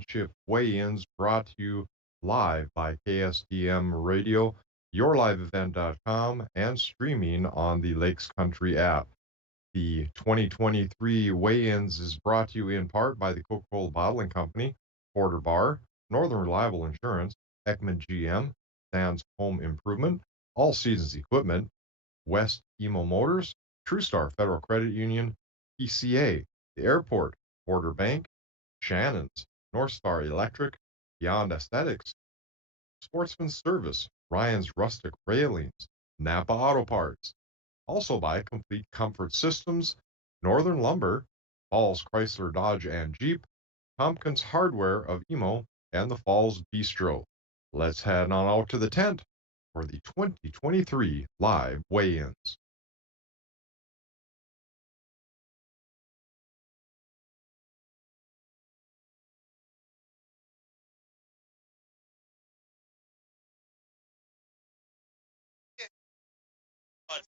Championship weigh-ins brought to you live by KSDM Radio, yourliveevent.com, and streaming on the Lakes Country app. The 2023 weigh-ins is brought to you in part by the Coca-Cola Bottling Company, Porter Bar, Northern Reliable Insurance, Ekman GM, Sands Home Improvement, All Seasons Equipment, West Emo Motors, TrueStar Federal Credit Union, PCA, the Airport, Border Bank, Shannon's, North Star Electric, Beyond Aesthetics, Sportsman Service, Ryan's Rustic Railings, Napa Auto Parts. Also by Complete Comfort Systems, Northern Lumber, Falls Chrysler Dodge and Jeep, Tompkins Hardware of Emo, and the Falls Bistro. Let's head on out to the tent for the 2023 live weigh-ins.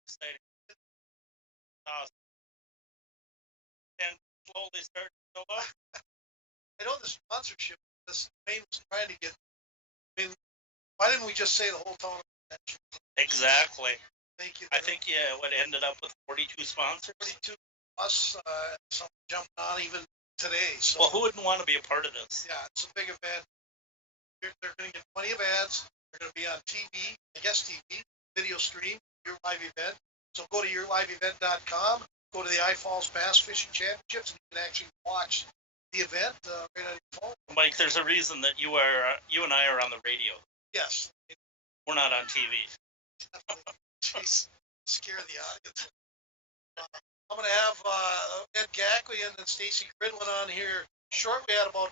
Exciting. Awesome. And slowly start to build up. I know the sponsorship, this Wayne was trying to get, I mean, why didn't we just say the whole town? Exactly. Thank you. I think, what ended up with 42 sponsors? 42 plus, some jumped on even today. So, well, who wouldn't want to be a part of this? Yeah, it's a big event. They're going to get plenty of ads. They're going to be on TV, I guess TV, video stream, Your Live Event. So go to yourliveevent.com, go to the iFalls Bass Fishing Championships, and you can actually watch the event right on your phone. Mike, there's a reason that you and I are on the radio. Yes. We're not on TV. Jeez, scare the audience. I'm going to have Ed Gackley and then Stacy Cridlin on here shortly at about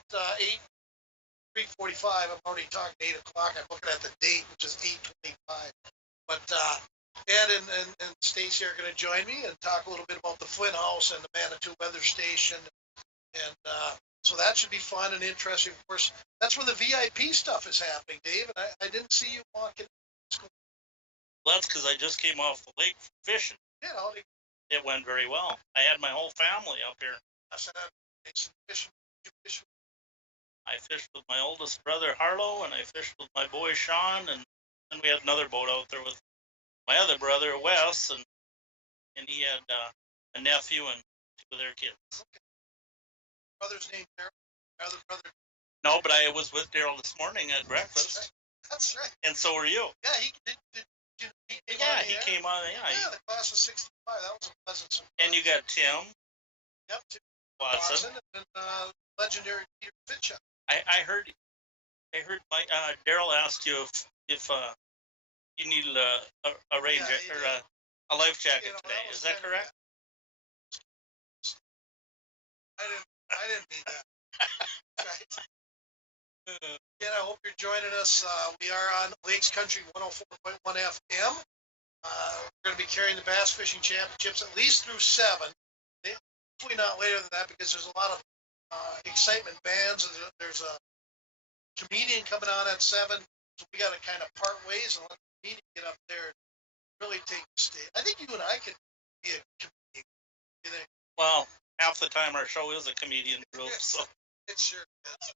3:45. I'm already talking 8 o'clock. I'm looking at the date, which is 8:25. But Ed and Stacy are going to join me and talk a little bit about the Flint House and the Manitou Weather Station. And so that should be fun and interesting. Of course, that's where the VIP stuff is happening, Dave. And I didn't see you walking. Well, that's because I just came off the lake fishing. Yeah, it went very well. I had my whole family up here. I said, fishing. I fished with my oldest brother Harlow, and I fished with my boy Sean, and then we had another boat out there with my other brother Wes, and he had a nephew and 2 of their kids. Okay. Brother's name Daryl? My other brother? No, but I was with Daryl this morning at breakfast. That's right. And so were you. Yeah, he came on. Yeah, the class of '65. That was a pleasant surprise. And you got Tim. Yep, Tim Watson and legendary Peter Fitchuk. I heard Mike Daryl asked you if you needed a rain or a life jacket today. Is that correct? I didn't need that. Right. Again, I hope you're joining us. We are on Lakes Country 104.1 FM. We're going to be carrying the Bass Fishing Championships at least through 7. Hopefully not later than that, because there's a lot of excitement bands. There's a comedian coming on at 7. So we got to kind of part ways and let the comedian get up there and really take the stage. I think you and I could be a comedian. You think? Well, half the time our show is a comedian group. So it sure is.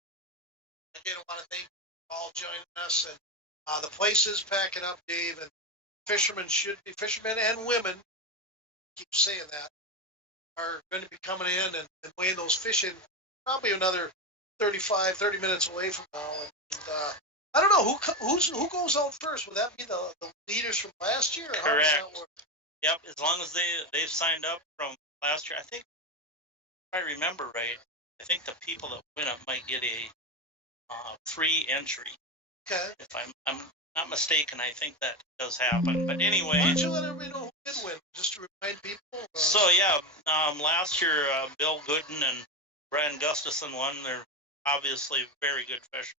Again, I want to thank you all joining us, and the place is packing up, Dave, and fishermen and women, keep saying that, are going to be coming in and weighing those fish in probably another 30 minutes away from now. And I don't know who goes out first. Would that be the leaders from last year? Or correct. How does that work? Yep, as long as they've signed up from last year. I think, if I remember right, I think the people that win it might get a free entry. Okay. If I'm not mistaken, I think that does happen. But anyway. Why don't you let everybody know who did win, just to remind people? So yeah, last year Bill Gooden and Brian Gustafson won. They're obviously very good fish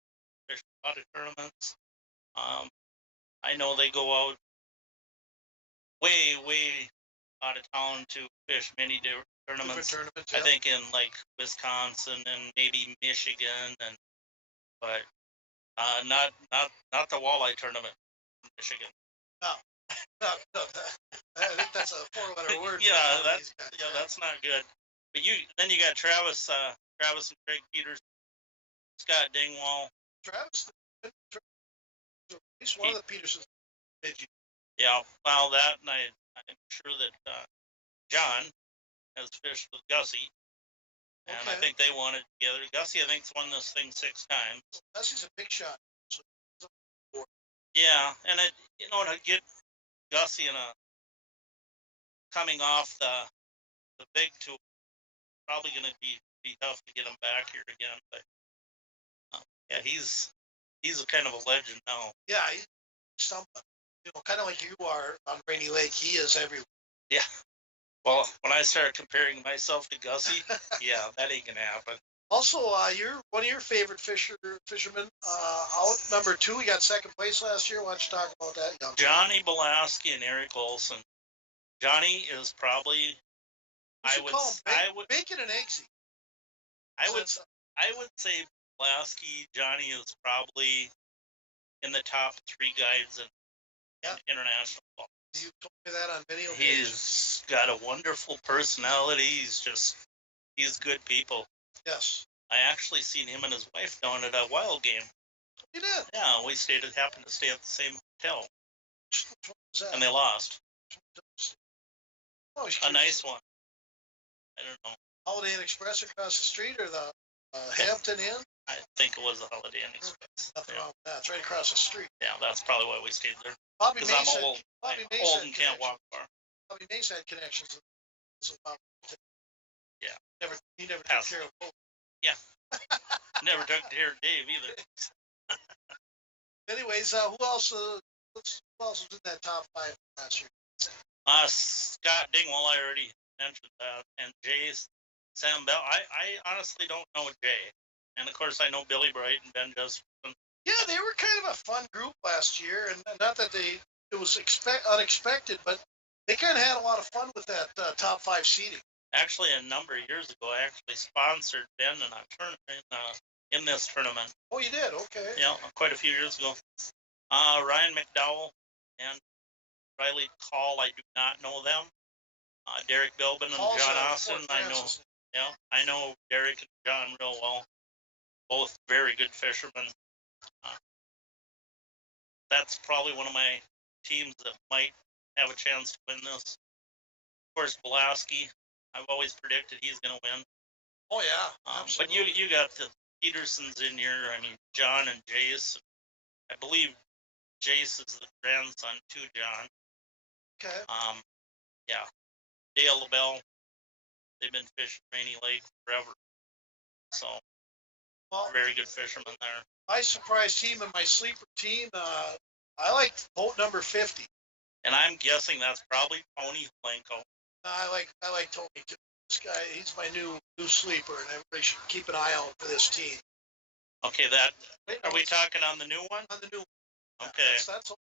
a lot of tournaments. I know they go out way out of town to fish many tournaments. Yeah. I think in like Wisconsin and maybe Michigan, but not the walleye tournament in Michigan. No. I think that's a 4-letter word. That's not good. But you got Travis and Craig Peters Scott Dingwall. Travis, at least one of the Petersons did you? Yeah, well, that, and I'm sure that John has fished with Gussie, and I think they won it together. Gussie, I think, has won this thing 6 times. Gussie's a big shot. So yeah, and it, to get Gussie in a coming off the big tour, probably going to be tough to get him back here again. But yeah, he's a kind of a legend now. Yeah, he's something. Kind of like you are on Rainy Lake. He is everywhere. Yeah. Well, when I start comparing myself to Gussie, yeah, that ain't gonna happen. Also, you're one of your favorite fishermen. Out number 2, we got second place last year. Why don't you talk about that, young Johnny Belaski and Eric Olson. Johnny is probably I would bacon and eggsy. I would say Belaski, Johnny is probably in the top 3 guides in international ball. You told me that on video. He's got a wonderful personality. He's good people. Yes. I actually seen him and his wife down at a wild game. You did? Yeah, happened to stay at the same hotel. What was that? And they lost. Oh, a nice one. I don't know. Holiday Inn Express across the street, or the Hampton Inn? I think it was the Holiday Inn Express. Nothing wrong with that. It's right across the street. Yeah, that's probably why we stayed there. Bobby Because Mace I'm old. Bobby Mace old and can't walk far. Bobby Mace had connections. Yeah. He never took care of both. Yeah. Never took care of Dave either. Anyways, who else was in that top 5 last year? Scott Dingwall, I already mentioned that, and Jay Sam Bell. I honestly don't know Jay, and of course I know Billy Bright and Ben Justin. Yeah, they were kind of a fun group last year, and not that it was unexpected, but they kind of had a lot of fun with that top 5 seeding. Actually, a number of years ago, I actually sponsored Ben in a tournament in this tournament. Oh, you did? Okay. Yeah, quite a few years ago. Ryan McDowell and Riley Call, I do not know them. Derek Bilbin and John Austin, I know. Yeah, I know Derek and John real well. Both very good fishermen. That's probably one of my teams that might have a chance to win this. Of course, Belaski, I've always predicted he's going to win. Oh, yeah, absolutely. But you got the Petersons in here. I mean, John and Jace. I believe Jace is the grandson to John. Okay. Yeah. Dale LaBelle. They've been fishing Rainy Lake forever. So, very good fishermen there. My surprise team and my sleeper team, I like boat number 50. And I'm guessing that's probably Tony Blanco. I like Tony too. This guy, he's my new sleeper, and everybody should keep an eye out for this team. Okay, are we talking on the new one? On the new one. Okay. Yeah, that's all.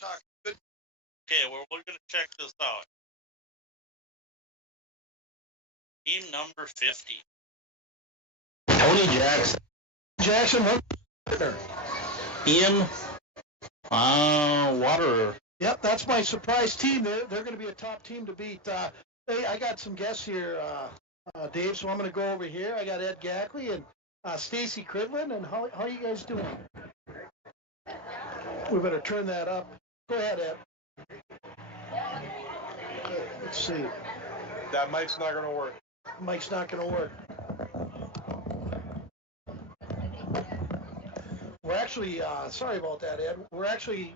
Talk good. Okay, well, we're going to check this out. Team number 50. Tony Jackson. Ian Water. Yep, that's my surprise team. They're going to be a top team to beat. Hey, I got some guests here, Dave, so I'm going to go over here. I got Ed Gackley and Stacy Cridlin, and how are you guys doing? We better turn that up. Go ahead, Ed. Okay, let's see. That mic's not going to work. Mic's not going to work. We're actually, sorry about that, Ed. We're actually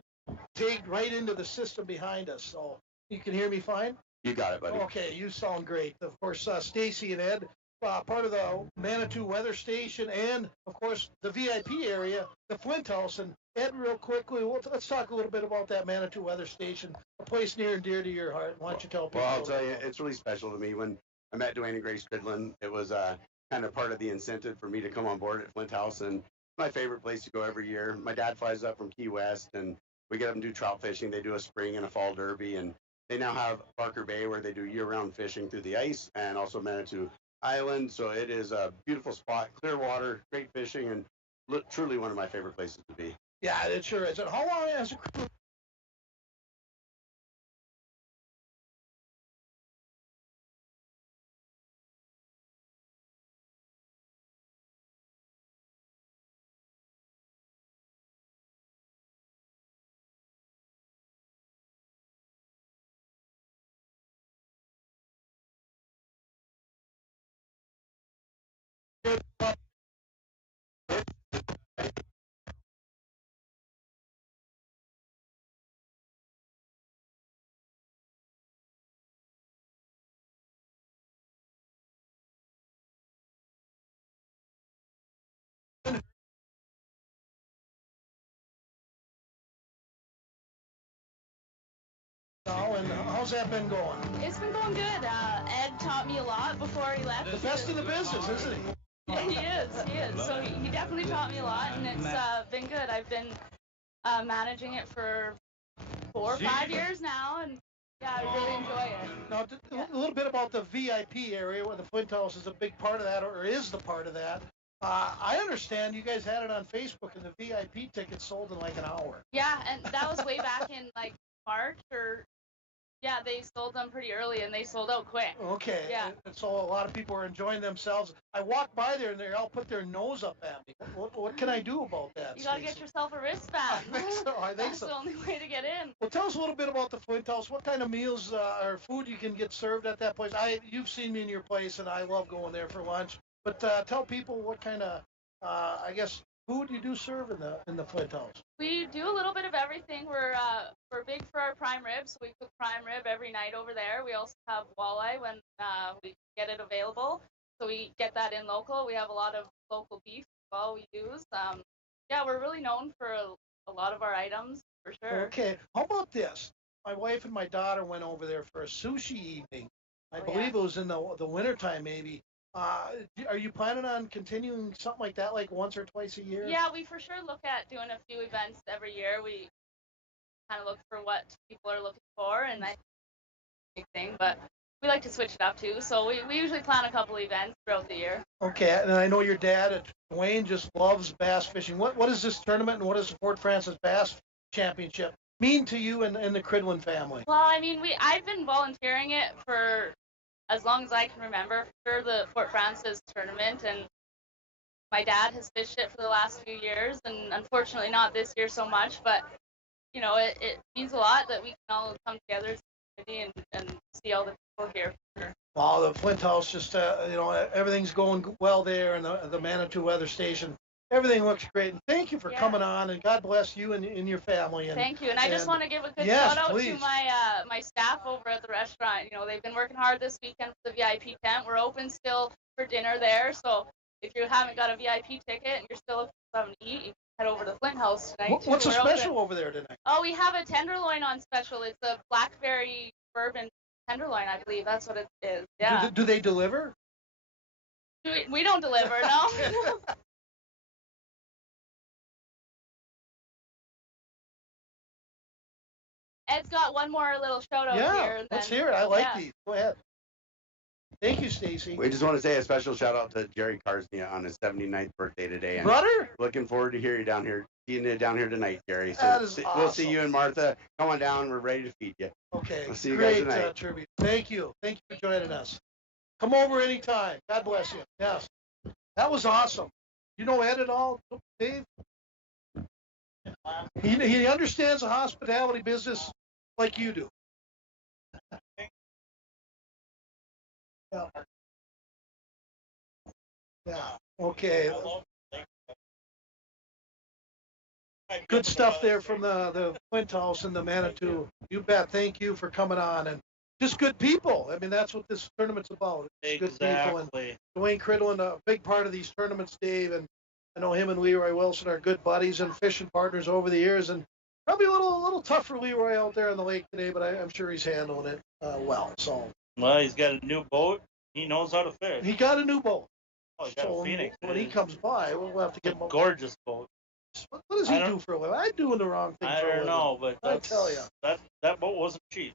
tagged right into the system behind us, so you can hear me fine? You got it, buddy. Okay, you sound great. Of course, Stacy and Ed, part of the Manitou Weather Station, and of course the VIP area, the Flint House. And Ed, real quickly, let's talk a little bit about that Manitou Weather Station, a place near and dear to your heart. Why don't you tell people? Well, I'll tell you, it's really special to me. When I met Dwayne and Grace Cridlin, it was kind of part of the incentive for me to come on board at Flint House, and my favorite place to go every year. My dad flies up from Key West, and we get them to do trout fishing. They do a spring and a fall derby, and they now have Barker Bay where they do year-round fishing through the ice, and also Manitou Island. So it is a beautiful spot, clear water, great fishing, and truly one of my favorite places to be. Yeah, it sure is. And how long has it And how's that been going? It's been going good. Ed taught me a lot before he left. The best in the business, isn't he? He is. So he definitely taught me a lot, and it's been good. I've been managing it for 4 or 5 years now, and yeah, I really enjoy it. Now, a little bit about the VIP area, where the Flint House is a big part of that, or is the part of that. I understand you guys had it on Facebook, and the VIP tickets sold in like an hour. Yeah, and that was way back in like March or. Yeah, they sold them pretty early, and they sold out quick. Okay. Yeah. And so a lot of people are enjoying themselves. I walked by there, and they all put their nose up at me. What can I do about that, You gotta get yourself a wristband. I think so. That's the only way to get in. Well, tell us a little bit about the Flint House. What kind of meals or food you can get served at that place? You've seen me in your place, and I love going there for lunch. But tell people what kind of, I guess, food you do serve in the Flint House. We do a little bit of everything. We're big for our prime rib, so we cook prime rib every night over there. We also have walleye when we get it available, so we get that in local. We have a lot of local beef as well we use. Yeah, we're really known for a lot of our items, for sure. Okay, how about this? My wife and my daughter went over there for a sushi evening. I believe it was in the wintertime, maybe. Are you planning on continuing something like that, like once or twice a year? Yeah, we for sure look at doing a few events every year. We kind of look for what people are looking for, and that's a big thing, but we like to switch it up too. So we usually plan a couple events throughout the year. Okay, and I know your dad, Dwayne, just loves bass fishing. What is this tournament, and what does the Fort Francis Bass Championship mean to you and the Cridlin family? Well, I mean, I've been volunteering it for as long as I can remember, for the Fort Francis tournament, and my dad has fished it for the last few years, and unfortunately not this year so much, but you know, it means a lot that we can all come together as a community and see all the people here. For sure. Well, the Flint House, just, everything's going well there, and the Manitou Weather Station. Everything looks great. And thank you for coming on, and God bless you and your family. Thank you. And I just want to give a good shout out to my staff over at the restaurant. You know, they've been working hard this weekend for the VIP tent. We're open still for dinner there. So if you haven't got a VIP ticket and you're still looking for something to eat, you can head over to Flint House tonight. What's a special over there tonight? Oh, we have a tenderloin on special. It's a blackberry bourbon tenderloin, I believe. That's what it is. Yeah. Do they deliver? We don't deliver, no. Ed's got one more little shout out here. Let's hear it. I like these. Go ahead. Thank you, Stacy. We just want to say a special shout out to Jerry Karsnia on his 79th birthday today. And brother? Looking forward to hearing you down here tonight, Jerry. So that is awesome. We'll see you and Martha. Come on down. We're ready to feed you. Okay. We'll see you Great, guys tonight. tribute. Thank you. Thank you for joining us. Come over anytime. God bless you. Yes. That was awesome. You know Ed at all, Dave? He understands the hospitality business like you do. Yeah. Yeah. Okay. Good stuff there from the Flint House and the Manitou. You bet. Thank you for coming on, and just good people. I mean, that's what this tournament's about. It's good people. And Dwayne Cridlin, a big part of these tournaments, Dave, and I know him and Leroy Wilson are good buddies and fishing partners over the years, and probably a little tough for Leroy out there on the lake today, but I'm sure he's handling it well. So. Well, he's got a new boat. He knows how to fish. He got a new boat. Oh, he got a Phoenix. When he comes by, we'll have to give him a gorgeous boat. What does he do for a living? I'm doing the wrong thing for a living. I don't know, but I tell you. That boat wasn't cheap.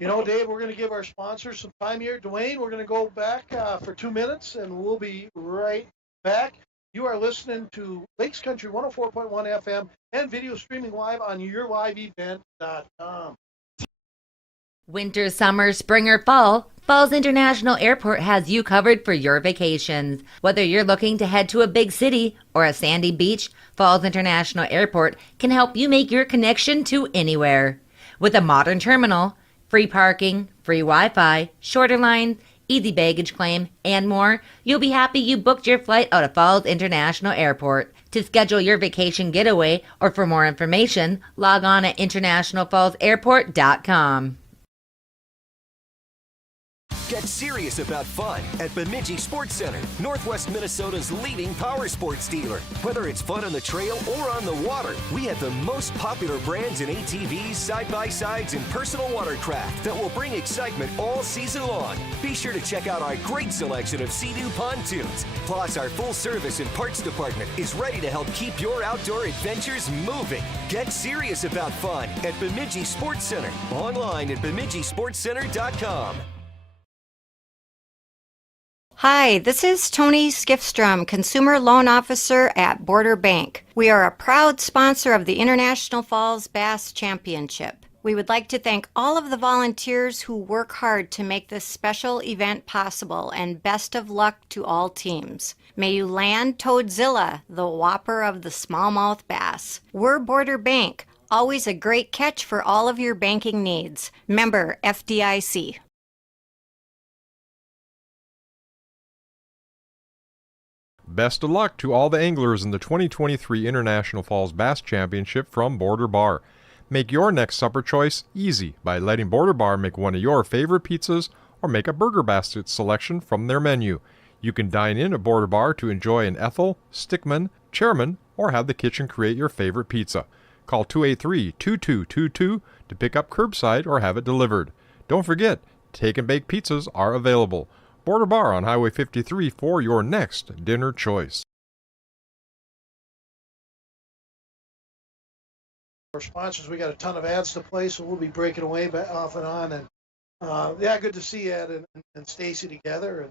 You know, Dave, we're going to give our sponsors some time here. Dwayne, we're going to go back for 2 minutes, and we'll be right back. You are listening to Lakes Country 104.1 FM and video streaming live on yourliveevent.com. Winter, summer, spring, or fall, Falls International Airport has you covered for your vacations. Whether you're looking to head to a big city or a sandy beach, Falls International Airport can help you make your connection to anywhere. With a modern terminal, free parking, free Wi-Fi, shorter lines, easy baggage claim, and more, you'll be happy you booked your flight out of Falls International Airport. To schedule your vacation getaway or for more information, log on at internationalfallsairport.com. Get serious about fun at Bemidji Sports Center, Northwest Minnesota's leading power sports dealer. Whether it's fun on the trail or on the water, we have the most popular brands in ATVs, side-by-sides, and personal watercraft that will bring excitement all season long. Be sure to check out our great selection of Sea-Doo pontoons. Plus, our full-service and parts department is ready to help keep your outdoor adventures moving. Get serious about fun at Bemidji Sports Center. Online at BemidjiSportsCenter.com. Hi, this is Tony Skifstrom, Consumer Loan Officer at Border Bank. We are a proud sponsor of the International Falls Bass Championship. We would like to thank all of the volunteers who work hard to make this special event possible, and best of luck to all teams. May you land Toadzilla, the whopper of the smallmouth bass. We're Border Bank, always a great catch for all of your banking needs. Member FDIC. Best of luck to all the anglers in the 2023 International Falls Bass Championship from Border Bar. Make your next supper choice easy by letting Border Bar make one of your favorite pizzas or make a burger basket selection from their menu. You can dine in at Border Bar to enjoy an Ethel, Stickman, Chairman, or have the kitchen create your favorite pizza. Call 283-2222 to pick up curbside or have it delivered. Don't forget, take and bake pizzas are available. Border Bar on Highway 53 for your next dinner choice. Our sponsors, we got a ton of ads to play, so we'll be breaking away off and on. And yeah, good to see Ed and Stacy together.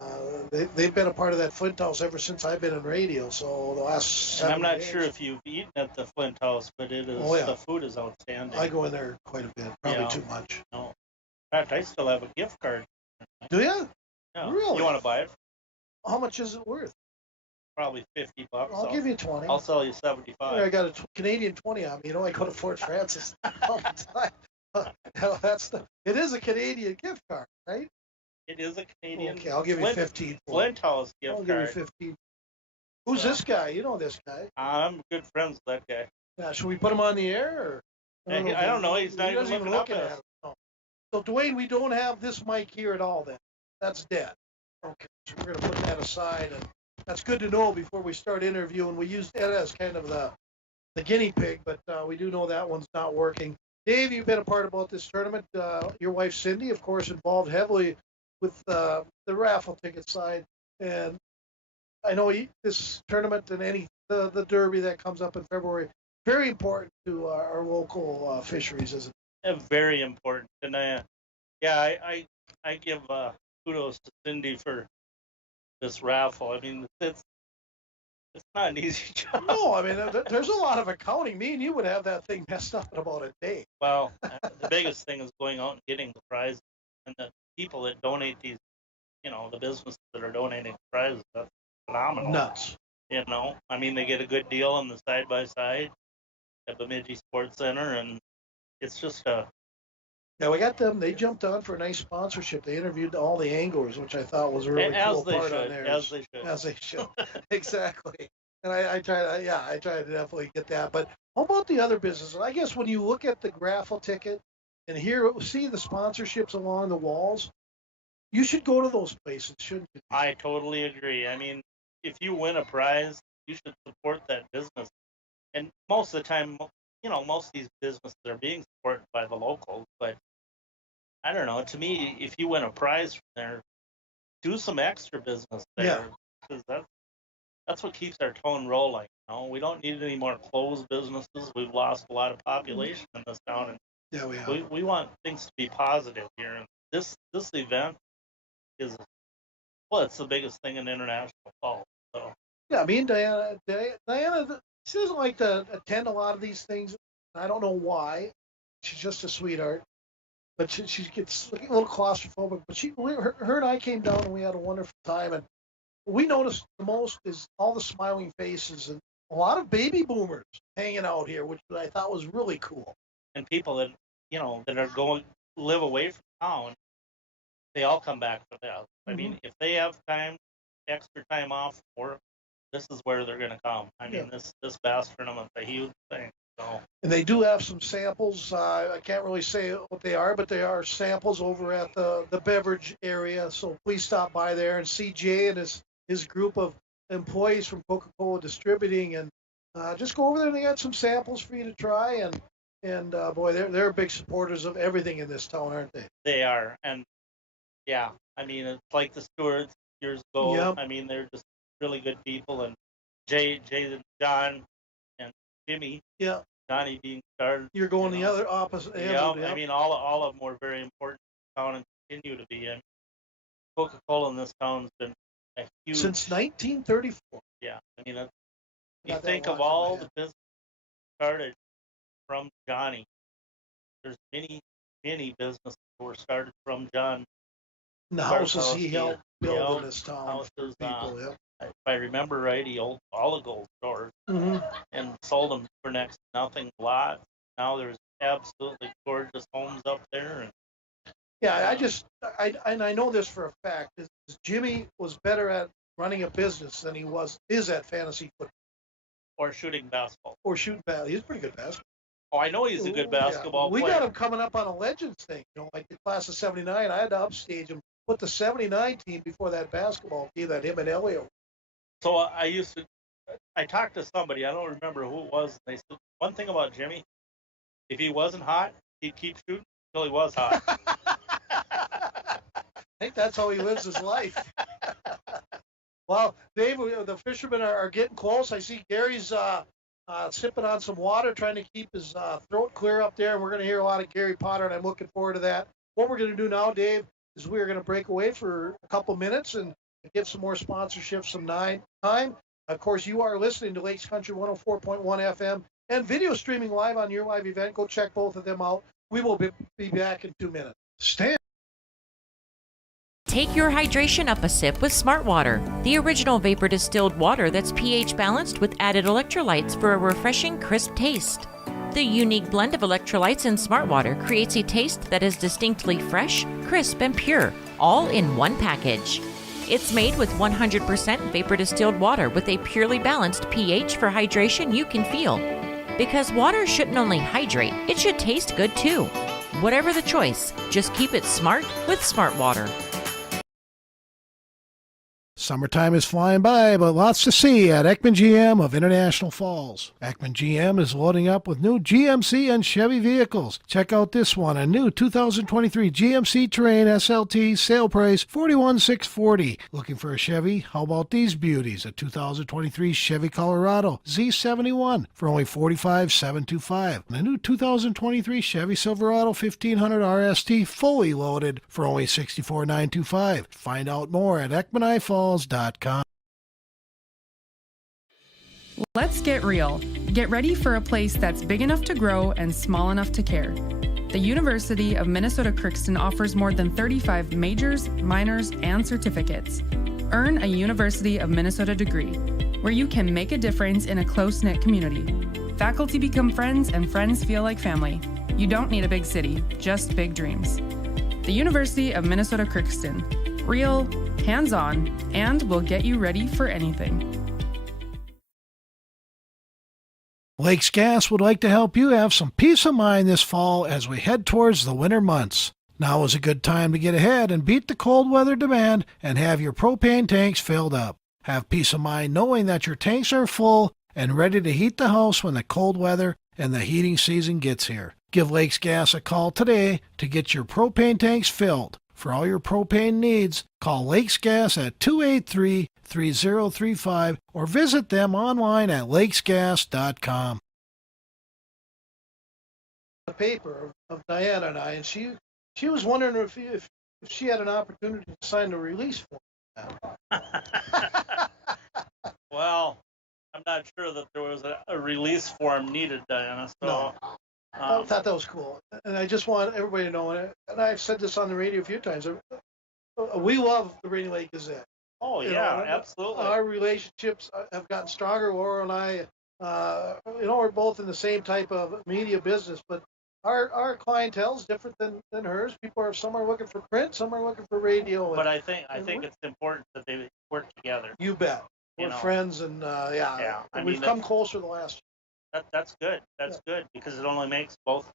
And they've been a part of that Flint House ever since I've been in radio. So the last 7 And I'm not years. sure if you've eaten at the Flint House, but it is the food is outstanding. I go in there quite a bit, probably too much. No. In fact, I still have a gift card. Do you? Yeah. Really? You want to buy it? How much is it worth? Probably $50. I'll give you 20. I'll sell you 75. I got a Canadian 20 on me. You know, I go to Fort Francis all the time. It is a Canadian gift card, right? It is a Canadian. Okay, I'll give you 15. Flint House gift I'll card. give you 15. Who's this guy? You know this guy. I'm good friends with that guy. Yeah, should we put him on the air? Or I don't know. He's not he doesn't even looking look up at it. No. So, Dwayne, we don't have this mic here at all then. That's dead. Okay, so we're going to put that aside. And that's good to know before we start interviewing. We used Ed as kind of the guinea pig, but we do know that one's not working. Dave, you've been a part about this tournament. Your wife, Cindy, of course, involved heavily with the raffle ticket side. And I know this tournament and the Derby that comes up in February, very important to our local fisheries, isn't it? Very important. And I give kudos to Cindy for this raffle. I mean, it's not an easy job. No, I mean, there's a lot of accounting. Me and you would have that thing messed up in about a day. Well, the biggest thing is going out and getting the prizes, and the people that donate these, the businesses that are donating prizes, that's phenomenal. Nuts. I mean, they get a good deal on the side-by-side at Bemidji Sports Center, and it's just Yeah, we got them. They jumped on for a nice sponsorship. They interviewed all the anglers, which I thought was a really cool part on there. As they should. As they should. Exactly. And I try to definitely get that. But how about the other businesses? I guess when you look at the raffle ticket and see the sponsorships along the walls, you should go to those places, shouldn't you? I totally agree. I mean, if you win a prize, you should support that business. And most of the time, most of these businesses are being supported by the locals, but I don't know. To me, if you win a prize from there, do some extra business there, because that's what keeps our tone rolling. We don't need any more closed businesses. We've lost a lot of population in this town, and yeah, we have. We want things to be positive here. And this event is, it's the biggest thing in International Falls. So yeah, me and Diana, she doesn't like to attend a lot of these things. I don't know why. She's just a sweetheart. But she gets a little claustrophobic. But her and I came down and we had a wonderful time. And we noticed the most is all the smiling faces and a lot of baby boomers hanging out here, which I thought was really cool. And people that that are going live away from town, they all come back for that. I Mhm. mean, if they have time, extra time off for, this is where they're going to come. I mean, this bass tournament's a huge thing. So And they do have some samples. I can't really say what they are, but they are samples over at the beverage area. So please stop by there and see Jay and his group of employees from Coca-Cola Distributing, and just go over there and they got some samples for you to try. And boy, they're big supporters of everything in this town, aren't they? they are, and yeah, I mean, it's like the Stewards years ago. Yep. I mean, they're just really good people, and Jay, and John, and Jimmy. Yeah. Johnny being started. You're going the other opposite end. Yeah, I mean, all of them were very important in town and continue to be. And Coca-Cola in this town's been a huge Since 1934. Yeah, I mean, Got you that think of locked in my all head. the business started from Johnny. There's many businesses that were started from John. And the houses he helped build in this town. Houses, People, yeah. if I remember right, he owned all the gold stores Mm-hmm. and sold them for next to nothing lots. Now there's absolutely gorgeous homes up there. And Yeah, I know this for a fact. Is Jimmy was better at running a business than he is at fantasy football or shooting basketball. or shooting basketball. He's a pretty good basketball. Oh, I know he's a good basketball We player. got him coming up on a Legends thing. Like the class of '79. I had to upstage him, put the '79 team before that basketball team that him and Elliot. So I talked to somebody, I don't remember who it was, and they said one thing about Jimmy, if he wasn't hot, he'd keep shooting until he was hot. I think that's how he lives his life. Well, Dave, the fishermen are getting close. I see Gary's sipping on some water, trying to keep his throat clear up there, and we're going to hear a lot of Gary Potter, and I'm looking forward to that. What we're going to do now, Dave, is we're going to break away for a couple minutes and give some more sponsorships some time. Of course, you are listening to Lakes Country 104.1 FM and video streaming live on your live event. Go check both of them out. We will be back in 2 minutes. Stand. Take your hydration up a sip with Smart Water, the original vapor distilled water that's pH balanced with added electrolytes for a refreshing, crisp taste. The unique blend of electrolytes in Smart Water creates a taste that is distinctly fresh, crisp, and pure, all in one package. It's made with 100% vapor distilled water with a purely balanced pH for hydration you can feel. Because water shouldn't only hydrate, it should taste good too. Whatever the choice, just keep it smart with Smart Water. Summertime is flying by, but lots to see at Ekman GM of International Falls. Ekman GM is loading up with new GMC and Chevy vehicles. Check out this one, a new 2023 GMC Terrain SLT, sale price $41,640. Looking for a Chevy? How about these beauties? A 2023 Chevy Colorado Z71 for only $45,725. And a new 2023 Chevy Silverado 1500 RST fully loaded for only $64,925. Find out more at EkmanIFalls.com. Let's get real. Get ready for a place that's big enough to grow and small enough to care. The University of Minnesota Crookston offers more than 35 majors, minors, and certificates. Earn a University of Minnesota degree, where you can make a difference in a close-knit community. Faculty become friends and friends feel like family. You don't need a big city, just big dreams. The University of Minnesota Crookston. Real, hands-on, and will get you ready for anything. Lakes Gas would like to help you have some peace of mind this fall as we head towards the winter months. Now is a good time to get ahead and beat the cold weather demand and have your propane tanks filled up. Have peace of mind knowing that your tanks are full and ready to heat the house when the cold weather and the heating season gets here. Give Lakes Gas a call today to get your propane tanks filled. For all your propane needs, call Lakes Gas at 283-3035 or visit them online at lakesgas.com. The paper of Diana and I, and she was wondering if she had an opportunity to sign the release form. Well, I'm not sure that there was a release form needed, Diana. So. No. I thought that was cool. And I just want everybody to know, and I've said this on the radio a few times, we love the Rainy Lake Gazette. Oh, yeah, absolutely. Our relationships have gotten stronger. Laura and I, we're both in the same type of media business, but our clientele is different than hers. Some are looking for print, some are looking for radio. But I think it's important that they work together. You bet. We're friends, and Yeah. I we've mean, come closer the last. That's good. That's good because it only makes both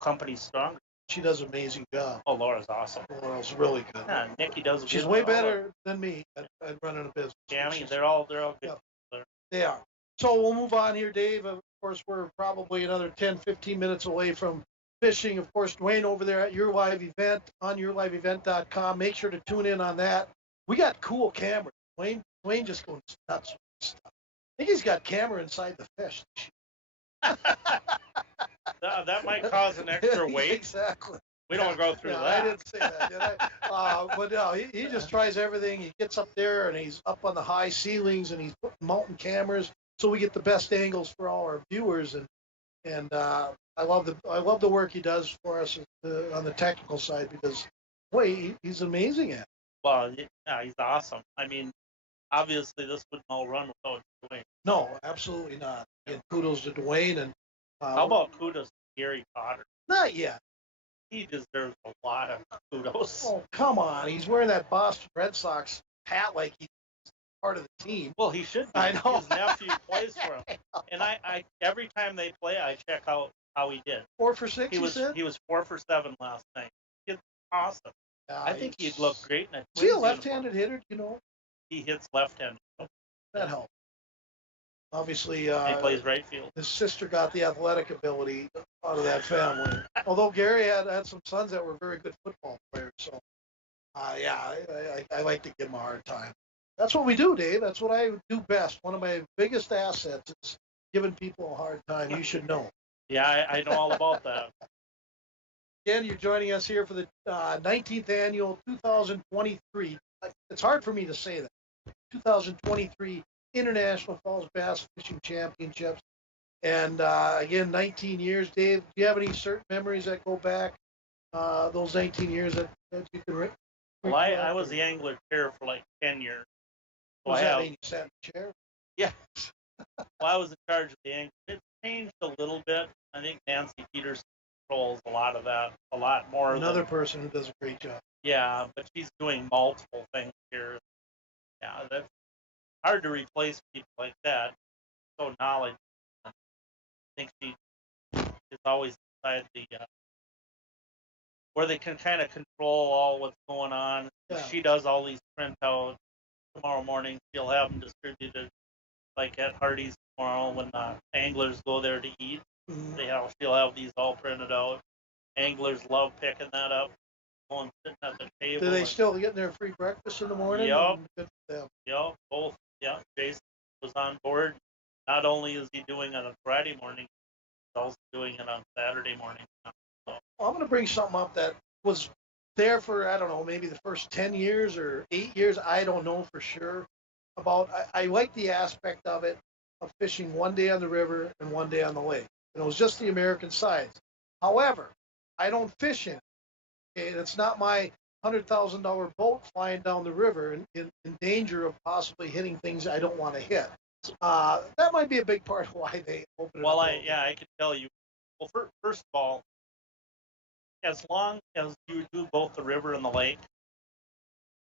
companies stronger. She does an amazing job. Oh, Laura's awesome. Laura's really good. Yeah, Nikki does. She's way better than me at running a business. Yeah, I mean, they're all good. Yeah, they are. So we'll move on here, Dave. Of course, we're probably another 10, 15 minutes away from fishing. Of course, Dwayne over there at Your Live Event on yourliveevent.com. Make sure to tune in on that. We got cool cameras. Dwayne just goes nuts with this stuff. I think he's got camera inside the fish. That might cause an extra weight. Exactly. We don't go through that. I didn't say that, did I? But no, he just tries everything. He gets up there and he's up on the high ceilings and he's putting mountain cameras so we get the best angles for all our viewers. And I love the work he does for us on the technical side because boy, he's amazing at it. Well, yeah, he's awesome. I mean, obviously this wouldn't all run without Dwayne. No, absolutely not. And kudos to Dwayne. And how about kudos to Gary Potter? Not yet. He deserves a lot of kudos. Oh, come on. He's wearing that Boston Red Sox hat like he's part of the team. Well, he should be. I know. His nephew plays for him. And I every time they play, I check out how he did. 4 for 6, He was 4 for 7 last night. It's awesome. I think he'd look great in a Is he a left-handed hitter, you know? He hits left-handed. That helps. Obviously, he plays right field. His sister got the athletic ability out of that family. Although Gary had some sons that were very good football players. So, I like to give him a hard time. That's what we do, Dave. That's what I do best. One of my biggest assets is giving people a hard time. You should know. Yeah, I know all about that. Again, you're joining us here for the 19th annual 2023. It's hard for me to say that. 2023 International Falls Bass Fishing Championships. And again, 19 years. Dave, do you have any certain memories that go back those 19 years that you can Well, I was the angler chair for like 10 years. So what does that mean? You sat in the chair? Yeah. Well, I was in charge of the angler. It changed a little bit. I think Nancy Peterson controls a lot of that, a lot more. Another person who does a great job. Yeah, but she's doing multiple things here. Yeah, that's hard to replace people like that. So knowledgeable. I think she is always inside the where they can kind of control all what's going on. Yeah. She does all these printouts. Tomorrow morning she'll have them distributed, like at Hardee's tomorrow when the anglers go there to eat. Mm-hmm. She'll have these all printed out. Anglers love picking that up, going sitting at the table. Do they still get their free breakfast in the morning? Yep. Good for them. Yep, both. Yeah, Jason was on board. Not only is he doing it on Friday morning, he's also doing it on Saturday morning. So. I'm going to bring something up that was there for, I don't know, maybe the first 10 years or 8 years. I don't know for sure. I like the aspect of it, of fishing one day on the river and one day on the lake. And it was just the American sides. However, I don't fish in it. Okay? It's not my $100,000 boat flying down the river in danger of possibly hitting things I don't want to hit. That might be a big part of why they open it up. Well, I can tell you. Well, first of all, as long as you do both the river and the lake,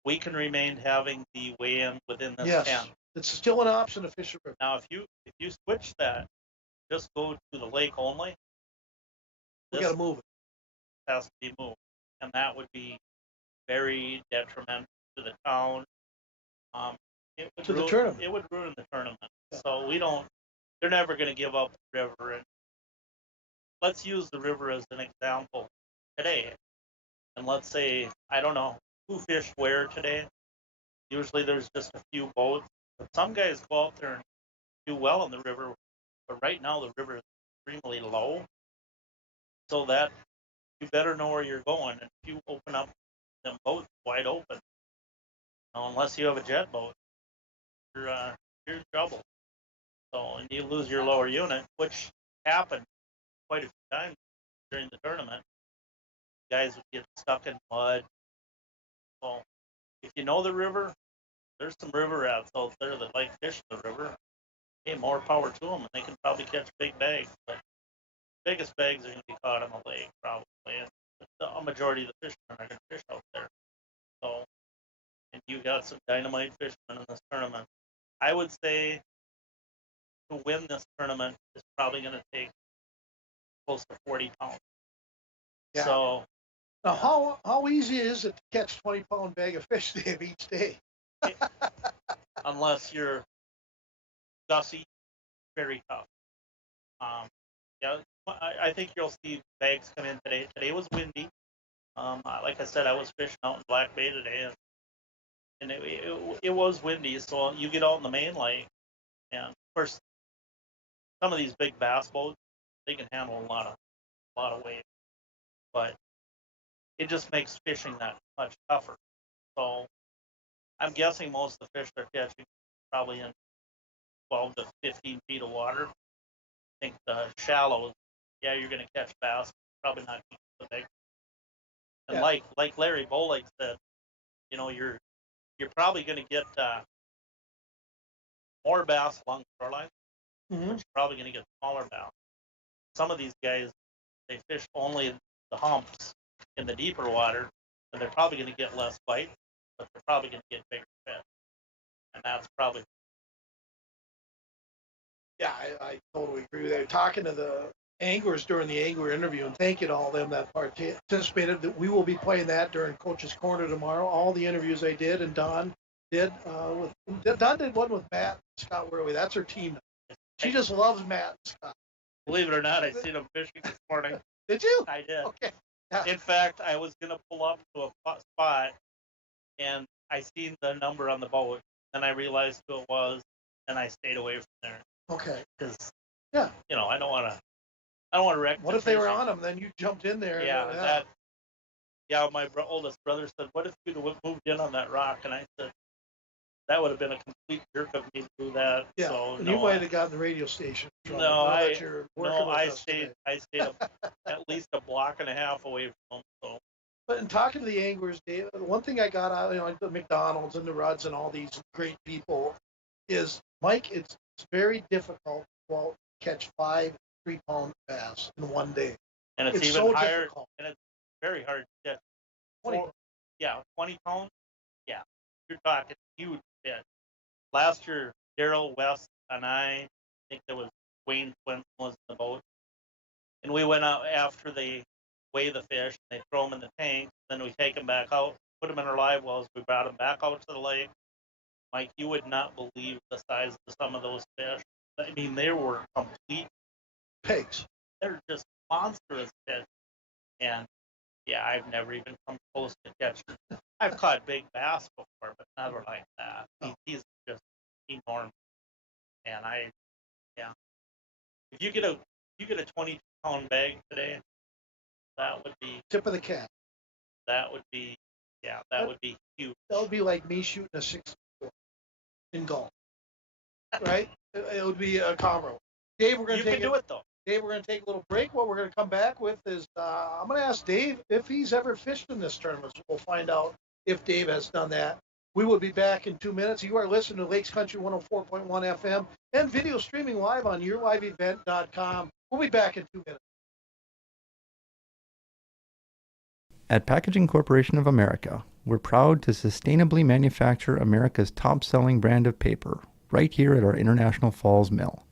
we can remain having the weigh-in within this pen. It's still an option to fish the river. Now, if you switch that, just go to the lake only. We got to move it. Has to be moved, and that would be very detrimental to the town. The tournament. It would ruin the tournament. Yeah. So they're never going to give up the river. And let's use the river as an example today. And let's say, I don't know, who fished where today? Usually there's just a few boats. But some guys go out there and do well in the river. But right now the river is extremely low. So that you better know where you're going. And if you open up them boats wide open, unless you have a jet boat, you're in trouble. So, and you lose your lower unit, which happened quite a few times during the tournament. Guys would get stuck in mud. So, if you know the river, there's some river rats out there that like fishing the river. Hey, more power to them, and they can probably catch big bags. But biggest bags are going to be caught on the lake, probably. And a majority of the fishermen are going to fish out there. So, and you got some dynamite fishermen in this tournament. I would say to win this tournament is probably going to take close to 40 pounds. Yeah. So, now, how easy is it to catch 20-pound bag of fish they have each day? unless you're gusty, very tough. Yeah, I think you'll see bags come in today. Today was windy. Like I said, I was fishing out in Black Bay today, and it was windy. So you get out in the main lake, and of course, some of these big bass boats, they can handle a lot of weight, but it just makes fishing that much tougher. So I'm guessing most of the fish they're catching probably in 12 to 15 feet of water. I think the shallows, yeah, you're going to catch bass, probably not the big. And Yeah. like Larry Bolick said, you're probably going to get more bass along the shoreline, but you're probably going to get smaller bass. Some of these guys, they fish only the humps in the deeper water, and they're probably going to get less bites, but they're probably going to get bigger fish. And that's probably. Yeah, I totally agree with that. Talking to the anglers during the angler interview, and thank you to all of them that participated. That we will be playing that during Coach's Corner tomorrow. All the interviews I did, and Don did Don did one with Matt and Scott Worley. That's her team. She just loves Matt and Scott. Believe it or not, I seen them fishing this morning. Did you? I did. Okay. Yeah. In fact, I was going to pull up to a spot, and I seen the number on the boat, and I realized who it was, and I stayed away from there. Okay. Because, yeah, I don't want to wreck. What if they were on them? Then you jumped in there. Yeah, my oldest brother said, "What if you'd have moved in on that rock?" And I said, "That would have been a complete jerk of me to do that." Yeah, so, and no, you might have gotten the radio station. I stayed at least a block and a half away from them. So. But in talking to the anglers, Dave, one thing I got out, like the McDonald's and the Rudds and all these great people, is Mike. It's very difficult to catch 5 3-pound bass in one day, and it's even so higher, difficult. and it's very hard to catch. 20 pounds. Yeah, you're talking huge fish. Last year, Daryl West and I think there was Wayne Swinton was in the boat, and we went out after they weigh the fish, they throw them in the tank, then we take them back out, put them in our live wells, we brought them back out to the lake. Mike, you would not believe the size of some of those fish. I mean, they were complete pigs. They're just monstrous fish. And yeah, I've never even come close to catching. I've caught big bass before, but never like that. He's just enormous. And if you get a 20-pound bag today, that would be tip of the cap. That would be huge. That would be like me shooting a 64 in golf, right? It would be a combo. Dave, we're going to take do it though. Dave, we're going to take a little break. What we're going to come back with is I'm going to ask Dave if he's ever fished in this tournament. So we'll find out if Dave has done that. We will be back in 2 minutes. You are listening to Lakes Country 104.1 FM and video streaming live on yourliveevent.com. We'll be back in 2 minutes. At Packaging Corporation of America, we're proud to sustainably manufacture America's top-selling brand of paper right here at our International Falls mill.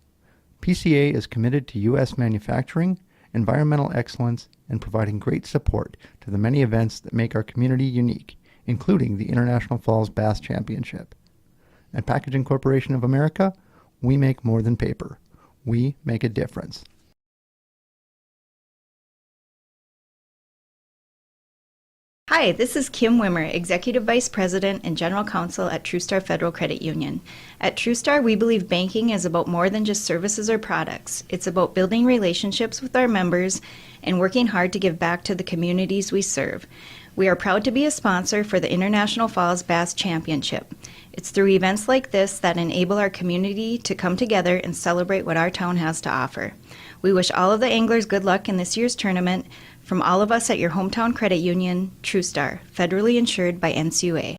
PCA is committed to U.S. manufacturing, environmental excellence, and providing great support to the many events that make our community unique, including the International Falls Bass Championship. At Packaging Corporation of America, we make more than paper. We make a difference. Hi, this is Kim Wimmer, Executive Vice President and General Counsel at TrueStar Federal Credit Union. At TrueStar, we believe banking is about more than just services or products. It's about building relationships with our members and working hard to give back to the communities we serve. We are proud to be a sponsor for the International Falls Bass Championship. It's through events like this that enable our community to come together and celebrate what our town has to offer. We wish all of the anglers good luck in this year's tournament. From all of us at your hometown credit union, TrueStar, federally insured by NCUA.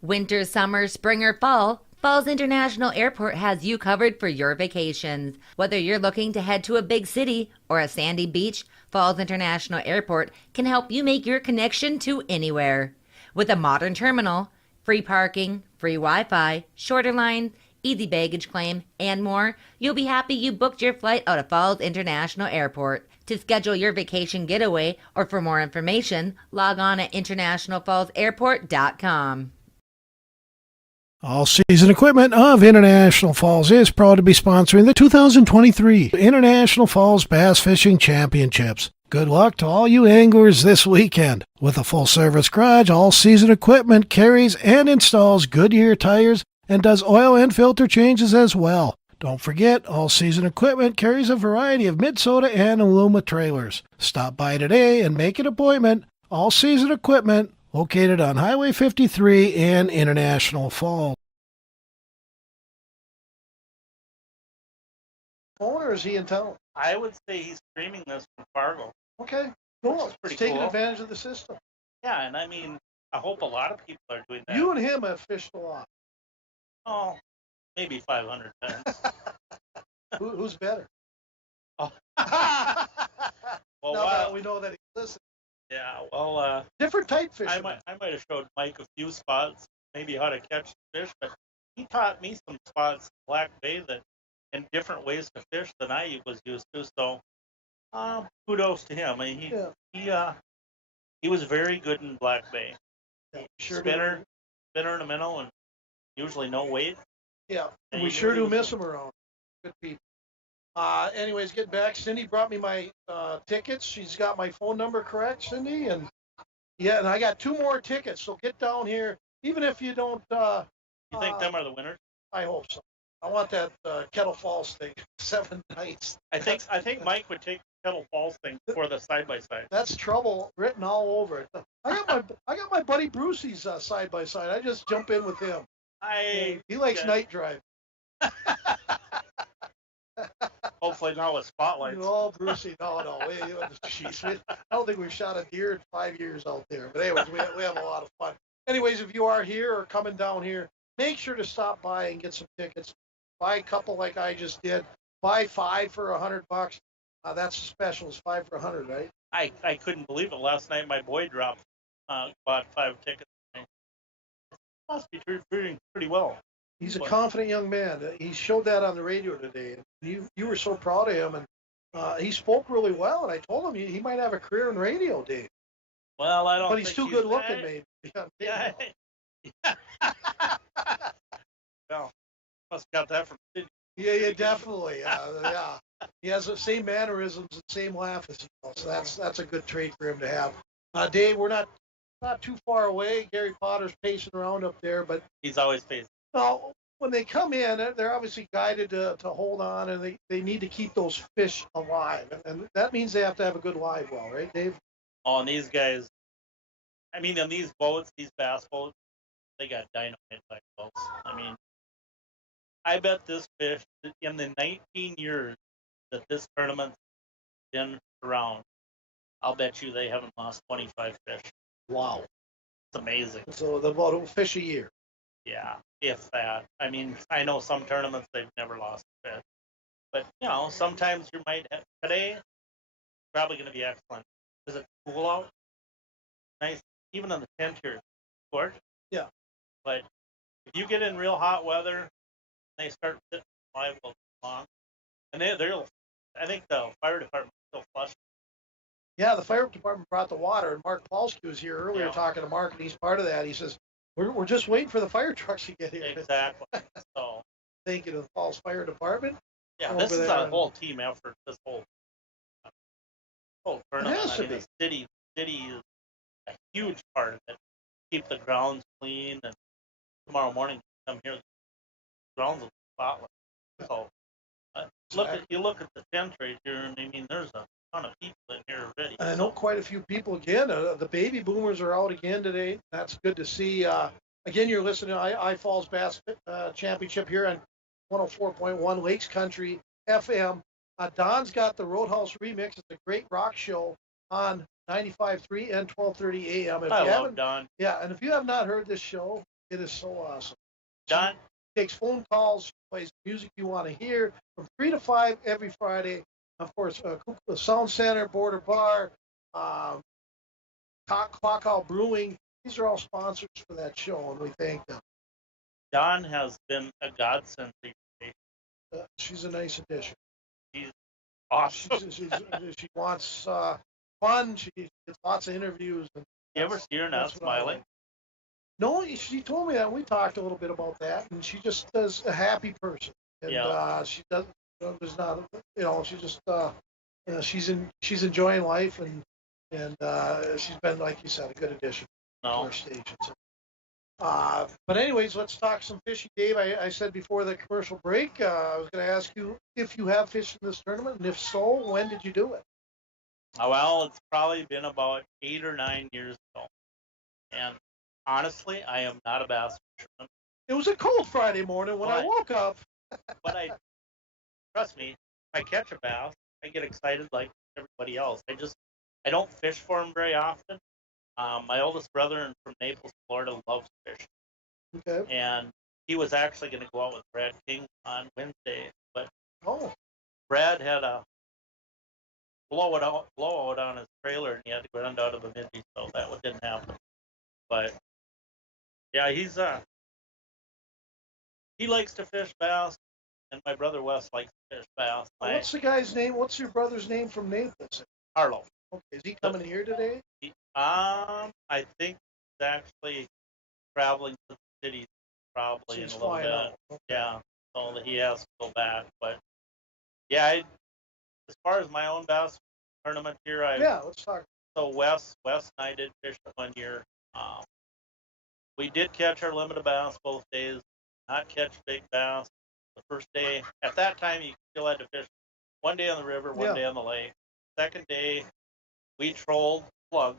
Winter, summer, spring, or fall, Falls International Airport has you covered for your vacations. Whether you're looking to head to a big city or a sandy beach, Falls International Airport can help you make your connection to anywhere. With a modern terminal, free parking, free Wi-Fi, shorter lines, easy baggage claim, and more, you'll be happy you booked your flight out of Falls International Airport. To schedule your vacation getaway or for more information, log on at internationalfallsairport.com. All Season Equipment of International Falls is proud to be sponsoring the 2023 International Falls Bass Fishing Championships. Good luck to all you anglers this weekend. With a full-service garage, All Season Equipment carries and installs Goodyear tires and does oil and filter changes as well. Don't forget, All Season Equipment carries a variety of Minnesota and Aluma trailers. Stop by today and make an appointment. All Season Equipment, located on Highway 53 in International Falls. Phone, or is he in town? I would say he's streaming this from Fargo. Okay, cool. Pretty He's taking cool. advantage of the system. Yeah, and I mean, I hope a lot of people are doing that. You and him have fished a lot. Oh, maybe 500 times. Who's better? Oh. Well, now that we know that he listens. Yeah, well, different type fish. I might have showed Mike a few spots, maybe how to catch fish, but he taught me some spots in Black Bay that and different ways to fish than I was used to. So, kudos to him. I mean, he was very good in Black Bay. Yeah, sure spinner in a minnow, and usually no weight. Yeah, and we sure do miss him around. Good people. Anyways, getting back, Cindy brought me my tickets. She's got my phone number correct, Cindy, and and I got 2 more tickets. So get down here, even if you don't. You think them are the winners? I hope so. I want that Kettle Falls thing, 7 nights. I think Mike would take the Kettle Falls thing for the side by side. That's trouble written all over it. I got my buddy Brucey's side by side. I just jump in with him. He likes night drive. Hopefully not with spotlights. Oh, Brucey, no. Jeez, I don't think we've shot a deer in 5 years out there. But anyways, we have a lot of fun. Anyways, if you are here or coming down here, make sure to stop by and get some tickets. Buy a couple like I just did. Buy 5 for $100. That's the special. It's 5 for $100, right? I couldn't believe it. Last night my boy bought 5 tickets. Must be doing pretty well. He's a confident young man. He showed that on the radio today. And you were so proud of him, and he spoke really well. And I told him he might have a career in radio, Dave. Well, I don't. But he's too good looking, maybe. Yeah. Well, must have got that from Sydney. Yeah, definitely. Yeah. He has the same mannerisms and same laugh as you. So that's a good trait for him to have. Dave, we're not too far away. Gary Potter's pacing around up there, but he's always pacing. Well, when they come in, they're obviously guided to hold on, and they need to keep those fish alive, and that means they have to have a good live well, right, Dave? Oh, and these guys, I mean, in these boats, these bass boats, they got dynamite like boats. I mean, I bet this fish, in the 19 years that this tournament's been around, I'll bet you they haven't lost 25 fish. Wow. It's amazing. So about a fish a year. Yeah, if that. I mean, I know some tournaments they've never lost a fish. But, sometimes you might have. Today, probably going to be excellent. Is it cool out? Nice. Even on the tent here, gorgeous. Yeah. But if you get in real hot weather, they start sitting live long. And they'll, I think the fire department still flush. Yeah, the fire department brought the water, and Mark Polsky was here earlier talking to Mark, and he's part of that. He says, we're just waiting for the fire trucks to get here. Exactly. So thank you to the Falls Fire Department. Yeah, this is a whole team effort. This whole tournament. It has to be. The city is a huge part of it. Keep the grounds clean, and tomorrow morning come here, the grounds will be spotless. So you look at the tent right here, and I mean, there's a ton of people in here already. And I know quite a few people again. The baby boomers are out again today. That's good to see. Again, you're listening to I Falls Bass Championship here on 104.1 Lakes Country FM. Don's got the Roadhouse Remix. It's a great rock show on 95.3 and 12:30 a.m. I love Don. Yeah, and if you have not heard this show, it is so awesome. Don, takes phone calls, she plays music you want to hear from 3 to 5 every Friday. Of course, the Sound Center, Border Bar, Clock Out Brewing. These are all sponsors for that show, and we thank them. Don has been a godsend to you. She's a nice addition. She's awesome. She wants fun. She gets lots of interviews. And you ever see her not smiling? No, she told me that. We talked a little bit about that, and she just is a happy person. And she does. There's not. She just. She's enjoying life, and she's been, like you said, a good addition to our station. So, but anyways, let's talk some fishing. Dave, I said before the commercial break, I was going to ask you if you have fished in this tournament, and if so, when did you do it? Well, it's probably been about 8 or 9 years ago. And honestly, I am not a bass fisherman. It was a cold Friday morning when I woke up. But trust me, if I catch a bass, I get excited like everybody else. I don't fish for them very often. My oldest brother from Naples, Florida, loves fishing. Okay. And he was actually going to go out with Brad King on Wednesday, but Brad had a blowout on his trailer, and he had to go out of the Bemidji, so that one didn't happen. But yeah, he likes to fish bass, and my brother Wes likes to fish bass. What's the guy's name? What's your brother's name from Naples? Arlo. Okay, is he coming here today? I think he's actually traveling to the city probably in a little bit. Okay. Yeah, so he has to go back. But yeah, as far as my own bass tournament here, let's talk. So Wes and I did fish 1 year. We did catch our limit of bass both days. Not catch big bass. The first day, at that time, you still had to fish 1 day on the river, 1 day on the lake. Second day, we trolled plug.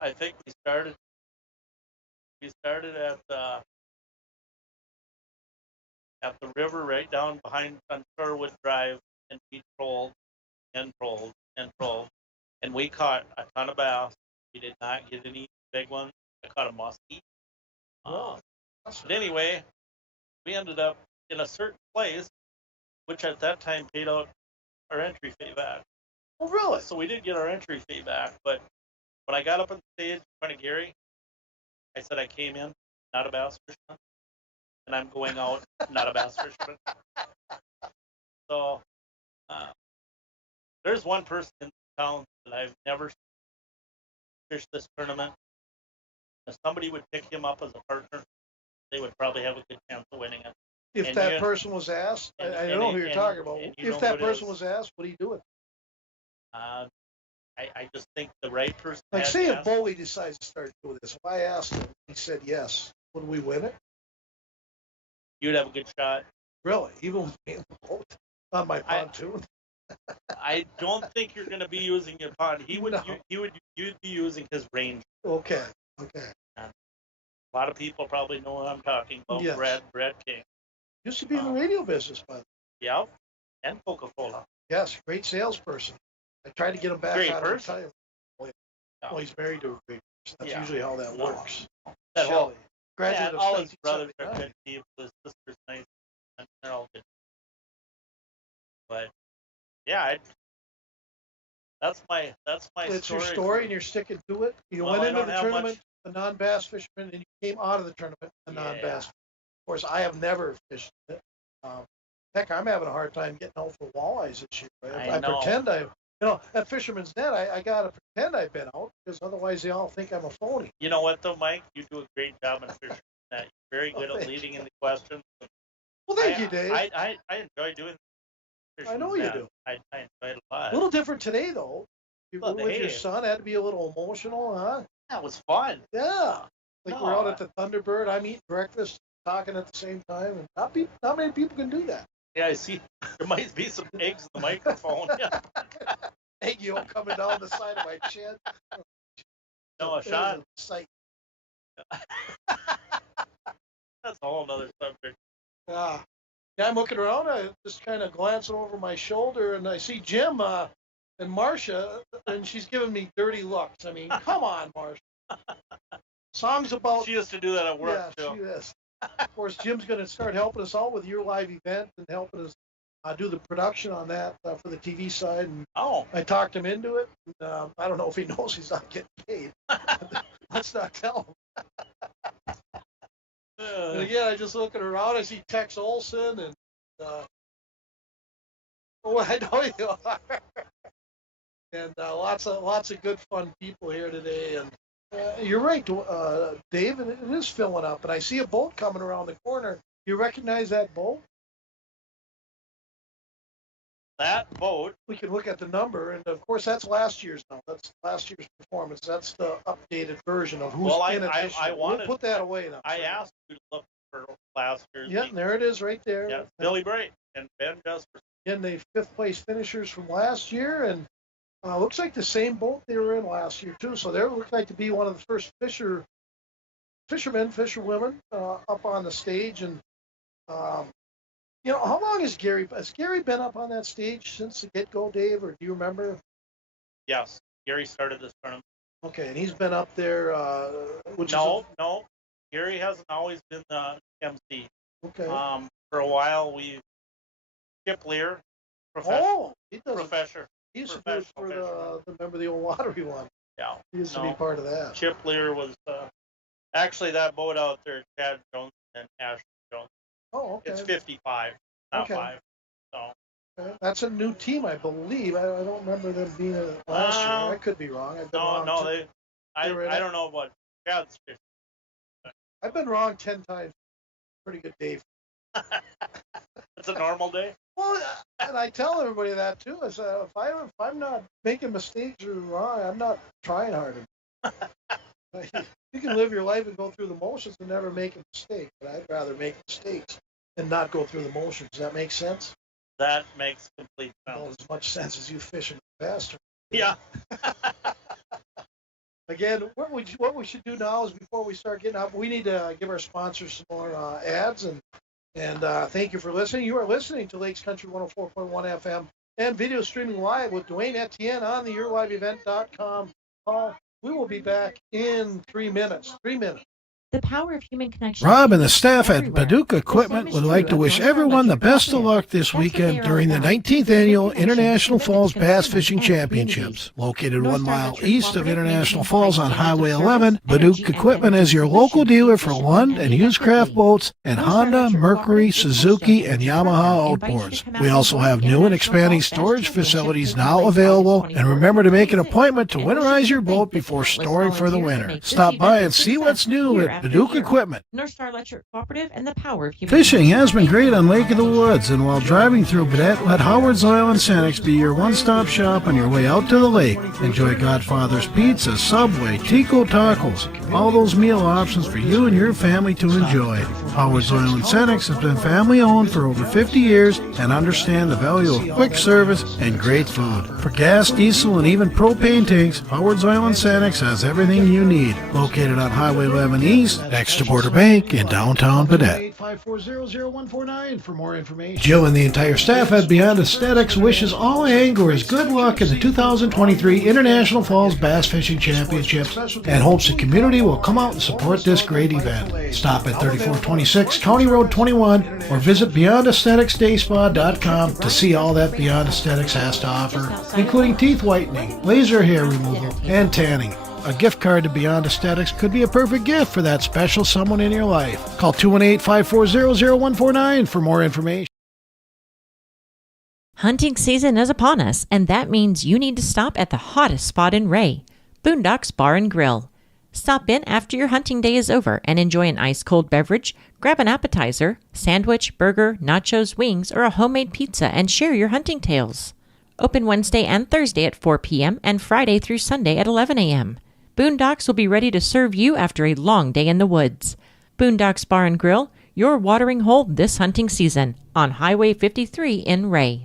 I think we started at the river right down behind on Sherwood Drive, and we trolled and trolled and trolled, and we caught a ton of bass. We did not get any big ones. I caught a muskie. But anyway, we ended up in a certain place, which at that time paid out our entry fee back. Oh, really? So we did get our entry fee back, but when I got up on the stage in front of Gary, I said I came in, not a bass fisherman, and I'm going out, not a bass fisherman. So there's one person in town that I've never fished this tournament. If somebody would pick him up as a partner, they would probably have a good chance of winning it. If that person was asked, I don't know who you're talking about. If that person was asked, what are you doing? I just think the right person. Like, say if Bowie decides to start doing this, if I asked him, he said yes, would we win it? You'd have a good shot. Really? Even with me on my pontoon? I don't think you're going to be using your pond. You'd be using his range. Okay. A lot of people probably know what I'm talking about. Yes. Brad King. Used to be in the radio business, by the way. Yeah, and Coca-Cola. Yes, great salesperson. I tried to get him back great out person. of time. Well, he's married to a great person. That's usually how that works. That Shelley. Graduate of all his brothers are good people. His sister's nice, and they're all good. But yeah, that's my It's story. your story, and you're sticking to it. You went into the tournament a non-bass fisherman, and you came out of the tournament a non-bass. Of course, I have never fished it. Heck, I'm having a hard time getting out for walleyes this year. I pretend at Fisherman's Net, I got to pretend I've been out, because otherwise they all think I'm a phony. You know what, though, Mike? You do a great job in Fisherman's Net. You're very good at leading in the questions. Well, thank you, Dave. I enjoy doing I know you do. I enjoy it a lot. A little different today, though. With your son, had to be a little emotional, huh? That was fun. Yeah. We're out at the Thunderbird. I'm eating breakfast, talking at the same time, and not many people can do that. Yeah, I see. There might be some eggs in the microphone. Egg yolk coming down the side of my chin. No, a shot. Sight. That's a whole other subject. Yeah, I'm looking around. I just kind of glancing over my shoulder, and I see Jim and Marcia, and she's giving me dirty looks. I mean, come on, Marcia. Songs about. She used to do that at work, too. She is. Of course, Jim's going to start helping us out with your live event and helping us do the production on that for the TV side. And I talked him into it. And, I don't know if he knows he's not getting paid. Let's not tell him. And again, I just looking around. I see Tex Olson and I know you are. And lots of good fun people here today. And you're right, Dave. It is filling up. And I see a boat coming around the corner. You recognize that boat? That boat. We can look at the number, and of course, that's last year's now. That's last year's performance. That's the updated version of who's in it this year. We'll put that away now. I asked you to look for last year's. Yeah, there it is right there. Yeah, Billy Bray and Ben Jesperson. Again, the fifth place finishers from last year, and looks like the same boat they were in last year too. So there looks like to be one of the first fisherwomen up on the stage. And how long has Gary been up on that stage since the get-go, Dave, or do you remember? Yes, Gary started this tournament. Okay, and he's been up there. No, Gary hasn't always been the MC. Okay. For a while, Chip Lear, he does professor. He used to do it for remember the old lottery one. Yeah. He used to be part of that. Chip Lear was actually that boat out there, Chad Jones and Ashley Jones. Oh, okay. It's 55, not 5. So. Okay. That's a new team, I believe. I don't remember them being in it last year. I could be wrong. I don't know about Chad's fishing. I've been wrong 10 times. Pretty good day. It's a normal day. Well, and I tell everybody that too. I say, if I'm not making mistakes or wrong, I'm not trying hard enough. You can live your life and go through the motions and never make a mistake. But I'd rather make mistakes and not go through the motions. Does that make sense? That makes complete sense. Well, as much sense as you fishing faster. Yeah. Again, what we should do now is before we start getting up, we need to give our sponsors some more ads. And thank you for listening. You are listening to Lakes Country 104.1 FM and video streaming live with Dwayne Etienne on the yourliveevent.com call. We will be back in 3 minutes. 3 minutes. The power of human connection. Rob and the staff at Paducah Equipment would like to wish everyone the best of luck this weekend during the 19th Annual International Falls Bass Fishing Championships. Located 1 mile east of International Falls on Highway 11, Paducah Equipment is your local dealer for Lund and used craft boats and Honda, Mercury, Suzuki, and Yamaha outboards. We also have new and expanding storage facilities now available, and remember to make an appointment to winterize your boat before storing for the winter. Stop by and see what's new at Paducah Equipment. North Star Electric Cooperative and the power of human Fishing has been great on Lake of the Woods, and while driving through Badette, let Howard's Oil and Cenex be your one-stop shop on your way out to the lake. Enjoy Godfather's Pizza, Subway, Tico Tacos, all those meal options for you and your family to enjoy. Howard's Oil and Cenex has been family-owned for over 50 years and understand the value of quick service and great food. For gas, diesel, and even propane tanks, Howard's Oil and Cenex has everything you need. Located on Highway 11 East, next to Border Bank in downtown Badette. 854-00149 for more information. Jill and the entire staff at Beyond Aesthetics wishes all anglers good luck in the 2023 International Falls Bass Fishing Championships and hopes the community will come out and support this great event. Stop at 3426 County Road 21 or visit BeyondAestheticsDaySpa.com to see all that Beyond Aesthetics has to offer, including teeth whitening, laser hair removal, and tanning. A gift card to Beyond Aesthetics could be a perfect gift for that special someone in your life. Call 218-540-0149 for more information. Hunting season is upon us, and that means you need to stop at the hottest spot in Ray, Boondocks Bar and Grill. Stop in after your hunting day is over and enjoy an ice-cold beverage, grab an appetizer, sandwich, burger, nachos, wings, or a homemade pizza and share your hunting tales. Open Wednesday and Thursday at 4 p.m. and Friday through Sunday at 11 a.m. Boondocks will be ready to serve you after a long day in the woods. Boondocks Bar and Grill, your watering hole this hunting season on Highway 53 in Ray.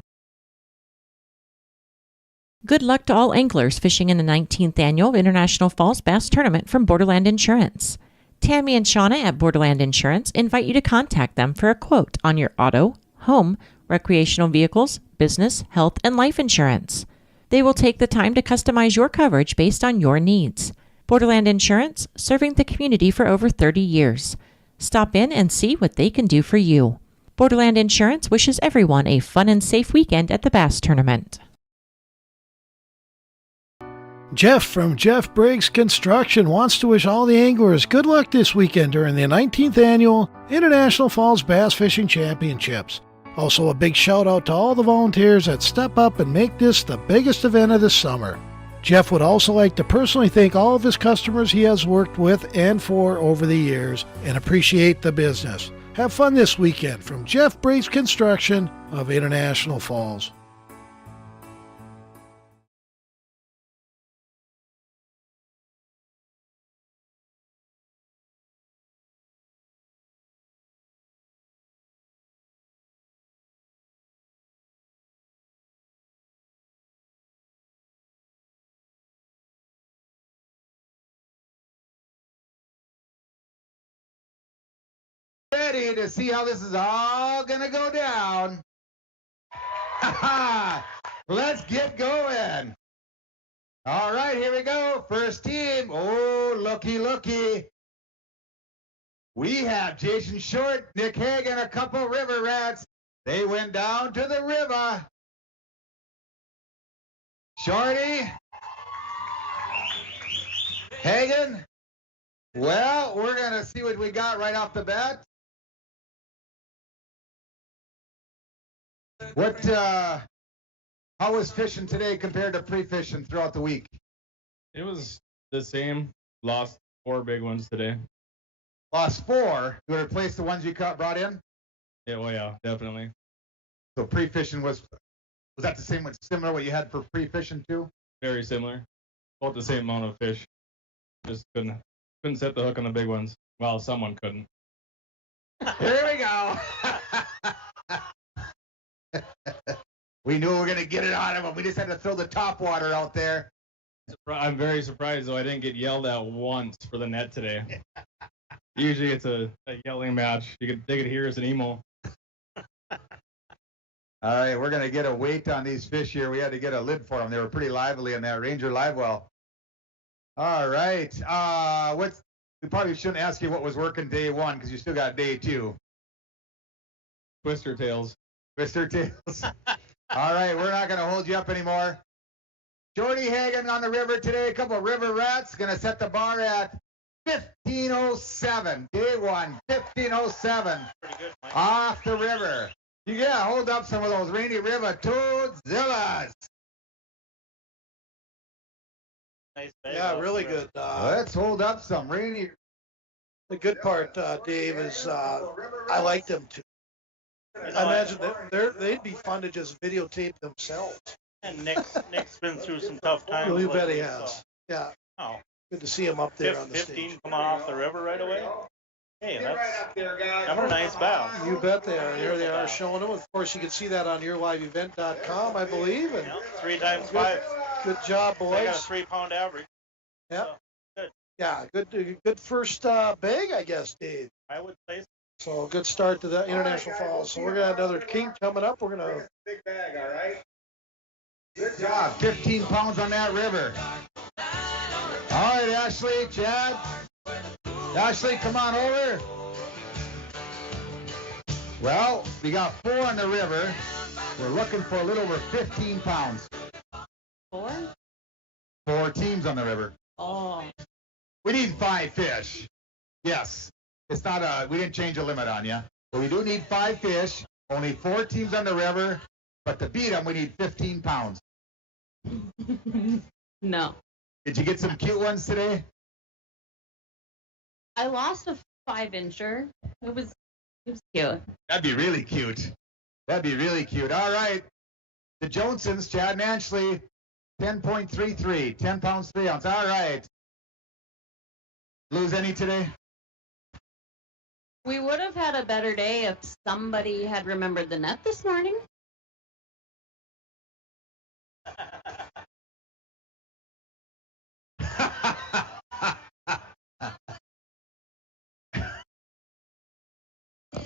Good luck to all anglers fishing in the 19th Annual International Falls Bass Tournament from Borderland Insurance. Tammy and Shauna at Borderland Insurance invite you to contact them for a quote on your auto, home, recreational vehicles, business, health, and life insurance. They will take the time to customize your coverage based on your needs. Borderland Insurance, serving the community for over 30 years. Stop in and see what they can do for you. Borderland Insurance wishes everyone a fun and safe weekend at the Bass Tournament. Jeff from Jeff Briggs Construction wants to wish all the anglers good luck this weekend during the 19th Annual International Falls Bass Fishing Championships. Also a big shout out to all the volunteers that step up and make this the biggest event of the summer. Jeff would also like to personally thank all of his customers he has worked with and for over the years and appreciate the business. Have fun this weekend from Jeff Briggs Construction of International Falls. Ready to see how this is all gonna go down. Let's get going. All right, here we go. First team. Oh, looky. We have Jason Short, Nick Hagan, a couple river rats. They went down to the river. Shorty. Hagan. Well, we're gonna see what we got right off the bat. How was fishing today compared to pre-fishing throughout the week? It was the same. Lost 4 big ones today. Lost 4? You replaced the ones you brought in? Yeah, well, yeah, definitely. So pre-fishing was that the same, similar what you had for pre-fishing too? Very similar. About the same amount of fish. Just couldn't set the hook on the big ones. Well, someone couldn't. Here we go. We knew we were going to get it on him, but we just had to throw the top water out there. I'm very surprised, though, I didn't get yelled at once for the net today. Usually it's a yelling match. They could hear us in emo. All right, we're going to get a weight on these fish here. We had to get a lid for them. They were pretty lively in that Ranger live well. All right. We probably shouldn't ask you what was working day 1 because you still got day 2. Twister tails. All right, we're not going to hold you up anymore. Jordy Hagan on the river today. A couple of river rats. Going to set the bar at 1507. Day 1, 1507. Pretty good, Mike. Off the river. Yeah, hold up some of those Rainy River Toadzillas. Nice bag. Yeah, really good. Let's hold up some Rainy. The good part, Dave, is I like them too. I imagine that they'd be fun to just videotape themselves. And Nick's been through some tough times. Well, you bet he has. So. Yeah. Oh. Good to see him up there on the 15 stage. coming off the river right away. Hey, that's a nice bass. You bet they are. Here they are showing them. Of course, you can see that on yourliveevent.com, I believe. And 3 times 5. Good job, boys. They got a 3-pound average. Yeah. So, good. Yeah, good first bag, I guess, Dave. I would say so. So a good start to the International Falls. So we're gonna have another king coming up. We're gonna big bag, all right. Good job. 15 pounds on that river. All right, Ashley, Chad. Ashley, come on over. Well, we got 4 on the river. We're looking for a little over 15 pounds. 4? 4 teams on the river. Oh. We need 5 fish. Yes. It's not we didn't change the limit on you. But we do need 5 fish. Only 4 teams on the river. But to beat them, we need 15 pounds. No. Did you get some cute ones today? I lost a 5-incher. It was cute. That'd be really cute. That'd be really cute. All right. The Jonesons, Chad and Ashley, 10.33, 10 pounds, 3 ounces. All right. Lose any today? We would have had a better day if somebody had remembered the net this morning.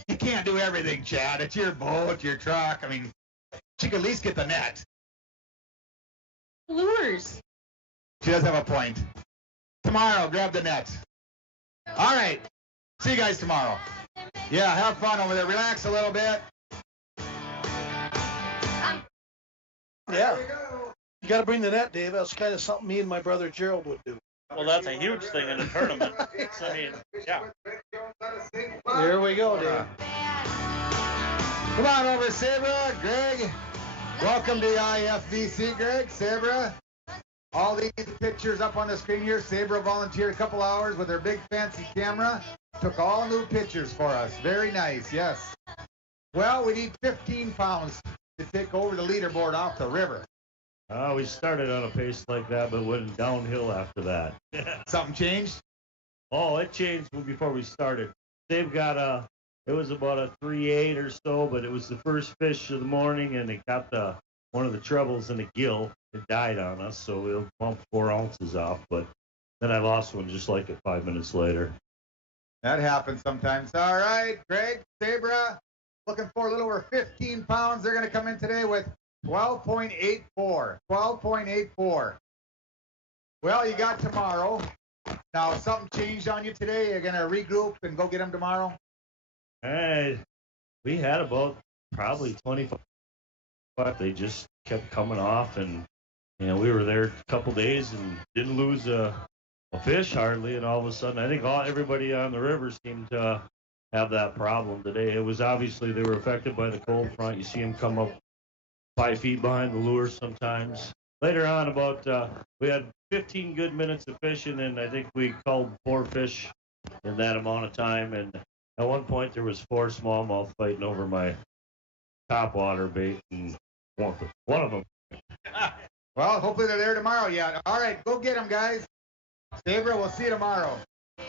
You can't do everything, Chad. It's your boat, your truck. I mean, she could at least get the net. Lures. She does have a point. Tomorrow, grab the net. All right. See you guys tomorrow. Yeah, have fun over there. Relax a little bit. Yeah. You got to bring the net, Dave. That's kind of something me and my brother Gerald would do. Well, that's a huge thing in a tournament. I mean, yeah. There we go, Dave. Come on over, Sabra. Greg, welcome to IFBC, Greg. Sabra. All these pictures up on the screen here. Sabra volunteered a couple hours with her big fancy camera. Took all new pictures for us. Very nice, yes. Well, we need 15 pounds to take over the leaderboard off the river. We started on a pace like that, but went downhill after that. Something changed? Oh, it changed before we started. They've got it was about a 3.8 or so, but it was the first fish of the morning, and it got one of the trebles in the gill. It died on us, so we'll bump 4 ounces off, but then I lost one just like it 5 minutes later. That happens sometimes. All right, Greg, Sabra, looking for a little over 15 pounds. They're going to come in today with 12.84. 12.84. Well, you got tomorrow. Now, if something changed on you today, you're going to regroup and go get them tomorrow? We had about probably 25. They just kept coming off, and we were there a couple days and didn't lose a fish hardly, and all of a sudden, I think everybody on the river seemed to have that problem today. It was obviously they were affected by the cold front. You see them come up 5 feet behind the lure sometimes. Later on, we had 15 good minutes of fishing, and I think we called 4 fish in that amount of time. And at one point, there was 4 smallmouth fighting over my topwater bait, and one of them. Well, hopefully they're there tomorrow yet. All right, go get them, guys. Sabra, we'll see you tomorrow. All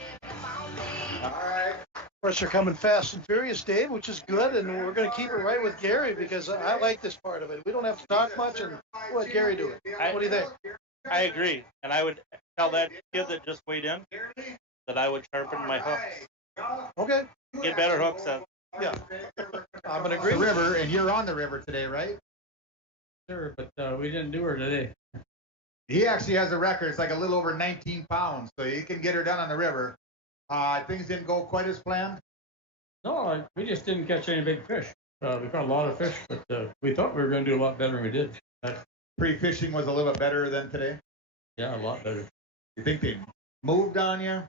right. Of course, they're coming fast and furious, Dave, which is good, and we're going to keep it right with Gary because I like this part of it. We don't have to talk much, and we'll let Gary do it. What do you think? I agree, and I would tell that kid that just weighed in that I would sharpen my hooks. Okay. Get better hooks then. Yeah. I'm going to agree. The river, and you're on the river today, right? Sure, but we didn't do her today. He actually has a record. It's like a little over 19 pounds, so you can get her done on the river. Things didn't go quite as planned? No, we just didn't catch any big fish. We caught a lot of fish, but we thought we were going to do a lot better than we did. Pre-fishing was a little bit better than today? Yeah, a lot better. You think they moved on you?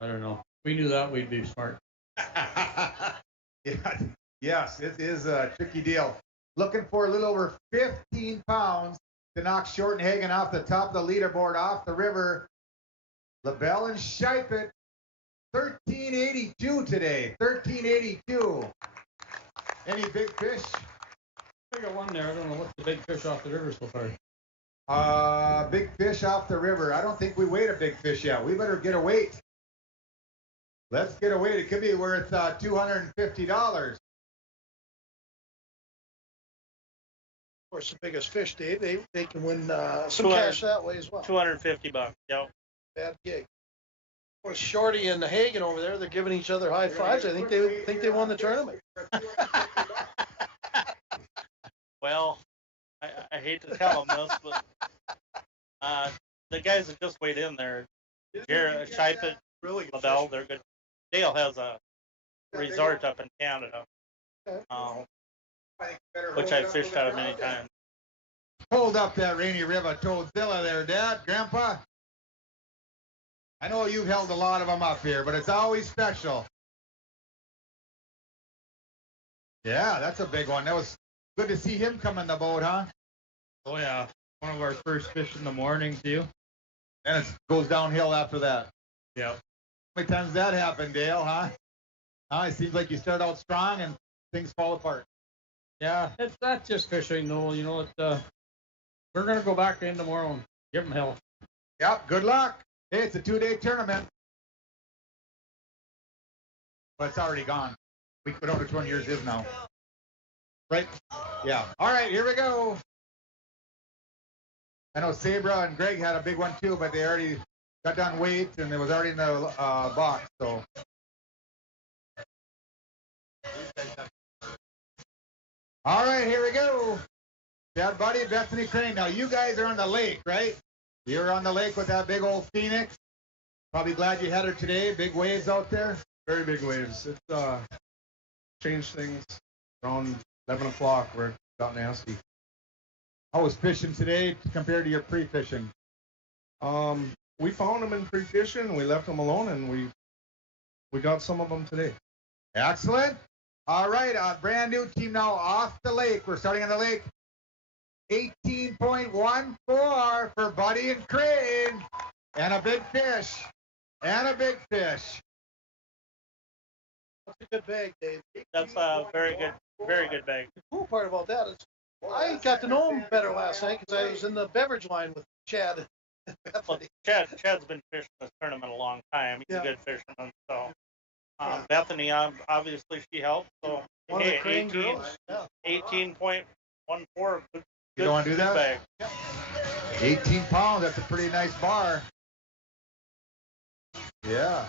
I don't know. If we knew that, we'd be smart. Yeah, yes, it is a tricky deal. Looking for a little over 15 pounds to knock Shortenhagen off the top of the leaderboard, off the river. LaBelle and Shipet, 1382 today. 1382. Any big fish? I got one there. I don't know what's the big fish off the river so far. Big fish off the river. I don't think we weighed a big fish yet. We better get a weight. Let's get a weight. It could be worth $250. Of course, the biggest fish, Dave, they can win some cash that way as well. $250. Yep. Bad gig. Of course, Shorty and the Hagen over there, they're giving each other high fives. I think they won the tournament. Well, I hate to tell them this, but the guys that just weighed in there, Jared, Shipet, really LaBelle, they're good. Dale has a resort up in Canada, which I've fished out of many times. Hold up that Rainy River toadzilla there, Dad, Grandpa. I know you've held a lot of them up here, but it's always special. Yeah, that's a big one. That was good to see him come in the boat, huh? Oh, yeah. One of our first fish in the morning, too. And it goes downhill after that. Yep. How many times that happened, Dale, huh? It seems like you start out strong and things fall apart. Yeah, that's just fishing, though. We're going to go back in tomorrow and give them hell. Yep, good luck. Hey, it's a 2-day tournament. But it's already gone. We don't know which one yours is now. Right? Yeah. All right, here we go. I know Sabra and Greg had a big one too, but they already got done weight and it was already in the box. So. All right, here we go. Dad, buddy, Bethany Crane. Now you guys are on the lake, right? You're on the lake with that big old Phoenix. Probably glad you had her today. Big waves out there. very big waves. It changed things around 11 o'clock where it got nasty. How was fishing today compared to your pre-fishing? We found them in pre-fishing, and we left them alone, and we got some of them today. Excellent. All right, a brand new team now off the lake. We're starting on the lake. 18.14 for Buddy and Crane. And a big fish. And a big fish. That's a good bag, Dave. That's a very good bag. The cool part about that is I got to know him better last night because I was in the beverage line with Chad. Well, Chad's been fishing this tournament a long time. He's a good fisherman. So Bethany, obviously she helped. So One of the Crane girls. 18.14. You don't want to do that? Bag. 18 pounds. That's a pretty nice bar. Yeah.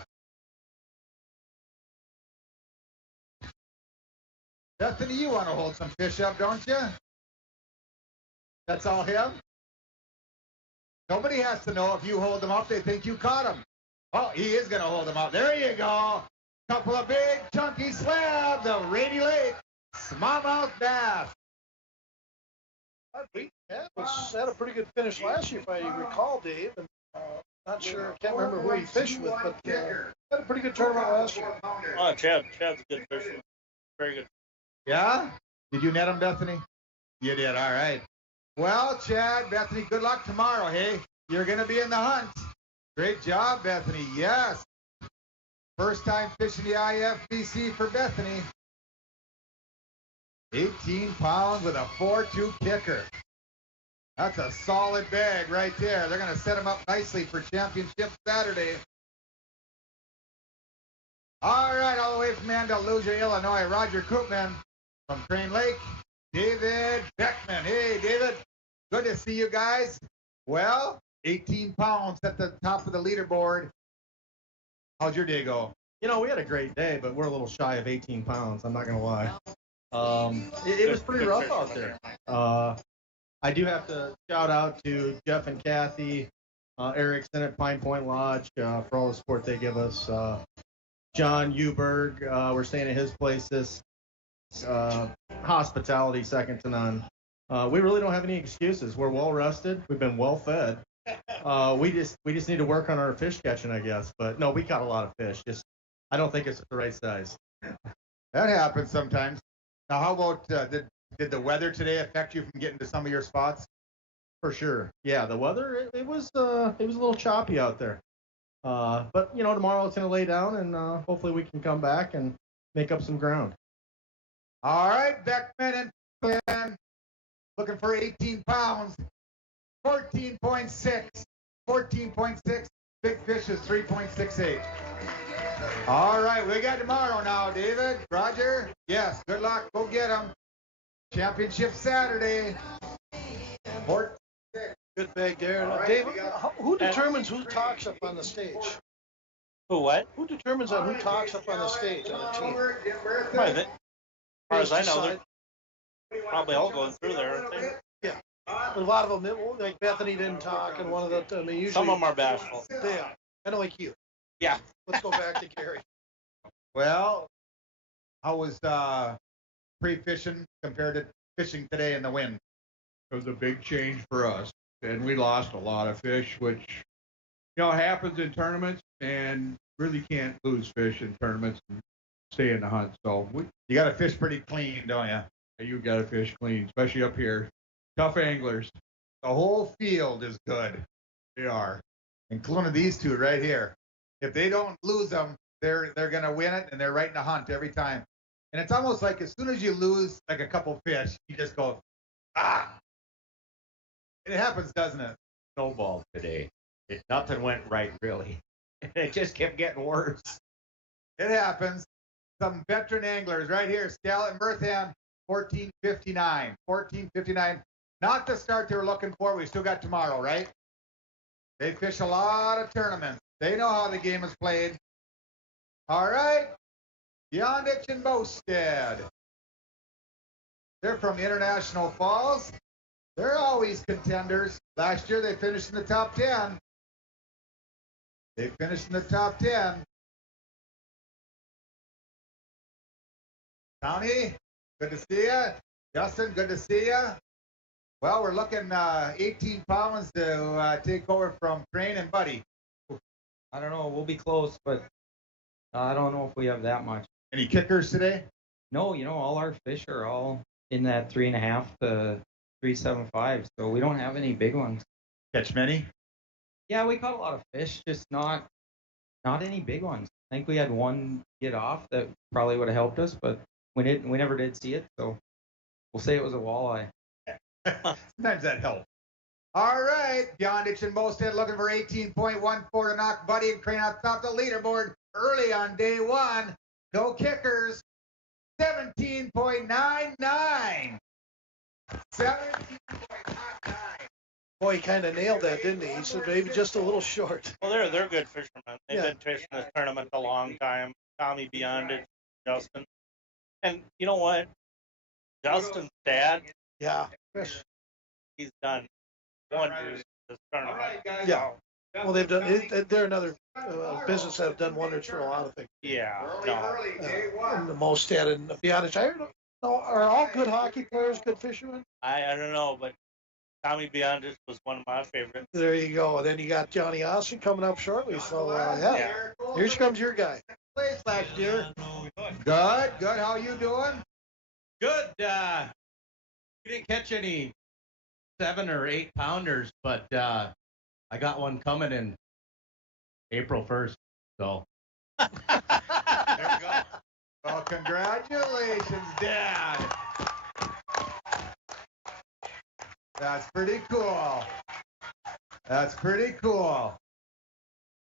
Bethany, you want to hold some fish up, don't you? That's all him? Nobody has to know if you hold them up, they think you caught them. Oh, he is going to hold them up. There you go. Couple of big, chunky slabs of Rainy Lake smallmouth bass. Yeah, had a pretty good finish last year, if I recall, Dave. And not sure, I can't remember who he fished with, but had a pretty good tournament last year. Oh, Chad's a good fisherman. Very good. Yeah? Did you net him, Bethany? You did. All right. Well, Chad, Bethany, good luck tomorrow, hey? You're going to be in the hunt. Great job, Bethany. Yes. First time fishing the IFBC for Bethany. 18 pounds with a 4-2 kicker. That's a solid bag right there. They're going to set him up nicely for Championship Saturday. All right, all the way from Andalusia, Illinois, Roger Koopman from Crane Lake, David Beckman. Hey, David, good to see you guys. Well, 18 pounds at the top of the leaderboard. How'd your day go? You know, we had a great day, but we're a little shy of 18 pounds. I'm not going to lie. It was pretty rough out there. I do have to shout out to Jeff and Kathy Erickson at Pine Point Lodge for all the support they give us. John Uberg, we're staying at his place. This hospitality second to none. We really don't have any excuses. We're well rested. We've been well fed. We just need to work on our fish catching, I guess. But no, we caught a lot of fish. Just I don't think it's the right size. That happens sometimes. Now, how about did the weather today affect you from getting to some of your spots? For sure. Yeah, the weather it was a little choppy out there. But you know, tomorrow it's gonna lay down, and hopefully we can come back and make up some ground. All right, Beckman and Flynn, looking for 18 pounds. 14.6. 14.6. Big fish is 3.68. All right, we got tomorrow now, David. Roger. Yes, good luck. Go get them. Championship Saturday. Good bag there. Right, David, who determines who talks up on the stage? Who what? Who determines on who talks up on the stage on a team? As far as I know, they're probably all going through there, aren't they? Yeah. But a lot of them, like Bethany didn't talk, and one of the, I mean, usually. Some of them are bashful. They are. Kind of like you. Yeah. Let's go back to Gary. Well, how was pre-fishing compared to fishing today in the wind? It was a big change for us, and we lost a lot of fish, which, you know, happens in tournaments, and really can't lose fish in tournaments and stay in the hunt. So you got to fish pretty clean, don't you? You got to fish clean, especially up here. Tough anglers. The whole field is good. They are, including these two right here. If they don't lose them, they're going to win it, and they're right in the hunt every time. And it's almost like as soon as you lose like a couple fish, you just go, ah. It happens, doesn't it? Snowballed today. Nothing went right, really. It just kept getting worse. It happens. Some veteran anglers right here. Scal and Berthan, 14.59. 14.59. Not the start they were looking for. We still got tomorrow, right? They fish a lot of tournaments. They know how the game is played. All right. Yondich and Bosted. They're from International Falls. They're always contenders. Last year they finished in the top 10. They finished in the top 10. Tony, good to see you. Justin, good to see you. Well, we're looking 18 pounds to take over from Crane and Buddy. I don't know. We'll be close, but I don't know if we have that much. Any kickers today? No, all our fish are all in that 3.5 to 3.75, so we don't have any big ones. Catch many? Yeah, we caught a lot of fish, just not any big ones. I think we had one get off that probably would have helped us, but we never did see it, so we'll say it was a walleye. Sometimes that helps. All right, Beyondich and Mosted looking for 18.14 to knock Buddy and Crane off top of the leaderboard early on day one. No kickers. 17.99. 17.99. Boy, he kind of nailed that, didn't he? He said maybe just a little short. Well, they're good fishermen. They've been fishing this tournament a long time. Tommy Beyondich, Justin. And you know what? Justin's dad, he's done wonders this tournament. Yeah. Well, they've done. They're another business that have done wonders for a lot of things. Yeah. No. And the Mostad and Beyondich, I don't know, are all good hockey players, good fishermen? I don't know, but Tommy Beyondich was one of my favorites. There you go. And then you got Johnny Austin coming up shortly. So, here comes your guy. Place last year. Good. How you doing? Good. We didn't catch any 7 or 8 pounders, but I got one coming in April 1st. So there we go. Well, congratulations, Dad. That's pretty cool.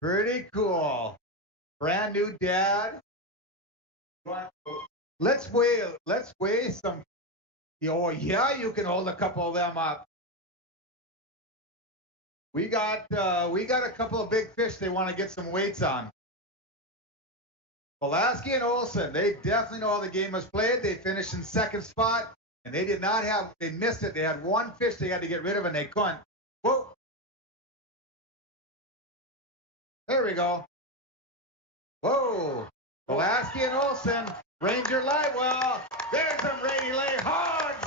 Pretty cool. Brand new dad. Let's weigh some. Oh yeah, you can hold a couple of them up. We got a couple of big fish they want to get some weights on. Pulaski and Olsen, they definitely know how the game was played. They finished in second spot, and they missed it. They had one fish they had to get rid of, and they couldn't. Whoa. There we go. Whoa. Pulaski and Olsen, Ranger live well. There's some Rainy Lay hogs.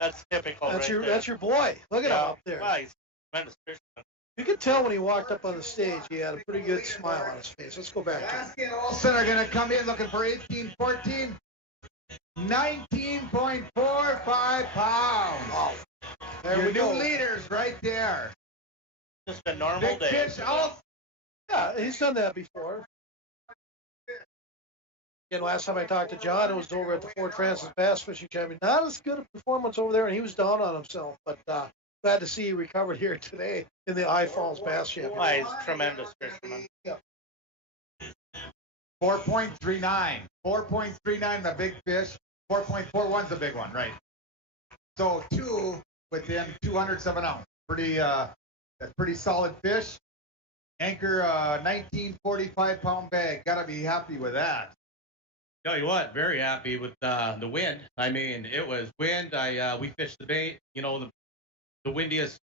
That's typical. That's right that's your boy. Look at him up there. Well, he's a tremendous fisherman. You could tell when he walked up on the stage, he had a pretty good smile on his face. Let's go back to him. Pulaski and Olsen are going to come in looking for 18-14. 19.45 pounds. Wow. There Your we go. new leaders right there. Just a normal Big day. fish out. Yeah, he's done that before. Again, last time I talked to John, it was over at the Fort Francis Bass Fishing Champion. Not as good a performance over there, and he was down on himself. But glad to see he recovered here today in the I Falls Bass Championship. Well, he's a tremendous fisherman. Yeah. 4.39. 4.39 the big fish. 4.41's the big one, right? So two within 200ths of an ounce. That's pretty solid fish. Anchor 1945-pound bag. Gotta be happy with that. Tell you what, very happy with the wind. I mean, it was wind. We fished the bait, the windiest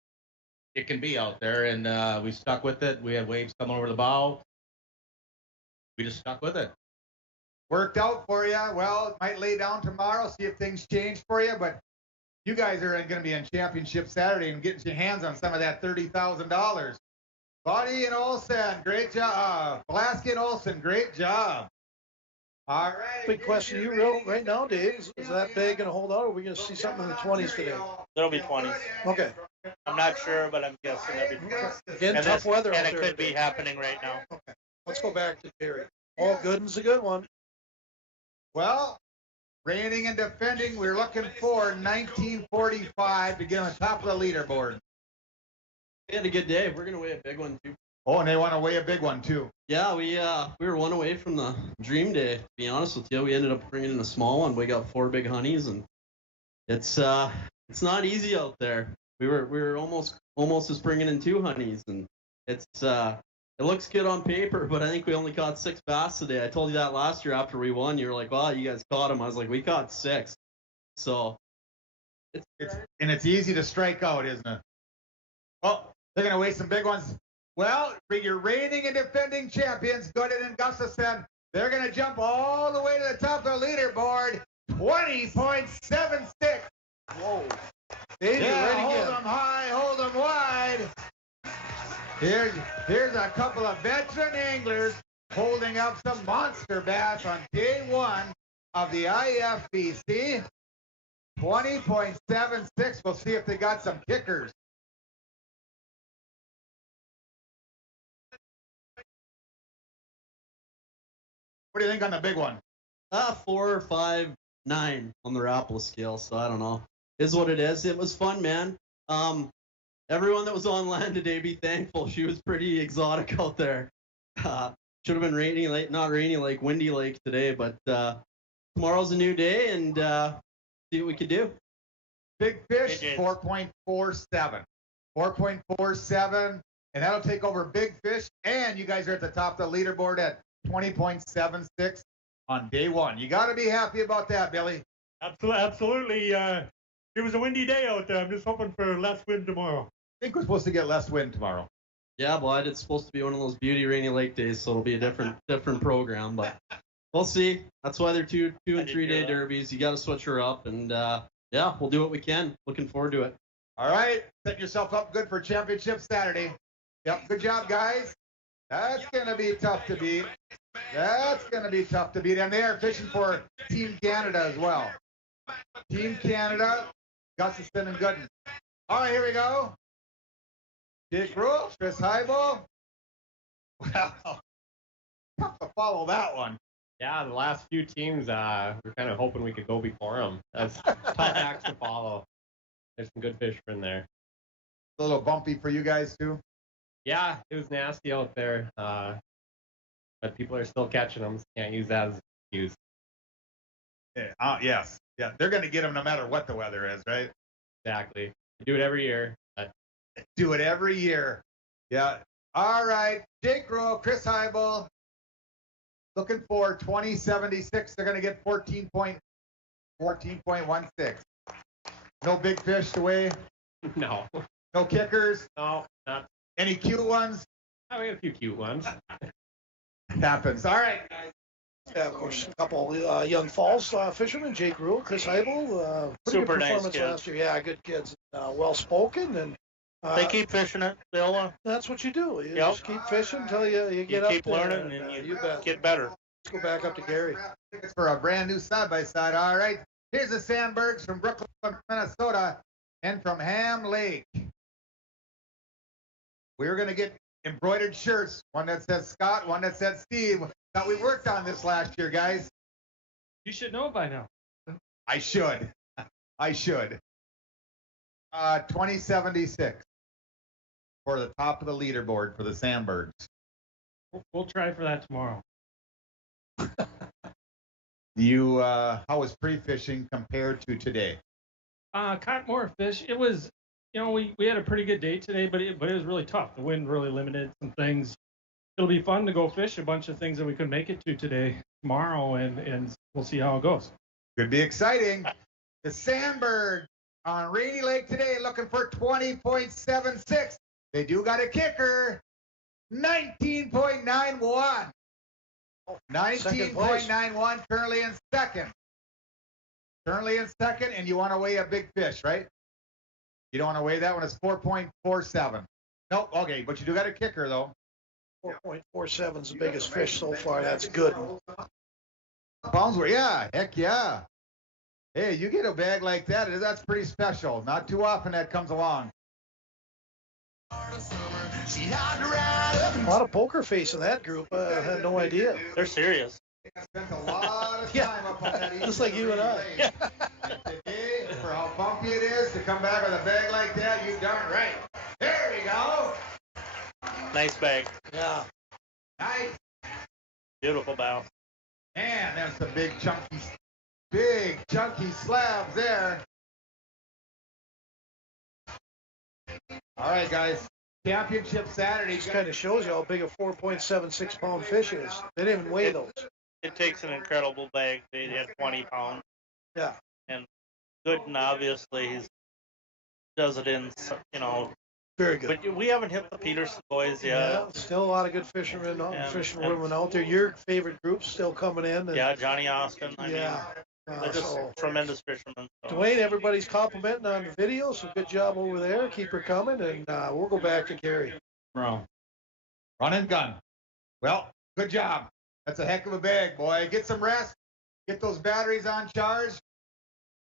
it can be out there, and we stuck with it. We had waves coming over the bow. We just stuck with it. Worked out for you. Well, it might lay down tomorrow, see if things change for you, but you guys are going to be in championship Saturday and getting your hands on some of that $30,000. Buddy and Olsen, great job. Pulaski and Olsen, great job. All right. Big question to you right now, Dave. Is that bag going to hold out, or are we going to see something in the 20s today? There'll be 20s. Okay. I'm not sure, but I'm guessing there'll be 20s. Again, tough weather and out it there could be today. happening right now. Okay. Let's go back to Terry. All Gooden's a good one. Well, reigning and defending, we're looking for 1945 to get on the top of the leaderboard. We had a good day. We're going to weigh a big one, too. Oh, and they want to weigh a big one, too. Yeah, we were one away from the dream day, to be honest with you. We ended up bringing in a small one. We got 4 big honeys, and it's not easy out there. We were almost just bringing in 2 honeys, and it looks good on paper, but I think we only caught 6 bass today. I told you that last year after we won. You were like, "Wow, you guys caught them." I was like, "We caught 6." So it's easy to strike out, isn't it? Oh, they're going to weigh some big ones. Well, for your reigning and defending champions, Gooden and Gustafson, They're going to jump all the way to the top of the leaderboard. 20.76. Whoa. Davey, Yeah, right hold again. them high, hold them wide. Here's a couple of veteran anglers holding up some monster bass on day one of the IFBC. 20.76. We'll see if they got some kickers. What do you think on the big one? 4, 5, 9 on the raffle scale. So I don't know. Is what it is. It was fun, man. Everyone that was on land today, be thankful. She was pretty exotic out there. Should have been rainy lake, not rainy lake, windy lake today. But tomorrow's a new day, and see what we could do. Big fish, 4.47. 4.47, and that'll take over big fish. And you guys are at the top of the leaderboard at 20.76 on day one. You got to be happy about that, Billy. Absolutely. It was a windy day out there. I'm just hoping for less wind tomorrow. I think we're supposed to get less wind tomorrow. Yeah, but it's supposed to be one of those beauty rainy lake days, so it'll be a different program. But we'll see. That's why they're two and 3 day derbies. You got to switch her up, and yeah, we'll do what we can. Looking forward to it. All right, set yourself up good for championship Saturday. Yep, good job, guys. That's going to be tough to beat. That's going to be tough to beat. And they are fishing for Team Canada as well. Team Canada, Gustafson and Gooden. All right, here we go. Jake Rule, Chris Heibel. Wow, tough to follow that one. Yeah, the last few teams, we're kind of hoping we could go before them. That's tough acts to follow. There's some good fish in there. A little bumpy for you guys, too? Yeah, it was nasty out there, but people are still catching them. So can't use that as an excuse. Yeah, yes. Yeah, they're going to get them no matter what the weather is, right? Exactly. We do it every year. Do it every year. Yeah. All right. Jake Rowe, Chris Heibel. Looking for 2076. They're going to get 14.16. No big fish to weigh. No. No kickers. No. Not. Any cute ones? Oh, we got a few cute ones. Happens. All right, guys. Yeah, of course, a couple young Falls fishermen, Jake Rule, Chris Heibel. Pretty Super good nice performance kids. last year. Yeah, good kids. Well spoken, and they keep fishing it, Bill. That's what you do. You just keep fishing until you get up keep there. learning, and you bet. get better. Let's go back up to Gary. Tickets for a brand new side-by-side. All right. Here's the Sandbergs from Brooklyn, Minnesota, and from Ham Lake. We're going to get embroidered shirts. One that says Scott, one that says Steve. Thought we worked on this last year, guys. You should know by now. I should. 2076 for the top of the leaderboard for the Sandbergs. We'll try for that tomorrow. How was pre-fishing compared to today? Caught more fish. It was, we had a pretty good day today, but it was really tough. The wind really limited some things. It'll be fun to go fish a bunch of things that we couldn't make it to today, tomorrow, and we'll see how it goes. Could be exciting. The Sandberg on Rainy Lake today looking for 20.76. They do got a kicker. 19.91. 19.91, currently in second. And you want to weigh a big fish, right? You don't want to weigh that one. It's 4.47. Nope, okay, but you do got a kicker, though. 4.47 is the biggest fish so far. That's good. Palmsworth, yeah, heck yeah. Hey, you get a bag like that, that's pretty special. Not too often that comes along. A lot of poker face in that group. I had no idea. They're serious. I spent a lot of time up on that. Just like you and I. Today, for how bumpy it is to come back with a bag like that, you darn right. There we go. Nice bag. Yeah. Nice. Beautiful bow. Man, there's some big chunky slabs there. All right, guys. Championship Saturday. This kind of shows you how big a 4.76 pound fish is. They didn't even weigh those. It takes an incredible bag. They had 20 pounds. Yeah. And Gooden, obviously, does it in, Very good. But we haven't hit the Peterson boys yet. Yeah, still a lot of good fishermen, fishermen women out there. Your favorite group's still coming in. And, Yeah, Johnny Austin. I mean, they're just so, tremendous fishermen. So. Dwayne, everybody's complimenting on the video, so good job over there. Keep her coming, and we'll go back to Gary. Run and gun. Well, good job. That's a heck of a bag, boy. Get some rest. Get those batteries on charge.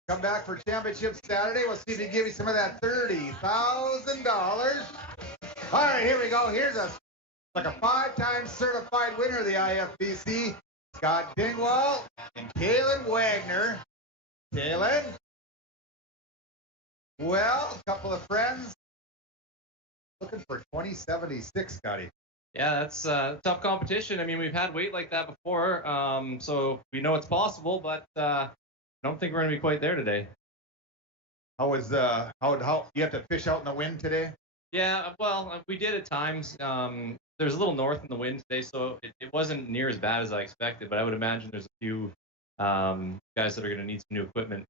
Come back for championship Saturday. We'll see if he give you some of that $30,000. All right, here we go. Here's like a 5-time certified winner of the IFBC, Scott Dingwall and Kaylin Wagner. Kaylin? Well, a couple of friends looking for 2076, Scotty. Yeah, that's tough competition. I mean, we've had weight like that before, so we know it's possible, but I don't think we're going to be quite there today. How you have to fish out in the wind today? Yeah, well, we did at times. There's a little north in the wind today, so it wasn't near as bad as I expected, but I would imagine there's a few guys that are going to need some new equipment.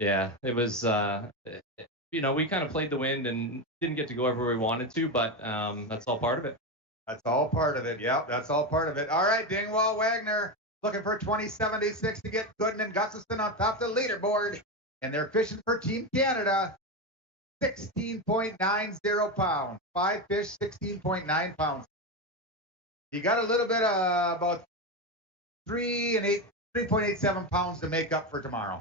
Yeah, it was, we kind of played the wind and didn't get to go everywhere we wanted to, but that's all part of it. That's all part of it. Yep, that's all part of it. All right, Dingwall Wagner looking for 2076 to get Gooden and Gustafson on top of the leaderboard. And they're fishing for Team Canada. 16.90 pounds. 5 fish, 16.9 pounds. You got a little bit about 3.87 pounds to make up for tomorrow.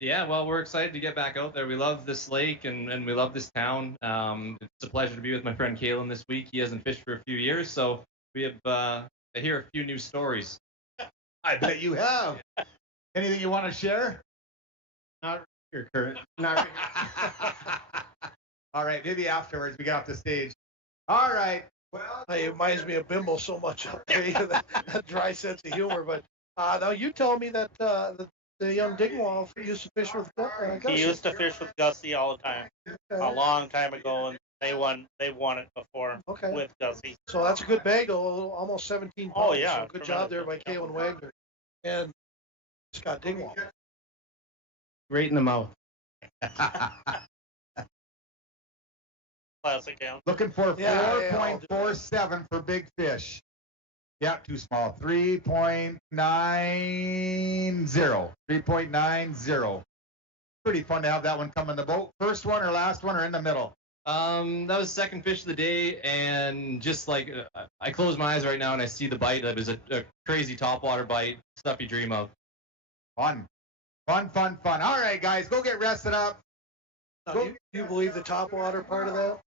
Yeah, well, we're excited to get back out there. We love this lake and we love this town. It's a pleasure to be with my friend Kalen this week. He hasn't fished for a few years, so we have I hear a few new stories. I bet you have. Anything you want to share? Not your current. Not. All right, maybe afterwards we get off the stage. All right. Well, it reminds me of Bimbo so much up there. That dry sense of humor. But now you told me that the young Dingwall used to fish with Gussie. He used to fish with Gussie all the time, a long time ago, and they won it before with Gussie. So that's a good bag, though, almost 17 pounds. Oh yeah, so good job there by Kaylin Wagner and Scott Dingwall. Right in the mouth. Classic count. Looking for 4.47 for big fish. Yeah, too small. 3.90. 3.90. Pretty fun to have that one come in the boat. First one or last one or in the middle? That was the second fish of the day, and just like I close my eyes right now and I see the bite. That was a crazy topwater bite, stuff you dream of. Fun. All right, guys, go get rested up. Do you believe the topwater part of that?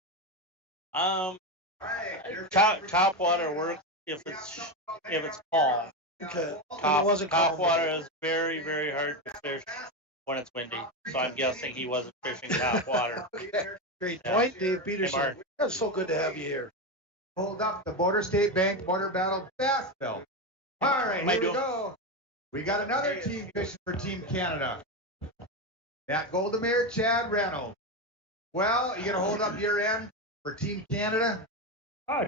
Topwater works if it's calm. Okay. Topwater is very, very hard to fish when it's windy. So I'm guessing he wasn't fishing topwater. Okay. Great point, Dave Peterson. Hey, That's so good to have you here. Hold up the Border State Bank Border Battle Bass Belt. All right, here we go. We got another team fishing for Team Canada. Matt Goldemir, Chad Reynolds. Well, you gonna hold up your end for Team Canada?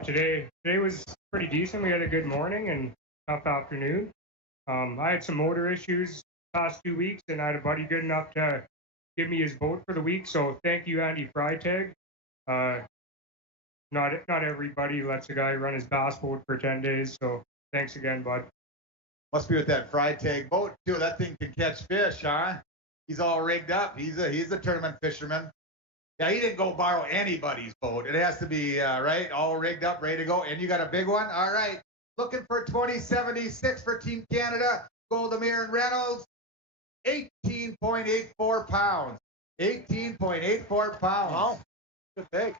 Today was pretty decent. We had a good morning and tough afternoon. I had some motor issues past 2 weeks, and I had a buddy good enough to give me his boat for the week. So thank you, Andy Freitag. Not everybody lets a guy run his bass boat for 10 days. So thanks again, bud. Must be with that Freitag boat too. That thing can catch fish, huh? He's all rigged up. He's a tournament fisherman. Yeah, he didn't go borrow anybody's boat. It has to be right, all rigged up, ready to go. And you got a big one. All right, looking for 2076 for Team Canada. Goldemir and Reynolds, 18.84 pounds. 18.84 pounds. Wow, good big.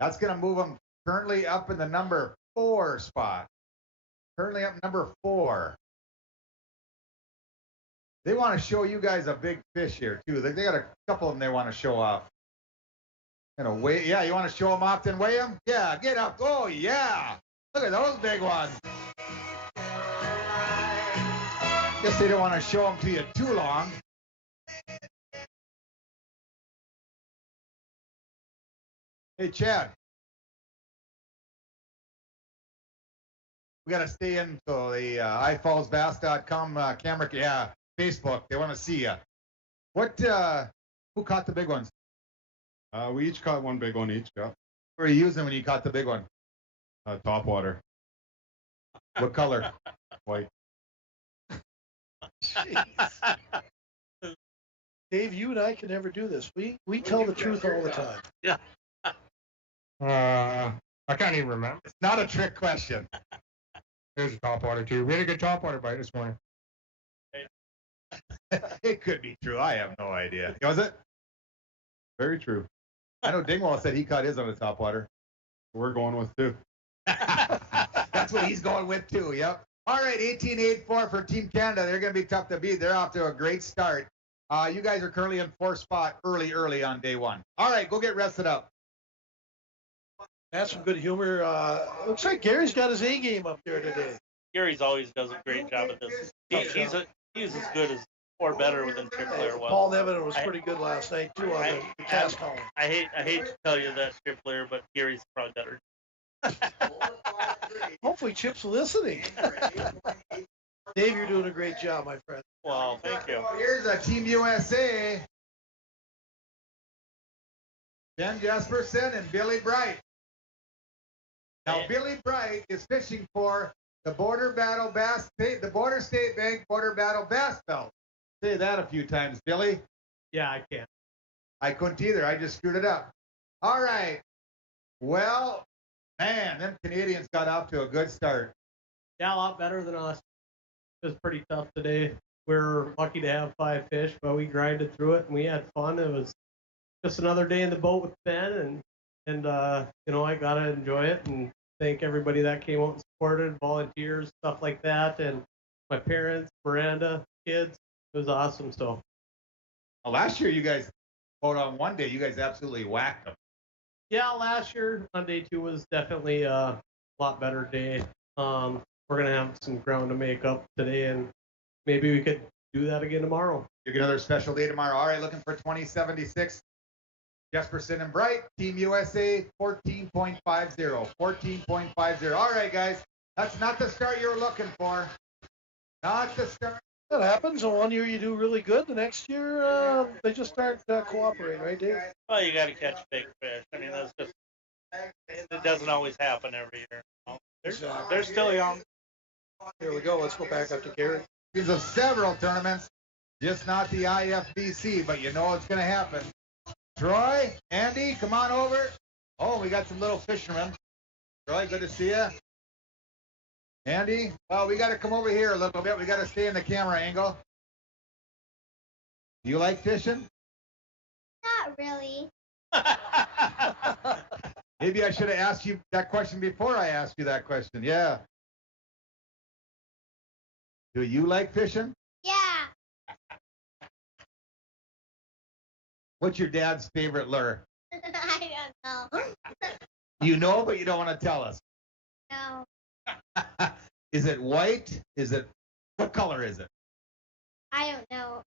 That's gonna move them currently up in the number 4 spot. Currently up number 4. They want to show you guys a big fish here, too. They got a couple of them they want to show off. Yeah, you want to show them off, then weigh them? Yeah, get up. Oh, yeah. Look at those big ones. Guess they don't want to show them to you too long. Hey, Chad. We got to stay in so the ifallsbass.com camera. Yeah, Facebook. They want to see you. Who caught the big ones? We each caught one big one each, yeah. What were you using when you caught the big one? Top water. What color? White. Dave, you and I can never do this. We tell the truth all the time. Yeah. I can't even remember. It's not a trick question. There's a topwater too. We had a good topwater bite this morning. It could be true. I have no idea. Was it? Very true. I know Dingwall said he caught his on the topwater. We're going with two. That's what he's going with too. Yep. All right, 18-8-4 for Team Canada. They're going to be tough to beat. They're off to a great start. You guys are currently in 4th spot early on day 1. All right, go get rested up. That's some good humor. Looks like Gary's got his A game up there today. Gary's always does a great job at this. He's as good as or better than Chip Blair was. Paul Nevin was pretty good last night too on the cast column. I hate to tell you that, Chip Blair, but Gary's probably better. Hopefully Chip's listening. Dave, you're doing a great job, my friend. Well, thank you. Here's a Team USA. Ben Jesperson and Billy Bright. Now, Billy Bright is fishing for the Border State Bank Border Battle Bass Belt. Say that a few times, Billy. Yeah, I can. I couldn't either. I just screwed it up. All right. Well, man, them Canadians got off to a good start. Yeah, a lot better than us. It was pretty tough today. We're lucky to have 5 fish, but we grinded through it and we had fun. It was just another day in the boat with Ben, and I gotta enjoy it and thank everybody that came out and supported, volunteers, stuff like that, and my parents, Miranda, kids. It was awesome. So last year you guys boat on one day. You guys absolutely whacked them. Yeah, last year on day 2 was definitely a lot better day. We're gonna have some ground to make up today, and maybe we could do that again tomorrow. You get another special day tomorrow. All right, looking for 2076. Jesperson and Bright, Team USA, 14.50. 14.50. All right, guys. That's not the start you were looking for. Not the start. That happens. And one year you do really good. The next year, they just start cooperating, right, Dave? Well, you got to catch big fish. I mean, that's just, it doesn't always happen every year. They're still young. Here we go. Let's go back up to Gary. These are several tournaments, just not the IFBC, but you know it's going to happen. Troy, Andy, come on over. Oh, we got some little fishermen. Troy, good to see you. Andy, well, we got to come over here a little bit. We got to stay in the camera angle. Do you like fishing? Not really. Maybe I should have asked you that question before I asked you that question. Yeah. Do you like fishing? Yeah. What's your dad's favorite lure? I don't know. You know, but you don't want to tell us. No. Is it white? What color is it? I don't know.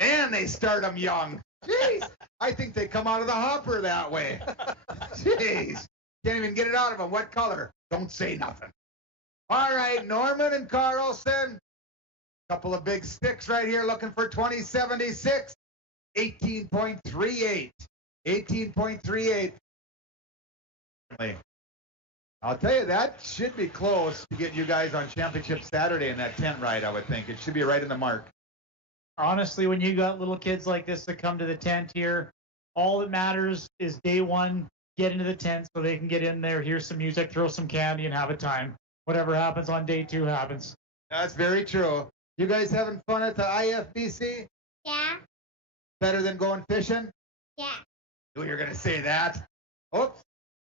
Man, they start them young. Jeez. I think they come out of the hopper that way. Jeez. Can't even get it out of them. What color? Don't say nothing. All right, Norman and Carlson. Couple of big sticks right here looking for 2076. 18.38. 18.38. I'll tell you, that should be close to get you guys on Championship Saturday in that tent ride, I would think. It should be right in the mark. Honestly, when you got little kids like this that come to the tent here, all that matters is day 1, get into the tent so they can get in there, hear some music, throw some candy, and have a time. Whatever happens on day 2 happens. That's very true. You guys having fun at the IFBC? Yeah. Better than going fishing? Yeah. Knew you were going to say that. Oops.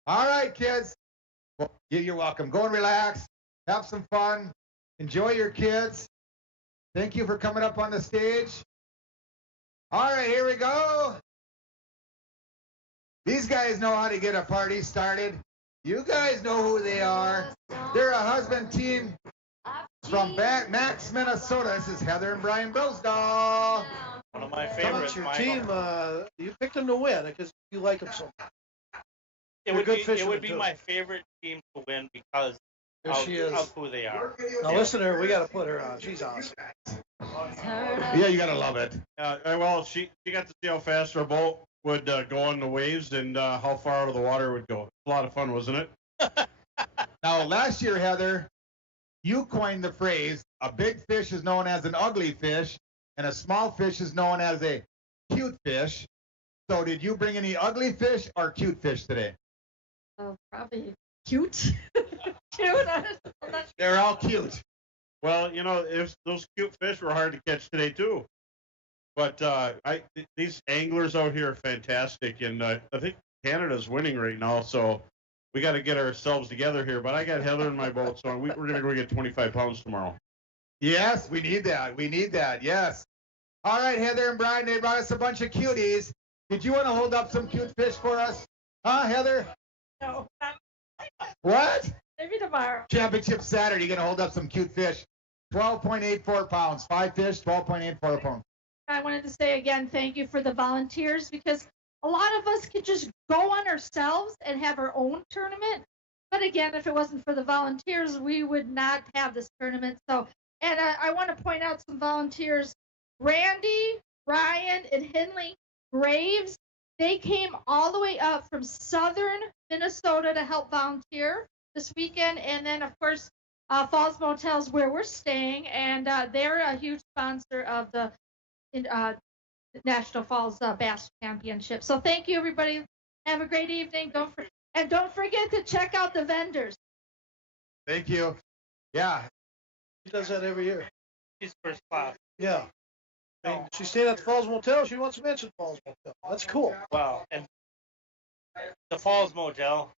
All right, kids. Well, you're welcome. Go and relax. Have some fun. Enjoy your kids. Thank you for coming up on the stage. All right, here we go. These guys know how to get a party started. You guys know who they are. They're a husband team from Max, Minnesota. This is Heather and Brian Brosdahl. One of my favorites. Your team, you picked them to win because you like them so much. It would be my favorite team to win because of who they are. Now listen to her. We got to put her on. She's awesome. Yeah, you got to love it. Well, she got to see how fast our boat would go on the waves and how far out of the water it would go. A lot of fun, wasn't it? Now, last year, Heather, you coined the phrase, a big fish is known as an ugly fish, and a small fish is known as a cute fish. So did you bring any ugly fish or cute fish today? Probably cute. Cute. They're all cute. Well, those cute fish were hard to catch today, too. But these anglers out here are fantastic, and I think Canada's winning right now, so we got to get ourselves together here. But I got Heather in my boat, so we're going to go get 25 pounds tomorrow. Yes, we need that. We need that, yes. All right, Heather and Brian, they brought us a bunch of cuties. Did you want to hold up some cute fish for us? Huh, Heather? No. What? Maybe tomorrow. Championship Saturday, you're going to hold up some cute fish. 12.84 pounds. 5 fish, 12.84 pounds. I wanted to say again, thank you for the volunteers, because a lot of us could just go on ourselves and have our own tournament. But again, if it wasn't for the volunteers, we would not have this tournament. So, and I want to point out some volunteers. Randy, Ryan, and Henley Graves, they came all the way up from southern Minnesota to help volunteer this weekend. And then, of course, Falls Motels, where we're staying, and they're a huge sponsor of the National Falls Bass Championship. So thank you, everybody. Have a great evening. Don't forget to check out the vendors. Thank you. Yeah. She does that every year. She's first class. Yeah. And she stayed at the Falls Motel. She wants to mention Falls Motel. That's cool. Wow. And the Falls Motel.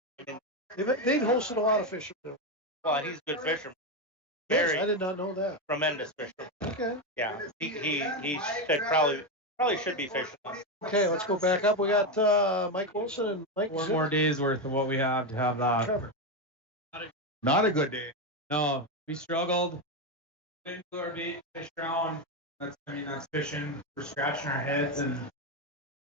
They've hosted a lot of fishermen. Well, he's a good fisherman. Yes, I did not know that. Tremendous fisherman. Okay. Yeah. He should probably should be fishing. Okay, let's go back up. We got Mike Wilson and Mike. 4 more days worth of what we have to have that. Trevor. Not a good day. No, we struggled. Didn't glue our bait, fish drown. That's fishing. We're scratching our heads and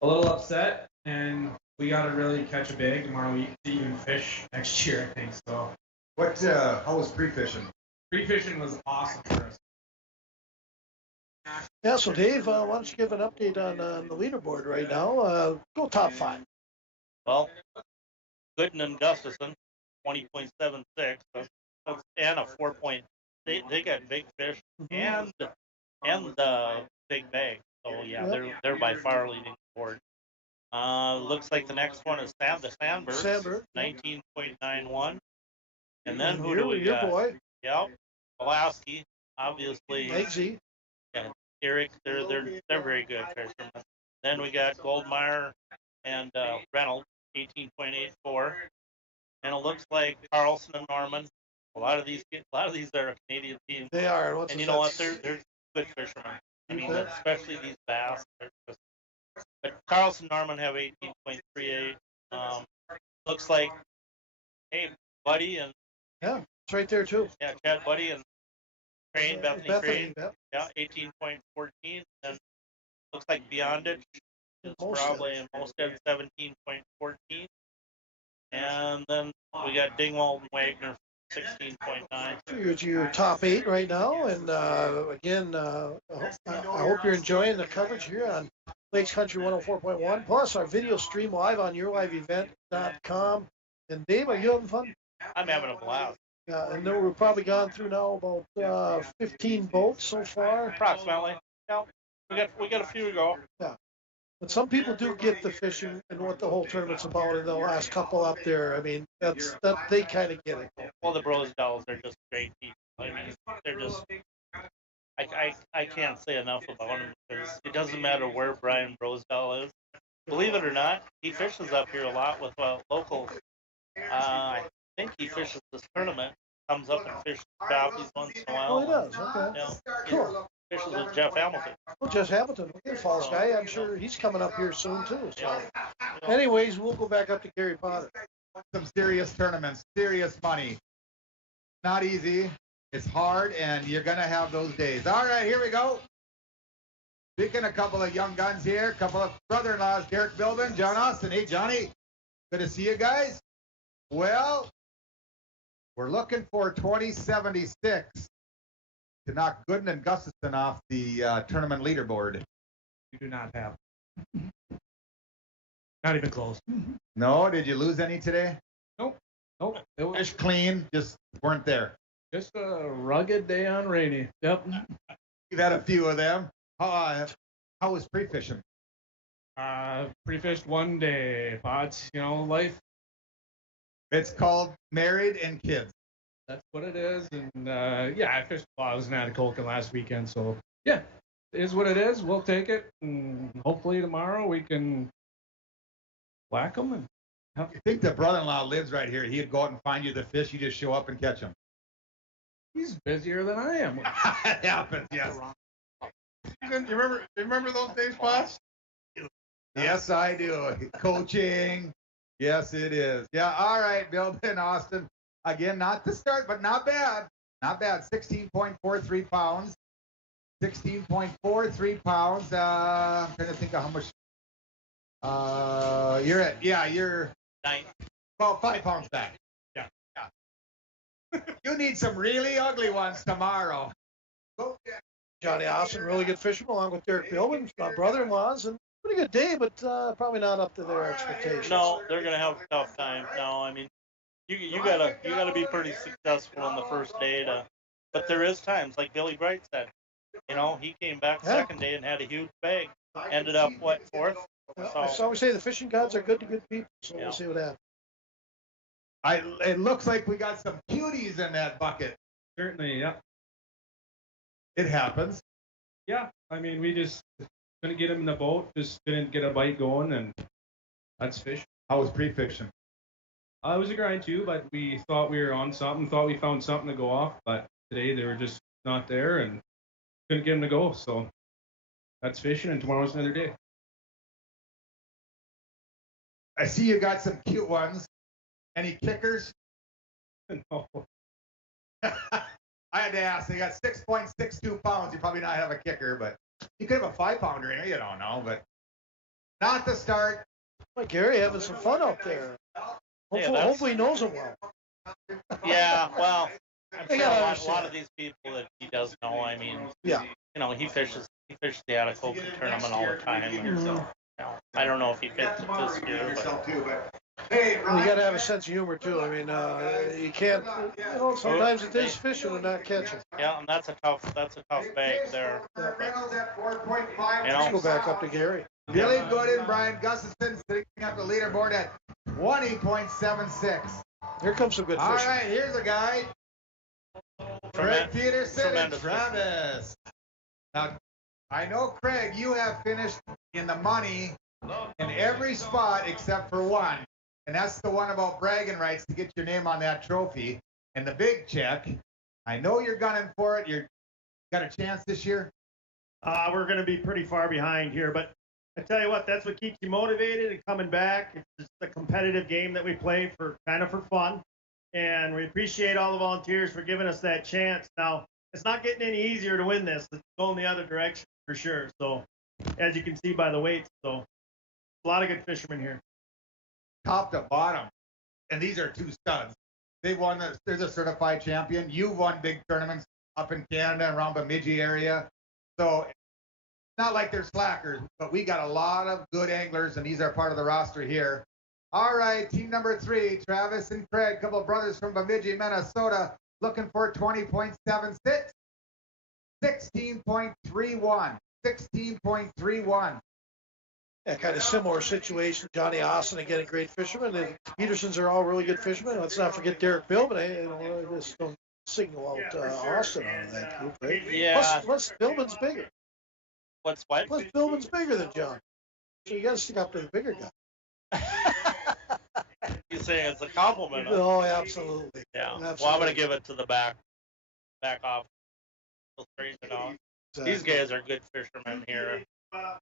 a little upset. And we got to really catch a big tomorrow week to even fish next year, I think. So. What? How was pre-fishing? Pre-fishing was awesome for us. Yeah, so Dave, why don't you give an update on the leaderboard right now? Go top 5. Well, Gooden and Gustafson, 20.76, and a 4 point. They got big fish and the big bag. So yeah, they're by far leading the board. Looks like the next one is the Sandbirds, 19.91, and then who do we got? Your boy. Yep, Pulaski, obviously. Eggsy. Yeah, Eric, they're very good fishermen. Then we got Goldmeyer and Reynolds, 18.84, and it looks like Carlson and Norman. A lot of these are Canadian teams. They are. And you know what? They're good fishermen. I mean, especially these bass. But Carlson and Norman have 18.38. Looks like, hey, Buddy and yeah, it's right there too. Yeah, Chad Buddy and Crane, Bethany Crane. Yeah, 18.14. And looks like Beyond It is probably in Molstead 17.14. And then we got Dingwald and Wagner 16.9. Your top 8 right now, and again, I hope you're enjoying the coverage here on Lakes Country 104.1, plus our video stream live on yourliveevent.com. And Dave, are you having fun? I'm having a blast. Yeah, I know we've probably gone through now about 15 boats so far. Approximately. Yeah, we got a few to go. Yeah. But some people do get the fishing and what the whole tournament's about in the last couple up there. I mean, that they kind of get it. Well, the Brosdals are just great people. I mean, they're just. I can't say enough about them because it doesn't matter where Brian Brosdal is. Believe it or not, he fishes up here a lot with local. I think he fishes this tournament. Comes up and fishes jobbies once in a while. Oh, he does. Okay. Yeah, cool. Fishes with Jeff Hamilton. Well, Jeff Hamilton, okay, Falls guy. I'm sure he's coming up here soon too. So, anyways, we'll go back up to Gary Potter. Some serious tournaments, serious money. Not easy. It's hard, and you're gonna have those days. All right, here we go. Speaking a couple of young guns here, a couple of brother-in-laws, Derek Bilbin, John Austin. Hey, Johnny, good to see you guys. Well, we're looking for 2076 to knock Gooden and Gustafson off the tournament leaderboard. You do not have. Not even close. No, did you lose any today? Nope. Nope. It was Fish clean, just weren't there. just a rugged day on rainy. Yep. You've had a few of them. How was pre-fishing? Pre-fished one day, pots, life. It's called Married and Kids. That's what it is. And I fished while I was in Atikokan last weekend. So yeah, it is what it is. We'll take it. And hopefully tomorrow we can whack them. And You think the brother-in-law lives right here? He'd go out and find you the fish. You just show up and catch them. he's busier than I am. It happens, yes. You remember those days, Pots? Yes, I do. Coaching. Yes, it is. Yeah, all right, Bill and Austin. Again, not the start, but not bad. Not bad. 16.43 pounds. 16.43 pounds. I'm trying to think of how much. You're 9. about 5 pounds back. Yeah. You need some really ugly ones tomorrow. Johnny Austin, really good fisherman, along with Derek Philbin, brother-in-laws, and pretty good day, but probably not up to their expectations. No, they're gonna have a tough time. No, I mean, you gotta be pretty successful on the first day but there is times, like Billy Bright said, he came back second day and had a huge bag. Ended up fourth. So we say the fishing gods are good to good people, so we'll see what happens. It looks like we got some cuties in that bucket. Certainly, yeah. It happens. Yeah, I mean, we just couldn't get him in the boat, just didn't get a bite going, and that's fish. How was pre-fishing? It was a grind too, but we thought we were on something, thought we found something to go off, but today they were just not there and couldn't get them to go, so that's fishing, and tomorrow's another day. I see you got some cute ones. Any kickers? No. I had to ask. They got 6.62 pounds. You probably not have a kicker, but you could have a 5-pounder in it. You don't know, but not the start. Well, Gary having some fun out there. Hopefully he knows them well. Yeah, well, I'm sure a lot of these people that he does know. I mean, he fishes the Atikokan tournament all the time. And so, I don't know if he fits it this year, but. Well, you got to have a sense of humor too. I mean, you can't. Sometimes it is fishing and not catching. Yeah, and that's a tough bag there. Let's go back up to Gary. Billy Gooden, Brian Gustafson sitting up the leaderboard at 20.76. Here comes some good fishing. All right, here's a guy. Craig Peterson and Travis. Now, I know, Craig, you have finished in the money in every spot except for one. And that's the one about bragging rights to get your name on that trophy. And the big check, I know you're gunning for it. You're got a chance this year? We're going to be pretty far behind here, but I tell you what, that's what keeps you motivated and coming back. It's just a competitive game that we play for fun. And we appreciate all the volunteers for giving us that chance. Now, it's not getting any easier to win this. It's going the other direction for sure. So, as you can see by the weights, so a lot of good fishermen here. Top to bottom, and these are two studs. They've won. They're the certified champion. You've won big tournaments up in Canada and around Bemidji area. So it's not like they're slackers, but we got a lot of good anglers, and these are part of the roster here. All right, team number 3, Travis and Craig, couple of brothers from Bemidji, Minnesota, looking for 20.76, 16.31, 16.31. Yeah, kind of similar situation. Johnny Austin, again, a great fisherman. And Petersons are all really good fishermen. Let's not forget Derek Bill, but I just don't signal out Austin on that group, right? Yeah. Plus Philbin's bigger. What's what? Plus Philbin's bigger than John. So you got to stick up to the bigger guy. You're saying it's a compliment. Oh, absolutely. Yeah. Absolutely. Well, I'm going to give it to the back off. We'll straighten it out. These guys are good fishermen here.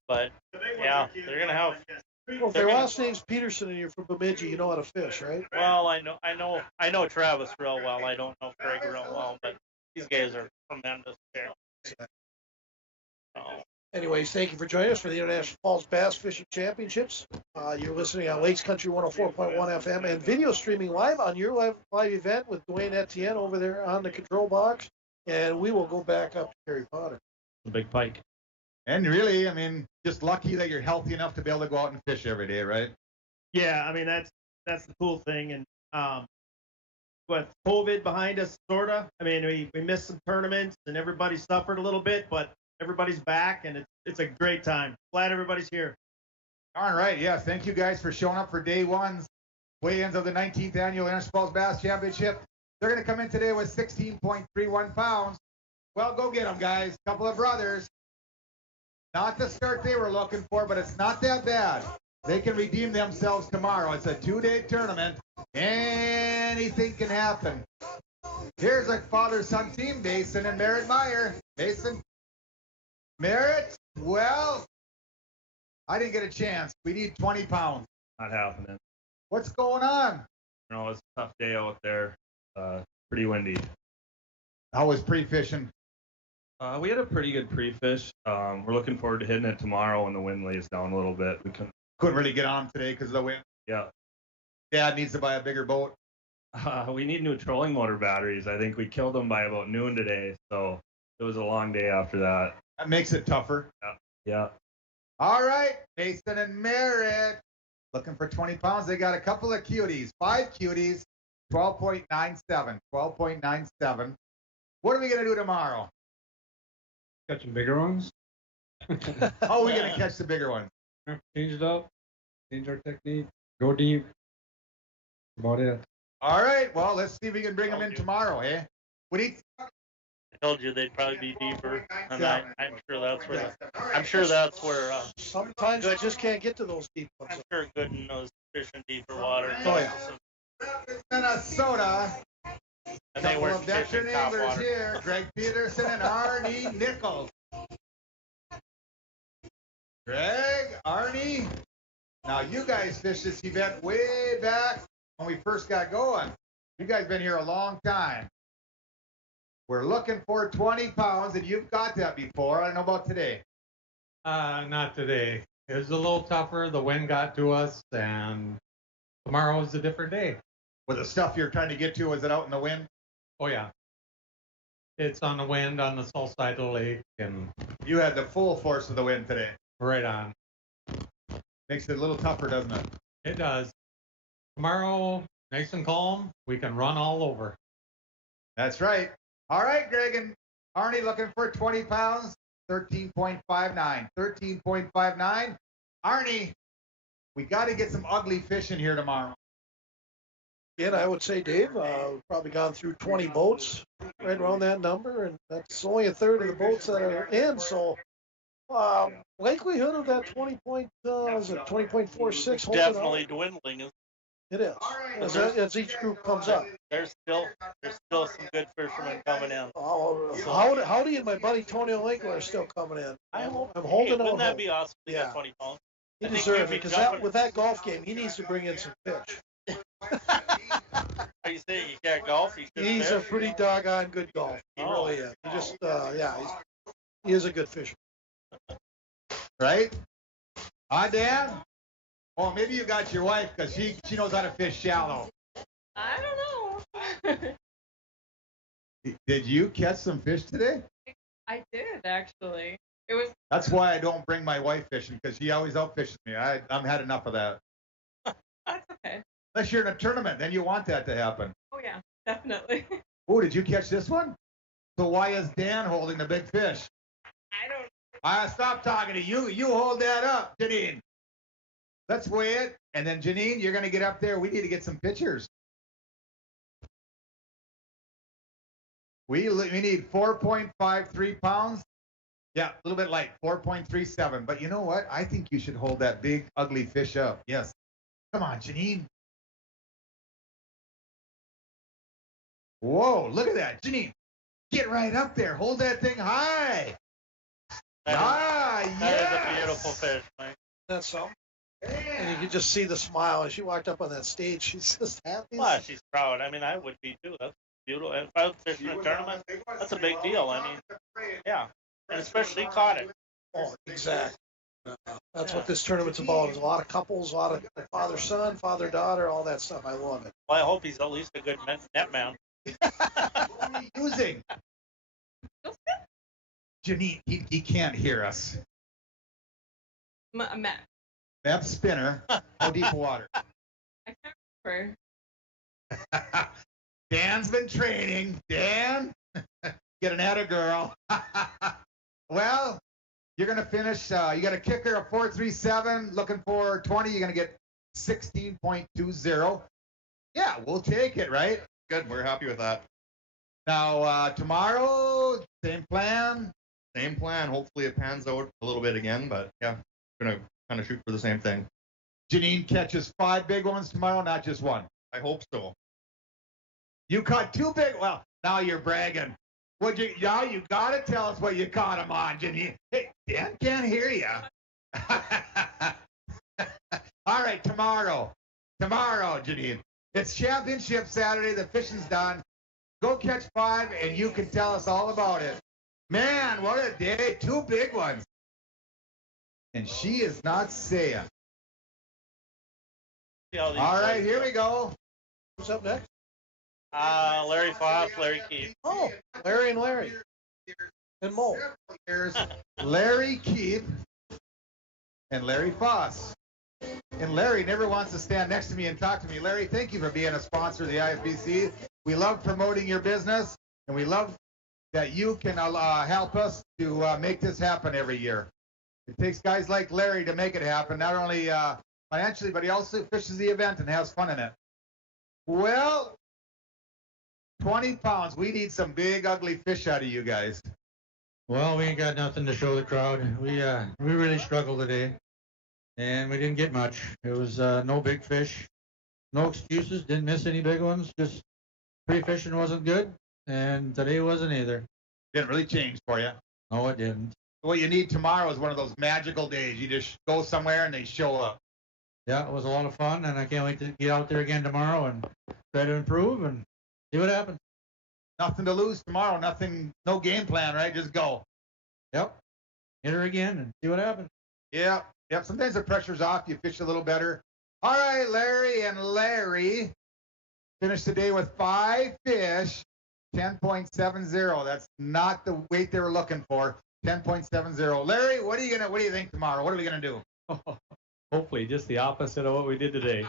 But yeah, they're gonna have. Well, if their last name's Peterson and you're from Bemidji, you know how to fish, right? Well, I know Travis real well. I don't know Craig real well, but these guys are tremendous there. Anyways, thank you for joining us for the International Falls Bass Fishing Championships. You're listening on Lakes Country 104.1 FM and video streaming live on your live event with Dwayne Etienne over there on the control box. And we will go back up to Harry Potter. The big pike. And really, I mean, just lucky that you're healthy enough to be able to go out and fish every day, right? Yeah, I mean that's the cool thing, and with COVID behind us, sorta. I mean, we missed some tournaments and everybody suffered a little bit, but everybody's back and it's a great time. Glad everybody's here. All right, yeah, thank you guys for showing up for day one's weigh-ins of the 19th annual Interspals Bass Championship. They're going to come in today with 16.31 pounds. Well, go get them, guys. Couple of brothers. Not the start they were looking for, but it's not that bad. They can redeem themselves tomorrow. It's a 2-day tournament. Anything can happen. Here's a father-son team, Mason and Merritt Meyer. Mason, Merritt, well, I didn't get a chance. We need 20 pounds. Not happening. What's going on? You know, it's a tough day out there. Pretty windy. How was pre-fishing? We had a pretty good pre-fish. We're looking forward to hitting it tomorrow when the wind lays down a little bit. We couldn't really get on today because of the wind. Yeah. Dad needs to buy a bigger boat. We need new trolling motor batteries. I think we killed them by about noon today, so it was a long day after that. That makes it tougher. Yeah. All right, Mason and Merritt. Looking for 20 pounds. They got a couple of cuties. 5 cuties, 12.97. 12.97. What are we going to do tomorrow? Catch some bigger ones. How are we going to catch the bigger ones? Change it up. Change our technique. Go deep. About it. All right. Well, let's see if we can bring them in tomorrow, eh? What do you I told you they'd probably be deeper, and Yeah. I'm sure that's where. I'm sure that's where. Sometimes you just can't get to those deep ones. I'm sure Gooden knows fish in deeper water. Oh, yeah. Minnesota. And they Couple weren't of veteran fishing top anglers water. here. Greg Peterson and Arnie Nichols. Greg, Arnie. Now, you guys fished this event way back when we first got going. You guys been here a long time. We're looking for 20 pounds, and you've got that before. I don't know about today. Not today. It was a little tougher. The wind got to us, and tomorrow is a different day. With the stuff you're trying to get to, is it out in the wind? Oh, yeah. It's on the wind on the south side of the lake, and You had the full force of the wind today. right on. Makes it a little tougher, doesn't it? It does. Tomorrow, nice and calm. We can run all over. That's right. All right, Greg and Arnie looking for 20 pounds. 13.59. 13.59. Arnie, we got to get some ugly fish in here tomorrow. Again, I would say, Dave, we've probably gone through 20 boats, right around that number, and that's only a third of the boats that are in. So, likelihood of that 20.46 holding Definitely out? dwindling. It is. As each group comes up. There's still some good fishermen coming in. Oh, Howdy and my buddy Tony Winkler are still coming in. I'm holding Wouldn't out that hope. be awesome to Yeah. get 20 pounds? He I think deserves you'd it be because jumping- with that golf game, he needs to bring in some fish. Are you saying you can't golf? You should He's a fish? pretty doggone good golf. He Oh. really is. He just, he is a good fisher. Right? Dan? Oh, maybe you got your wife because she knows how to fish shallow. I don't know. Did you catch some fish today? I did actually. It was That's why I don't bring my wife fishing because she always outfishes me. I'm had enough of that. that's okay. Unless you're in a tournament, then you want that to happen. Oh yeah, definitely. Oh, did you catch this one? So why is Dan holding the big fish? I don't. Stop talking to you. You hold that up, Janine. Let's weigh it. And then, Janine, you're going to get up there. We need to get some pictures. We need 4.53 pounds. Yeah, a little bit light, 4.37. But you know what? I think you should hold that big, ugly fish up. Yes. Come on, Janine. Whoa, look at that. Janine, get right up there. Hold that thing high. That yes. is a beautiful fish, Mike. That's so. And you could just see the smile as she walked up on that stage. She's just happy. Well, she's proud. I mean, I would be too. That's beautiful. And if I was fishing a tournament, that's a big deal. I mean, yeah. And especially caught it. Oh, exactly. That's what this tournament's about. There's a lot of couples, a lot of father-son, father-daughter, all that stuff. I love it. Well, I hope he's at least a good net man. What are you using? Janine, he can't hear us. Matt. Beth Spinner. How deep water? I can't remember. Dan's been training. Dan, get an atta girl. Well, you're going to finish. You got a kicker of 4.37. Looking for 20. You're going to get 16.20. Yeah, we'll take it, right? Good. We're happy with that. Now, tomorrow, same plan. Same plan. Hopefully it pans out a little bit again, but yeah, gonna kind of shoot for the same thing. Janine catches 5 big ones tomorrow, not just one. I hope so. You caught 2 big. Well, now you're bragging. Would you? Yeah, you gotta tell us what you caught them on, Janine. Hey, Dan can't hear you. All right, tomorrow, Janine. It's championship Saturday. The fishing's done. Go catch 5, and you can tell us all about it. Man, what a day! 2 big ones, and she is not saying. All right, here we go. What's up next? Larry Foss, Larry Keith. Oh, Larry and Larry. And Mo. Larry Keith and Larry Foss. And Larry never wants to stand next to me and talk to me. Larry, thank you for being a sponsor of the IFBC. We love promoting your business, and we love that you can help us to make this happen every year. It takes guys like Larry to make it happen, not only financially, but he also fishes the event and has fun in it. Well, 20 pounds. We need some big, ugly fish out of you guys. Well, we ain't got nothing to show the crowd. We really struggled today, and we didn't get much. It was no big fish, no excuses. Didn't miss any big ones. Just pre-fishing wasn't good, and today wasn't either. Didn't really change for you. No, it didn't. What you need tomorrow is one of those magical days. You just go somewhere and they show up. Yeah, it was a lot of fun, and I can't wait to get out there again tomorrow and try to improve and see what happens. Nothing to lose tomorrow. Nothing. No game plan, right? Just go. Yep. Hit her again and see what happens. Yeah. Yep. Sometimes the pressure's off. You fish a little better. All right, Larry and Larry finished the day with 5 fish, 10.70. That's not the weight they were looking for. 10.70. Larry, what do you think tomorrow? What are we gonna do? Hopefully, just the opposite of what we did today.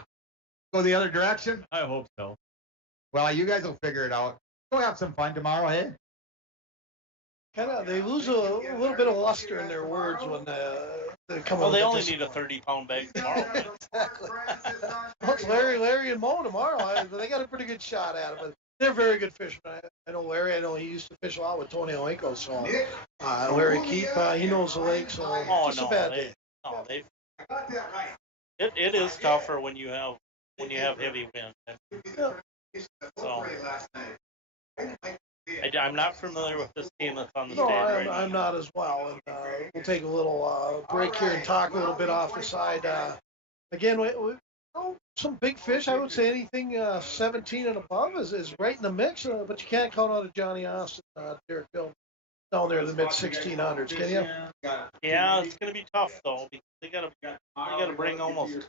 Go the other direction? I hope so. Well, you guys will figure it out. Go have some fun tomorrow, hey? They lose a little bit of luster in their words when they come Well, out they with only this. need a 30-pound bag tomorrow. Exactly. Well, it's Larry, and Mo tomorrow. They got a pretty good shot at it, but they're very good fishermen. I know Larry. I know he used to fish a lot with Tony Olenko. So Larry Keith, he knows the lake. So it's a bad day. It is tougher when you have heavy wind. So I'm not familiar with this team that's on the stage right now. I'm not as well. And we'll take a little break here and talk a little bit off the side. Again, some big fish. I would say anything 17 and above is right in the mix. But you can't count out a Johnny Austin, Derek Bill, down there in the mid 1600s, can you? Yeah, it's going to be tough though because they got to bring almost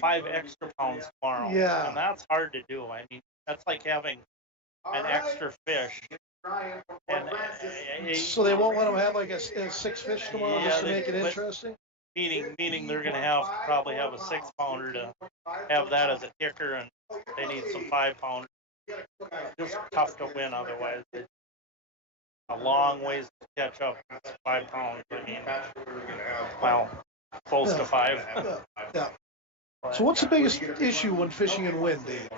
5 extra pounds tomorrow. Yeah. And that's hard to do. I mean, that's like having an extra fish. And, So they won't let them have like a 6 fish tomorrow just to make it but- interesting? Meaning they're going to probably have a 6-pounder to have that as a kicker, and they need some 5-pounders. Just tough to win otherwise. It's a long ways to catch up. It's 5 pounds. I mean, well, close to 5. Yeah. So what's the biggest issue when fishing in wind, Dave?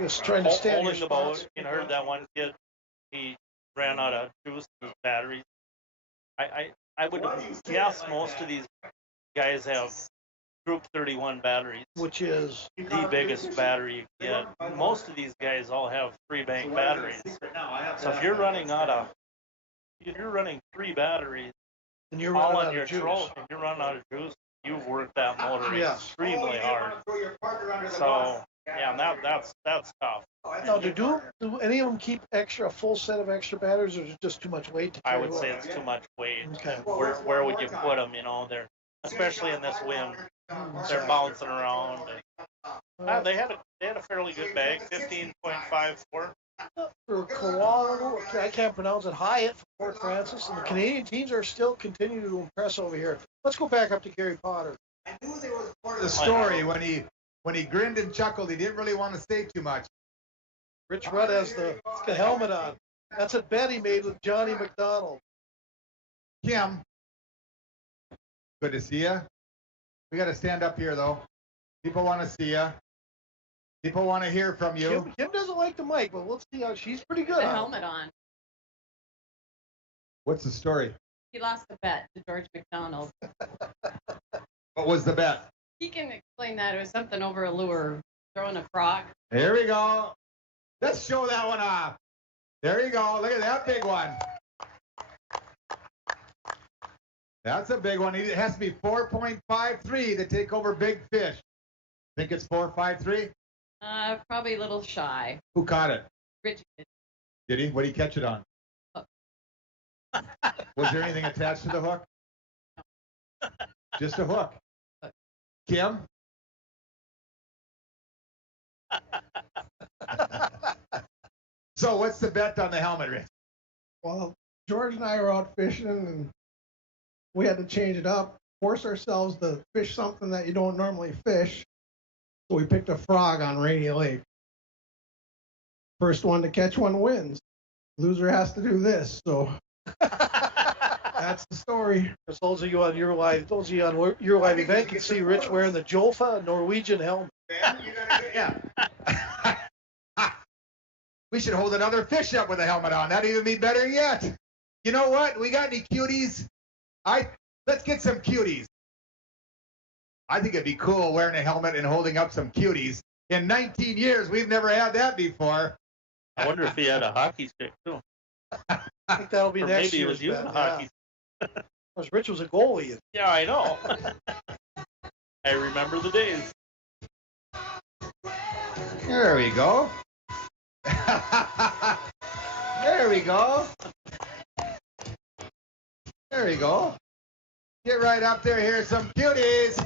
Just trying to stand Holding your the boat. spots. You know, heard that one kid. He ran out of juice in his batteries. I would guess most of these guys have Group 31 batteries, which is the biggest battery you can get. Most of these guys all have 3-bank batteries. So if you're running 3 batteries, and you're all running on out your of juice. troll, and you're running out of juice, you've worked that motor Yeah. extremely hard. So yeah, and that's tough. Now, do any of them keep a full set of extra batteries, or is it just too much weight to I carry? would say it's too much weight. Okay. Where would you put them? You know, they're especially in this wind, they're bouncing around. And, they had a fairly good bag, 15.54. For Koala, I can't pronounce it. Hyatt from Port Francis, and the Canadian teams are still continuing to impress over here. Let's go back up to Gary Potter. I knew there was more to the story when he grinned and chuckled. He didn't really want to say too much. Rich Rudd has the helmet on. That's a bet he made with Johnny McDonald. Kim, good to see you. We got to stand up here, though. People want to see you. People want to hear from you. Kim doesn't like the mic, but we'll see how she's pretty good. The helmet on. What's the story? He lost the bet to George McDonald. What was the bet? He can explain that. It was something over a lure, throwing a frog. Here we go. Let's show that one off. There you go. Look at that big one. That's a big one. It has to be 4.53 to take over big fish. Think it's 4.53? Probably a little shy. Who caught it? Rich did. Did he? What did he catch it on? Was there anything attached to the hook? Just a hook. Kim? So what's the bet on the helmet, Rich? Well, George and I were out fishing, and we had to change it up, force ourselves to fish something that you don't normally fish. So we picked a frog on Rainy Lake. First one to catch one wins. Loser has to do this. So that's the story. For those of you on your live event can see Rich wearing the Jolfa Norwegian helmet. Yeah. We should hold another fish up with a helmet on. That'd even be better yet. You know what? We got any cuties? Let's get some cuties. I think it'd be cool wearing a helmet and holding up some cuties. In 19 years, we've never had that before. I wonder if he had a hockey stick too. I think that'll be Or next maybe he year's was using bet, a hockey. Because Rich was a goalie. Yeah, I know. I remember the days. There we go. There we go. There we go. Get right up there. Here's some cuties.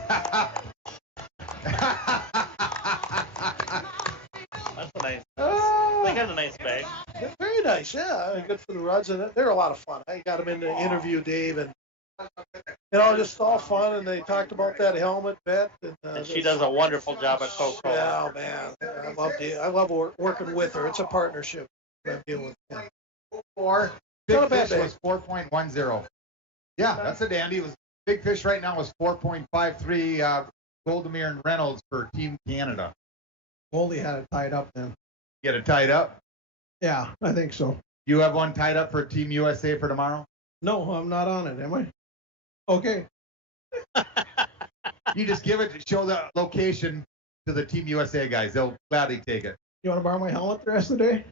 That's a nice. They got a nice bag. They're very nice, yeah. Good for the Ruds, and they're a lot of fun. I got them in to interview Dave, and just all fun. And they talked about that helmet bet. And she does a wonderful job at Coca. Yeah, man, I love Dave. I love working with her. It's a partnership. I'm dealing with him. Four. Big fish was 4.10. Yeah, that's a dandy. It was big fish right now was 4.53. Goldemir and Reynolds for Team Canada. Goldie had it tied up then. Get it tied up? Yeah, I think so. You have one tied up for Team USA for tomorrow? No, I'm not on it, am I? Okay. You just give it to show the location to the Team USA guys. They'll gladly take it. You want to borrow my helmet the rest of the day?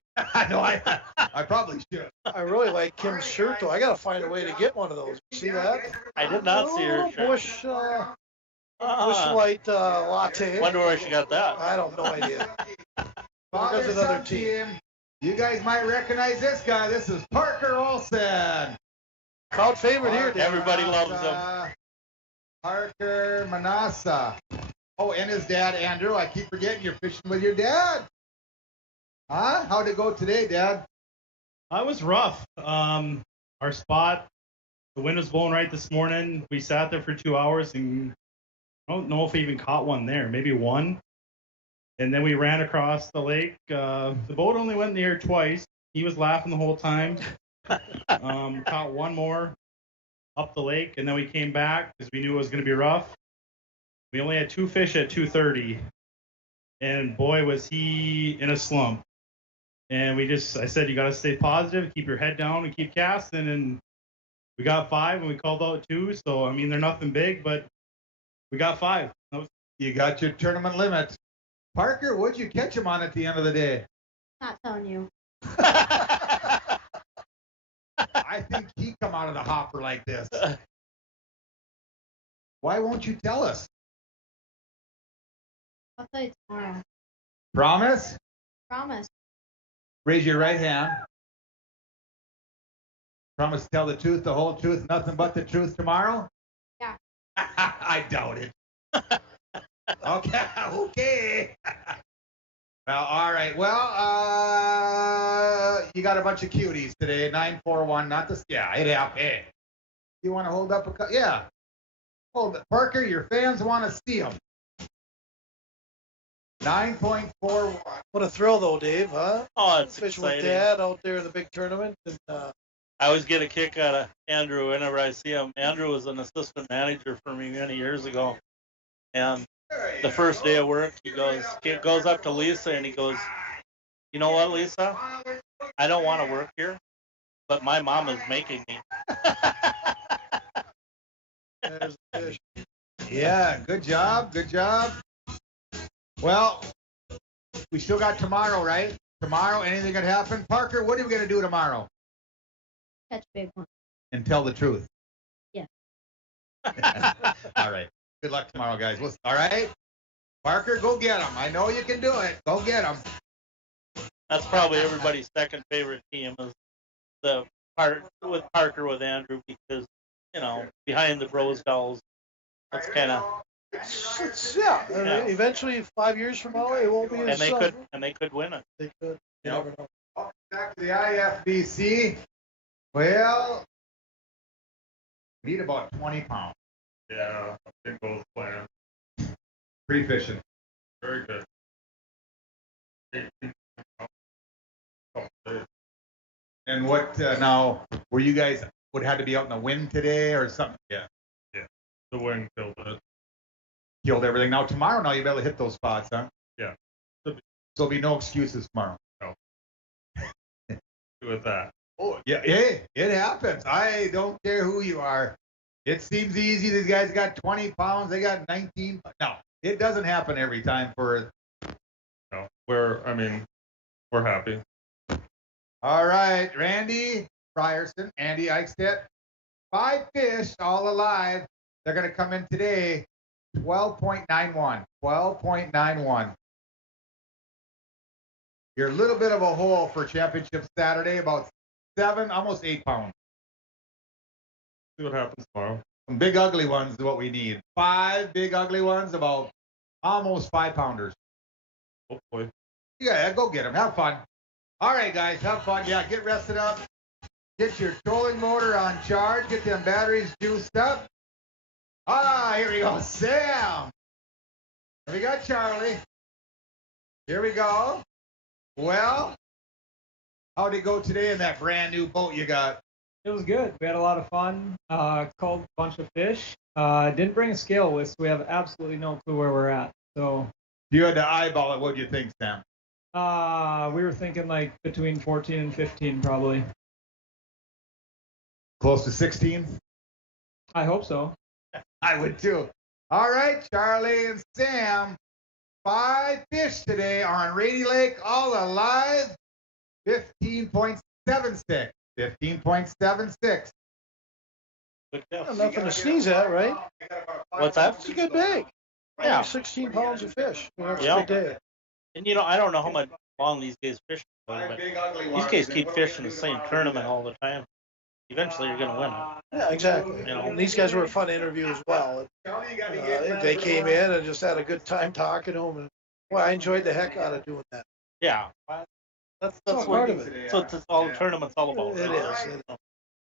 No, I probably should. I really like Kim's shirt, though. I got to find a way to get one of those. See that? I did not see her shirt. Bush Light latte. Wonder where she got that. I don't know idea. Father There's another son team. You guys might recognize this guy. This is Parker Olsen. Crowd favorite here. Dave. Everybody loves him. Parker Manassa. Oh, and his dad, Andrew. I keep forgetting you're fishing with your dad. Huh? How'd it go today, Dad? It was rough. Our spot, the wind was blowing right this morning. We sat there for 2 hours, and I don't know if we even caught one there. Maybe one. And then we ran across the lake. The boat only went in the air twice. He was laughing the whole time. Caught one more up the lake, and then we came back because we knew it was going to be rough. We only had 2 fish at 2:30, and boy, was he in a slump. And I said, you got to stay positive, keep your head down, and keep casting. And we got 5, and we called out 2. So, I mean, they're nothing big, but we got 5. You got your tournament limit. Parker, what'd you catch him on at the end of the day? Not telling you. I think he come out of the hopper like this. Why won't you tell us? I'll tell you tomorrow. Promise? Promise. Raise your right hand. Promise to tell the truth, the whole truth, nothing but the truth tomorrow? Yeah. I doubt it. Okay. Well, all right. Well, you got a bunch of cuties today. 941, not this. Yeah, it happened. Hey. You want to hold up a yeah. Hold it. Parker, your fans want to see them. 9.41. What a thrill, though, Dave, huh? Oh, it's Fishing exciting. with Dad out there in the big tournament. And, I always get a kick out of Andrew whenever I see him. Andrew was an assistant manager for me many years ago. And the first day of work, he goes up to Lisa and he goes, "You know what, Lisa? I don't want to work here, but my mom is making me." there's the fish. Yeah, good job. Good job. Well, we still got tomorrow, right? Tomorrow, anything could happen. Parker, what are we going to do tomorrow? Catch big one. And tell the truth. Yeah. All right. Good luck tomorrow, guys. All right? Parker, go get them. I know you can do it. Go get them. That's probably everybody's second favorite team is the part with Parker with Andrew because, behind the Bros Dolls, that's kind of. Yeah. I mean, eventually, 5 years from now, it won't be as. And they could win it. They could. You never know. Back to the IFBC. Well, we need about 20 pounds. Yeah, I think both plans. Pretty efficient. Very good. And what now? Were you guys would have to be out in the wind today or something? Yeah. Yeah. The wind killed it. Killed everything. Now tomorrow, now you better hit those spots, huh? Yeah. So there'll be no excuses tomorrow. No. With that. Oh yeah, hey, it happens. I don't care who you are. It seems easy. These guys got 20 pounds. They got 19. No, it doesn't happen every time for. No, we're happy. All right, Randy Frierson, Andy Eichstedt, 5 fish, all alive. They're going to come in today, 12.91. 12.91. You're a little bit of a hole for championship Saturday, about 7, almost 8 pounds. See what happens tomorrow. Some big ugly ones is what we need. 5 big ugly ones, about almost 5-pounders. Hopefully. Yeah, go get them. Have fun. All right, guys, have fun. Yeah, get rested up. Get your trolling motor on charge. Get them batteries juiced up. Here we go. Sam. Here we got Charlie. Here we go. Well, how'd it go today in that brand new boat you got? It was good. We had a lot of fun. Caught a bunch of fish. Didn't bring a scale with, so we have absolutely no clue where we're at. So you had to eyeball it. What do you think, Sam? We were thinking like between 14 and 15 probably. Close to 16? I hope so. I would too. All right, Charlie and Sam. 5 fish today on Rainy Lake, all alive. 15.76. 15.76. Nothing to sneeze at, right? What's that? It's a good bag. Yeah. 16 pounds of fish. That's Yeah. a good day. And I don't know how much long these guys fish, but these guys keep fishing the same tournament all the time. Eventually, you're going to win it. Yeah, exactly. And these guys were a fun interview as well. They came in and just had a good time talking to them. And, well, I enjoyed the heck out of doing that. Yeah. That's all what part of it. That's what all the tournament's all about. It is.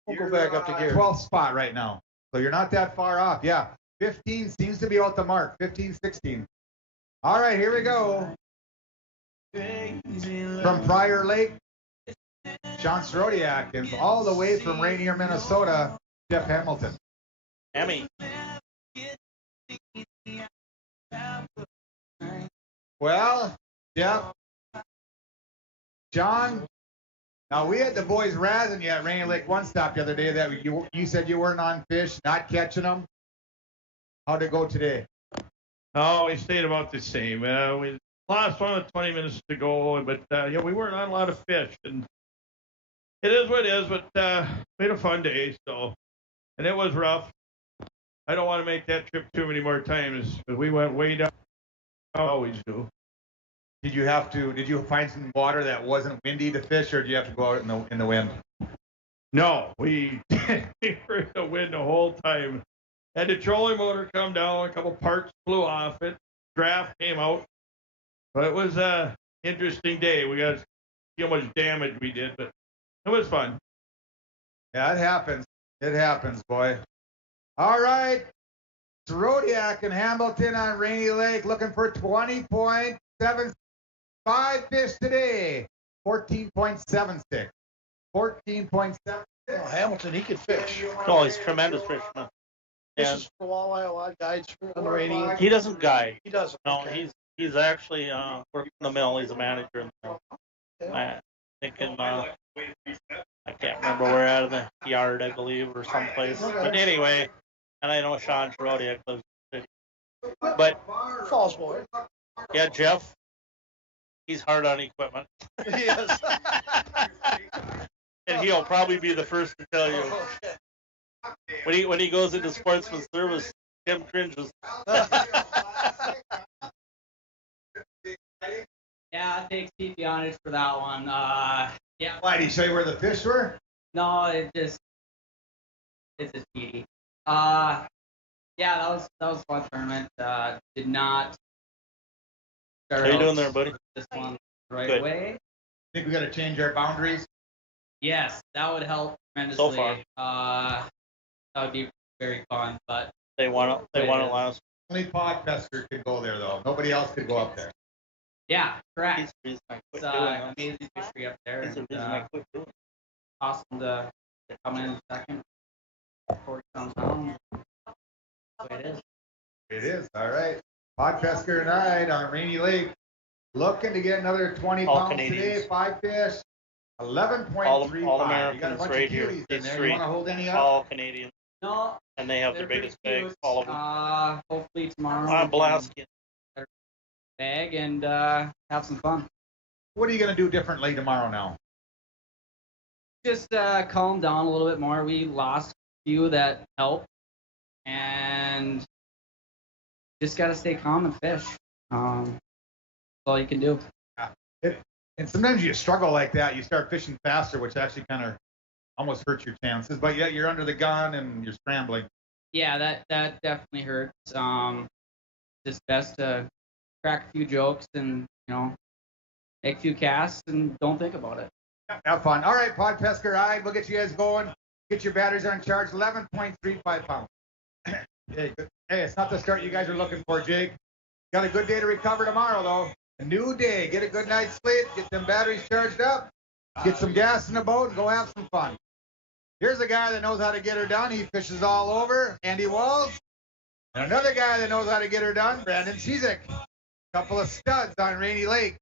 We'll go back up to gear. 12th spot right now. So you're not that far off. Yeah. 15 seems to be out the mark. 15, 16. All right, here we go. From Prior Lake, Sean Strodiak, and all the way from Rainier, Minnesota, Jeff Hamilton. Hammy. Well, Jeff, John, now we had the boys razzing you at Rainier Lake One Stop the other day that you said you weren't on fish, not catching them. How'd it go today? Oh, we stayed about the same. We lost one with 20 minutes to go, but we weren't on a lot of fish, and it is what it is. But we had a fun day, and it was rough. I don't want to make that trip too many more times because we went way down. I always do. Did you find some water that wasn't windy to fish, or did you have to go out in the wind? No, we were in the wind the whole time. Had the trolling motor come down, a couple parts flew off it, draft came out. But it was an interesting day. We got to see how much damage we did, but it was fun. Yeah, it happens. It happens, boy. All right. Zrodiak and Hamilton on Rainy Lake looking for 20.75 fish today. 14.76. 14.76. Oh, Hamilton, he can fish. No, he's a tremendous fisherman. This And is for walleye, a lot of guides on the radio. he doesn't guide. He doesn't. No, Okay. he's actually working the mill. He's a manager in the mill. I think in I can't remember where, out of the yard, I believe, or someplace. But anyway, and I know Sean Zrodiak lives in the city. But Falls boy. yeah, Jeff, he's hard on equipment. He is. And he'll probably be the first to tell you. When he goes into sportsman service, Tim cringes. Yeah, it takes Pete Bionage for that one. Yeah. Why, did he show you where the fish were? No, it's just Petey. Yeah, that was a fun tournament. Did not start How you out doing there, buddy? This one right Good. away. Think we got to change our boundaries? Yes, that would help tremendously. So far. That would be very fun, but They want it last. Only Podfester could go there, though. Nobody else could go up there. yeah, correct. He's the reason I quit It's doing it. amazing fishery up there. He's the and, reason I quit doing it. awesome to come in second. 40 pounds down. That's the way it is. It is. All right. Podfester tonight on Rainy Lake. Looking to get another 20 All pounds Canadians. today. 5 fish. 11.35. All You got a Americans bunch of right here. cuties in These there. three. You want to hold any up? All Canadian. No. And they have they're their biggest pretty bags. cute. All of them. Hopefully tomorrow. I'm we can blasting. bag and have some fun. What are you going to do differently tomorrow now? Just calm down a little bit more. We lost a few that helped, and just got to stay calm and fish. That's all you can do. And sometimes you struggle like that. You start fishing faster, which actually kind of almost hurts your chances. But yeah, you're under the gun and you're scrambling. Yeah, that definitely hurts. Just best to crack a few jokes and make a few casts and don't think about it. Have fun. All right, Podfester. All right, we'll get you guys going. Get your batteries on charge. 11.35 pounds. Hey, it's not the start you guys are looking for, Jake. Got a good day to recover tomorrow, though. A new day. Get a good night's sleep. Get them batteries charged up. Get some gas in the boat and go have some fun. Here's a guy that knows how to get her done. He fishes all over. Andy Walls. And another guy that knows how to get her done. Brandon Chizek. Couple of studs on Rainy Lake.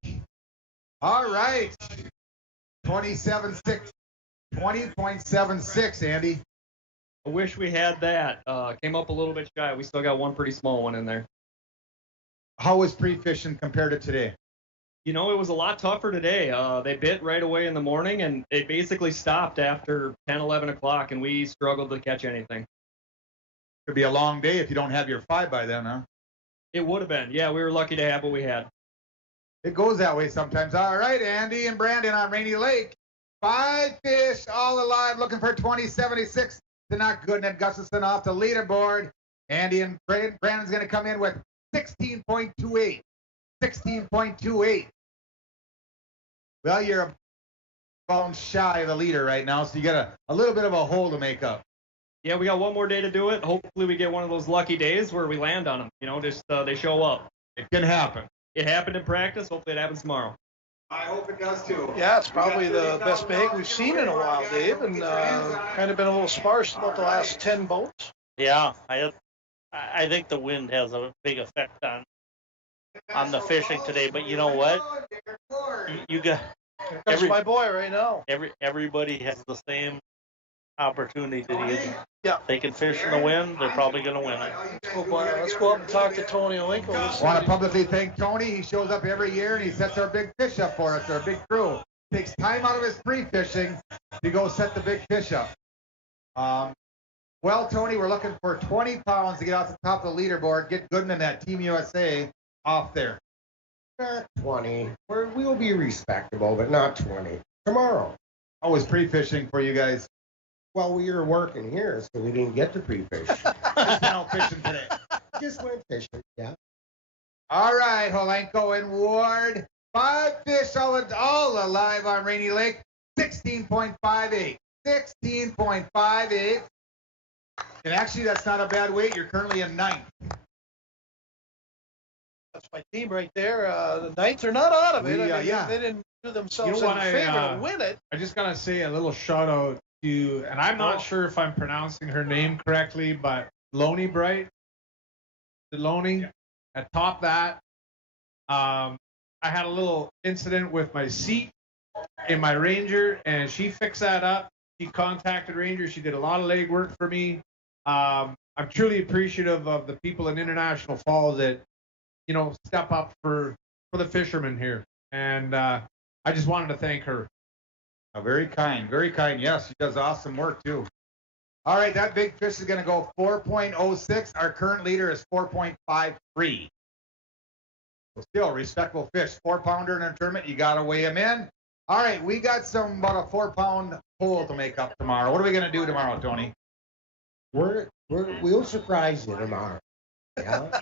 All right. 20.76, Andy. I wish we had that. Came up a little bit shy. We still got one pretty small one in there. How was pre-fishing compared to today? You know, it was a lot tougher today. They bit right away in the morning, and it basically stopped after 10, 11 o'clock, and we struggled to catch anything. Could be a long day if you don't have your 5 by then, huh? It would have been. Yeah, we were lucky to have what we had. It goes that way sometimes. All right, Andy and Brandon on Rainy Lake. 5 fish, all alive, looking for 20.76 to knock Gooden and Gustafson off the leaderboard. Andy and Brandon's going to come in with 16.28. 16.28. Well, you're a pound shy of the leader right now, so you got a little bit of a hole to make up. Yeah, we got one more day to do it. Hopefully we get one of those lucky days where we land on them. Just they show up. It can happen. It happened in practice. Hopefully it happens tomorrow. I hope it does too. Yeah, it's probably the best bag we've seen in a while, Dave, and kind of been a little sparse about the last 10 boats. Yeah, I think the wind has a big effect on the fishing today. But you know what? You got That's my boy right now. Everybody has the same opportunity today. Yeah. They can fish in the wind. They're probably going to win it. Let's go up and talk to Tony Olinko. Want to publicly thank Tony. He shows up every year and he sets our big fish up for us, our big crew. Takes time out of his pre-fishing to go set the big fish up. Well, Tony, we're looking for 20 pounds to get off the top of the leaderboard. Get Gooden and that Team USA off there. Not 20. We'll be respectable, but not 20. Tomorrow. How was pre-fishing for you guys? Well, we were working here, so we didn't get to pre-fish. Just went out fishing today. Just went fishing, yeah. All right, Holenko and Ward. 5 fish all alive on Rainy Lake. 16.58. 16.58. And actually, that's not a bad weight. You're currently in ninth. That's my team right there. The Knights are not out of it. We, I mean, yeah. they didn't do themselves You know any what, favor to win it. I just gotta say a little shout out to, and I'm not sure if I'm pronouncing her name correctly, but Loney Bright, Loney, atop that. I had a little incident with my seat in my Ranger, and she fixed that up. She contacted Ranger. She did a lot of legwork for me. I'm truly appreciative of the people in International Falls that, you know, step up for the fishermen here. And I just wanted to thank her. Very kind, very kind. Yes, she does awesome work too. All right, that big fish is going to go 4.06. Our current leader is 4.53. So still respectable fish. 4-pounder in a tournament, you got to weigh him in. All right, we got about a 4-pound pole to make up tomorrow. What are we going to do tomorrow, Tony? We'll surprise you tomorrow. Yeah.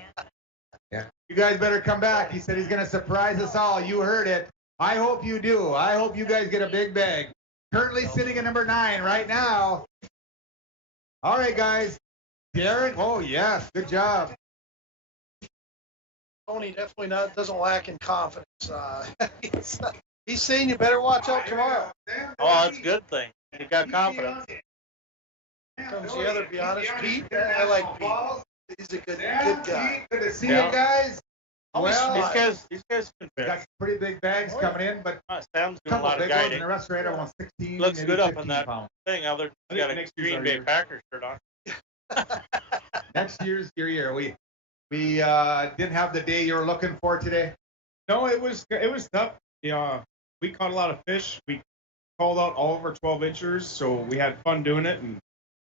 Yeah. You guys better come back. He said he's going to surprise us all. You heard it. I hope you do. I hope you guys get a big bag. Currently sitting at number 9 right now. All right, guys. Darren. Oh, yes. Good job. Tony definitely doesn't lack in confidence. He's saying you better watch out tomorrow. Oh, that's a good thing. You got confidence. Here comes the other, to be honest, Pete. I like Pete. He's a good guy. Good to see you guys. Well, these guys can fish. Got some pretty big bags coming in, but Sam's a doing a couple lot big of ones, guiding. and the rest right around 16. Looks maybe good up 15 on that pounds. thing. Other you got a Green Bay Packers shirt on. Next year's your year. We didn't have the day you were looking for today. No, it was tough. Yeah, we caught a lot of fish. We called out all of our 12 inchers, so we had fun doing it. And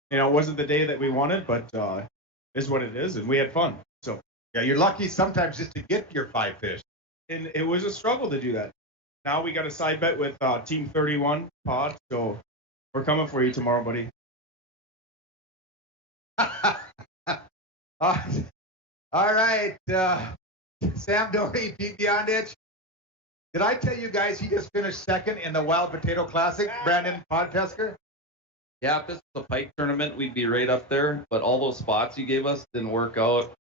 you know, it wasn't the day that we wanted, but is what it is, and we had fun. So yeah, you're lucky sometimes just to get your 5 fish. And it was a struggle to do that. Now we got a side bet with Team 31 pod, so we're coming for you tomorrow, buddy. All right, Sam Doherty, Pete Beyondich. Did I tell you guys he just finished second in the Wild Potato Classic, Brandon Podpesker? Yeah, if this was a pike tournament, we'd be right up there. But all those spots you gave us didn't work out.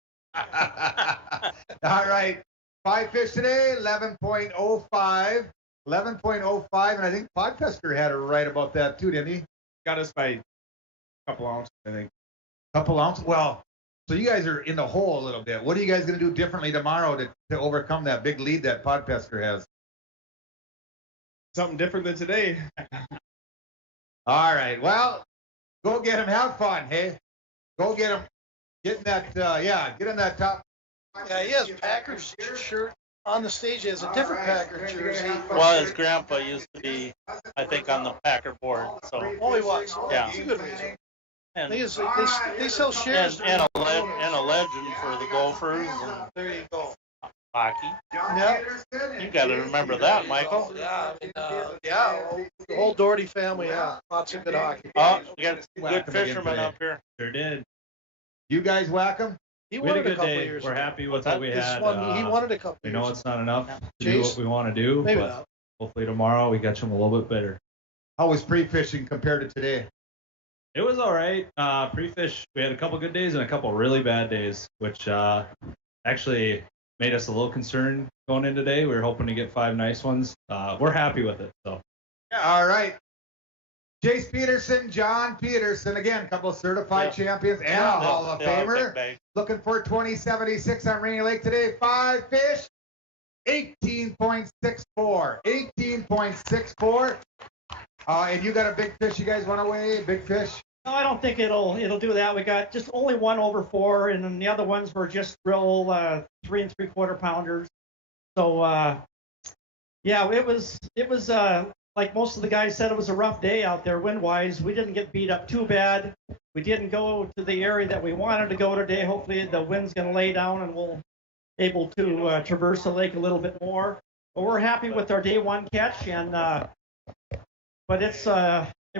All right. 5 fish today, 11.05. 11.05, and I think Podpesker had it right about that too, didn't he? Got us by a couple ounces, I think. Couple ounces? Well, so you guys are in the hole a little bit. What are you guys going to do differently tomorrow to overcome that big lead that Podpesker has? Something different than today. All right. Well, go get him. Have fun, hey? Go get him. Get in that, get in that top. Yeah, he has Packers shirt on the stage. He has a different Packer jersey. Well, his grandpa used to be, I think, on the Packer board. So. Oh, he was. Yeah. That's a good reason. And, they sell shares. And a legend for the Gophers. And there you go. Hockey. Yeah. You got to remember that, Michael. Yeah, the whole Doherty family. Yeah, lots of good hockey. Oh, we got good fishermen up here. Sure did. You guys whack them? He We had a wanted a good couple day. years We're ago. happy with what we had. He wanted a couple We years know it's not enough to do Chase? what we want to do, Maybe but not. hopefully tomorrow we catch them a little bit better. How was pre-fishing compared to today? It was all right. Pre-fish, we had a couple good days and a couple really bad days, which actually made us a little concerned going in today. We were hoping to get 5 nice ones. We're happy with it. So. Yeah, all right. Jace Peterson, John Peterson, again, a couple of certified champions and a Hall of Famer. Looking for 2076 on Rainy Lake today. 5 fish, 18.64. 18.64. And you got a big fish you guys want to weigh? Big fish? No, I don't think it'll do that. We got just only one over 4, and then the other ones were just real 3 3/4 pounders. So yeah, it was like most of the guys said, it was a rough day out there wind-wise. We didn't get beat up too bad. We didn't go to the area that we wanted to go today. Hopefully the wind's going to lay down and we'll able to traverse the lake a little bit more. But we're happy with our day 1 catch, and but it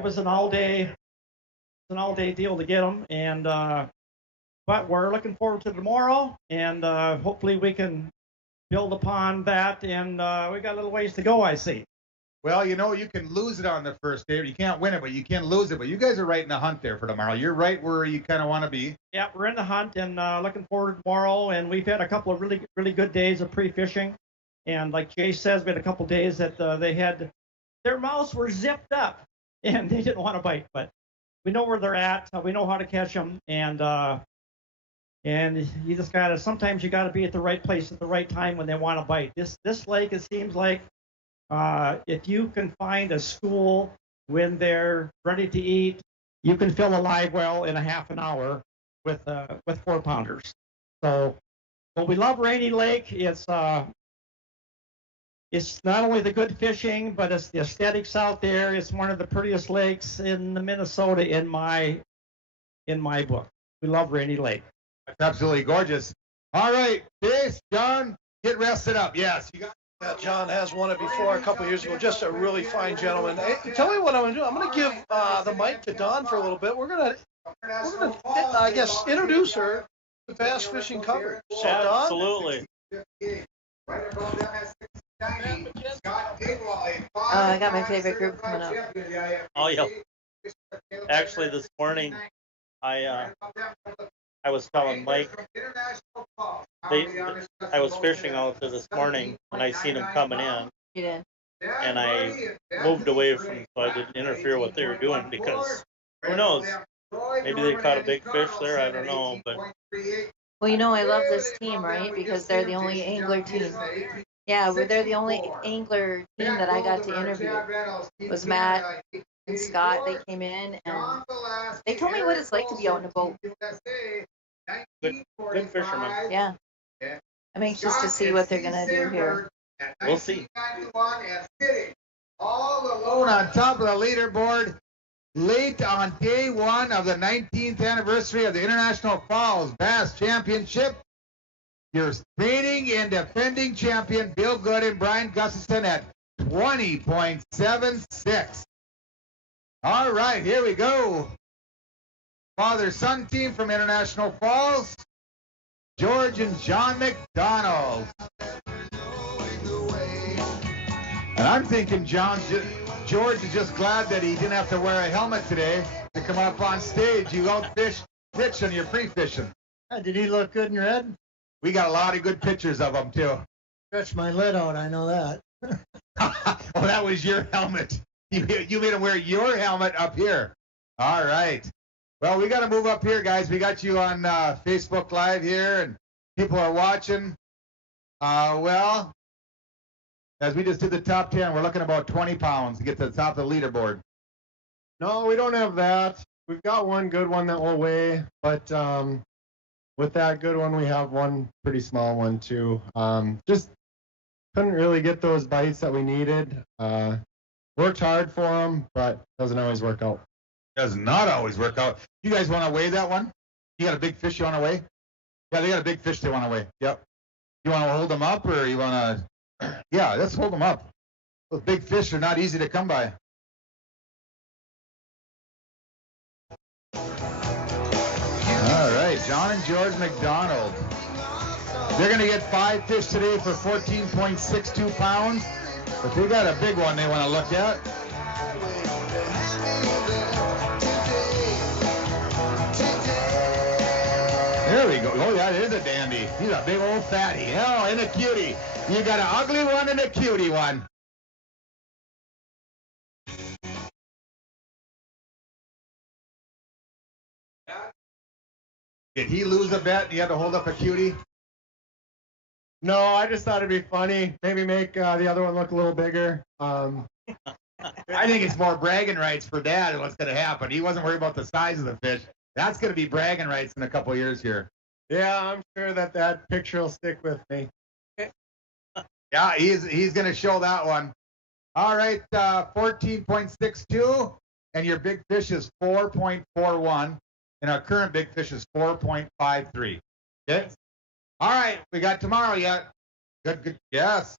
was an all-day deal to get them, and but we're looking forward to tomorrow, and hopefully we can build upon that, and we got a little ways to go, I see. Well, you know, you can lose it on the first day. You can't win it, but you can lose it. But you guys are right in the hunt there for tomorrow. You're right where you kind of want to be. Yeah, we're in the hunt and looking forward to tomorrow. And we've had a couple of really, really good days of pre-fishing. And like Jay says, we had a couple of days that they had their mouths were zipped up and they didn't want to bite. But we know where they're at. We know how to catch them. And you just gotta. Sometimes you gotta be at the right place at the right time when they want to bite. This lake, it seems like. If you can find a school when they're ready to eat, you can fill a live well in a half an hour with 4-pounders. So, but we love Rainy Lake. It's not only the good fishing, but it's the aesthetics out there. It's one of the prettiest lakes in Minnesota in my book. We love Rainy Lake. That's absolutely gorgeous. All right, Chase, John, get rested up. Yes, you got. Yeah, John has won it before a couple of years ago. Just a really fine gentleman. Hey, tell me what I'm going to do. I'm going to give the mic to Dawn for a little bit. We're going to, I guess, introduce her to bass fishing coverage. So, Dawn? Absolutely. I got my favorite group coming up. Oh yeah. Actually, this morning, I was telling Mike, I was fishing out there this morning, and I seen them coming in. You did. And I moved away from, so I didn't interfere with what they were doing, because who knows? Maybe they caught a big fish there. I don't know, but. Well, you know, I love this team, right? Because they're the only angler team. Yeah, they're the only angler team that I got to interview. It was Matt and Scott. They came in and they told me what it's like to be out in a boat. Good fisherman. Yeah. I'm anxious to see what they're going to do here. We'll see. All alone on top of the leaderboard, late on day one of the 19th anniversary of the International Falls Bass Championship. Your reigning and defending champion, Bill Good and Brian Gustafson at 20.76. All right, here we go. Father-son team from International Falls, George and John McDonald. And I'm thinking George is just glad that he didn't have to wear a helmet today to come up on stage. You outfished Rich on your pre-fishing. Did he look good in your head? We got a lot of good pictures of him, too. Stretched my lid out, I know that. Well, that was your helmet. You made him wear your helmet up here. All right. Well, we got to move up here, guys. We got you on Facebook Live here, and people are watching. Well, as we just did the top 10, we're looking about 20 pounds to get to the top of the leaderboard. No, we don't have that. We've got one good one that will weigh, but with that good one, we have one pretty small one too. Just couldn't really get those bites that we needed. Worked hard for them, but doesn't always work out. Does not always work out. You guys want to weigh that one? You got a big fish you want to weigh? Yeah, they got a big fish they want to weigh. Yep. You want to hold them up, or you want to? Yeah, let's hold them up. Those big fish are not easy to come by. All right, John and George McDonald. They're going to get 5 fish today for 14.62 pounds. But they got a big one they want to look at. There we go. Oh, that is a dandy. He's a big old fatty. Oh, and a cutie. You got an ugly one and a cutie one. Did he lose a bet? You had to hold up a cutie? No, I just thought it'd be funny. Maybe make the other one look a little bigger. I think it's more bragging rights for Dad what's going to happen. He wasn't worried about the size of the fish. That's going to be bragging rights in a couple of years here. Yeah, I'm sure that picture will stick with me. Yeah, he's going to show that one. All right, 14.62, and your big fish is 4.41, and our current big fish is 4.53. Okay? All right, we got tomorrow yet. Good. Yes.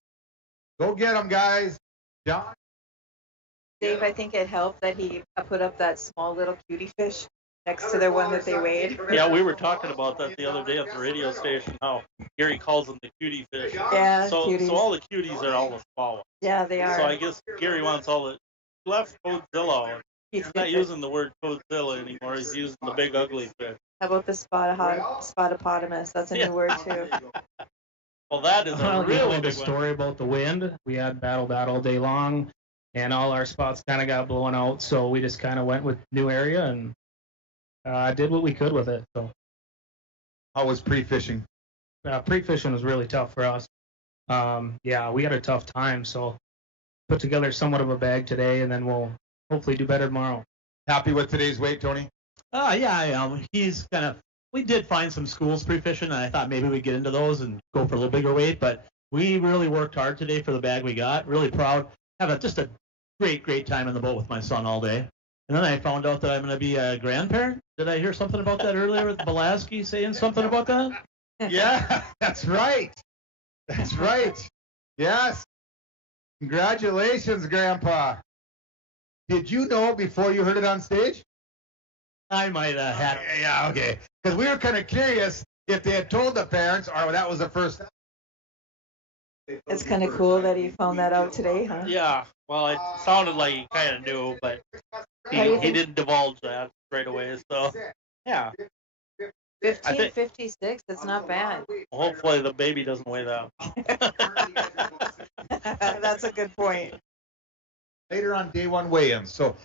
Go get them, guys. John? Dave, I think it helped that he put up that small little cutie fish next to the one that they weighed. Yeah, we were talking about that the other day at the radio station. How Gary calls them the cutie fish. Yeah, So cuties. all the cuties are all the small ones. Yeah, they are. So I guess Gary wants all the left Toadzilla out. He's not using the word Toadzilla anymore. He's using the big ugly fish. How about the spotopotamus? That's a new word too. Well, that is a Well, really the big one. story about the wind. We had battled that all day long, and all our spots kind of got blown out. So we just kind of went with new area and did what we could with it. So how was pre-fishing? Pre-fishing was really tough for us. Yeah, we had a tough time. So put together somewhat of a bag today, and then we'll hopefully do better tomorrow. Happy with today's weight, Tony? Yeah, I am. He's kind of. We did find some schools pre-fishing, and I thought maybe we'd get into those and go for a little bigger weight. But we really worked hard today for the bag we got. Really proud. Just a great time in the boat with my son all day. And then I found out that I'm going to be a grandparent. Did I hear something about that earlier with Belaski saying something about that? Yeah, that's right. That's right. Yes. Congratulations, Grandpa. Did you know it before you heard it on stage? I might have had. Yeah, okay. Because we were kind of curious if they had told the parents or that was the first time. It's kind of cool that he found that out today, huh? Yeah. Well, it sounded like he kind of knew, but he didn't divulge that right away. So, yeah. 1556. That's not bad. Hopefully the baby doesn't weigh that. That's a good point. Later on day one weigh-ins. So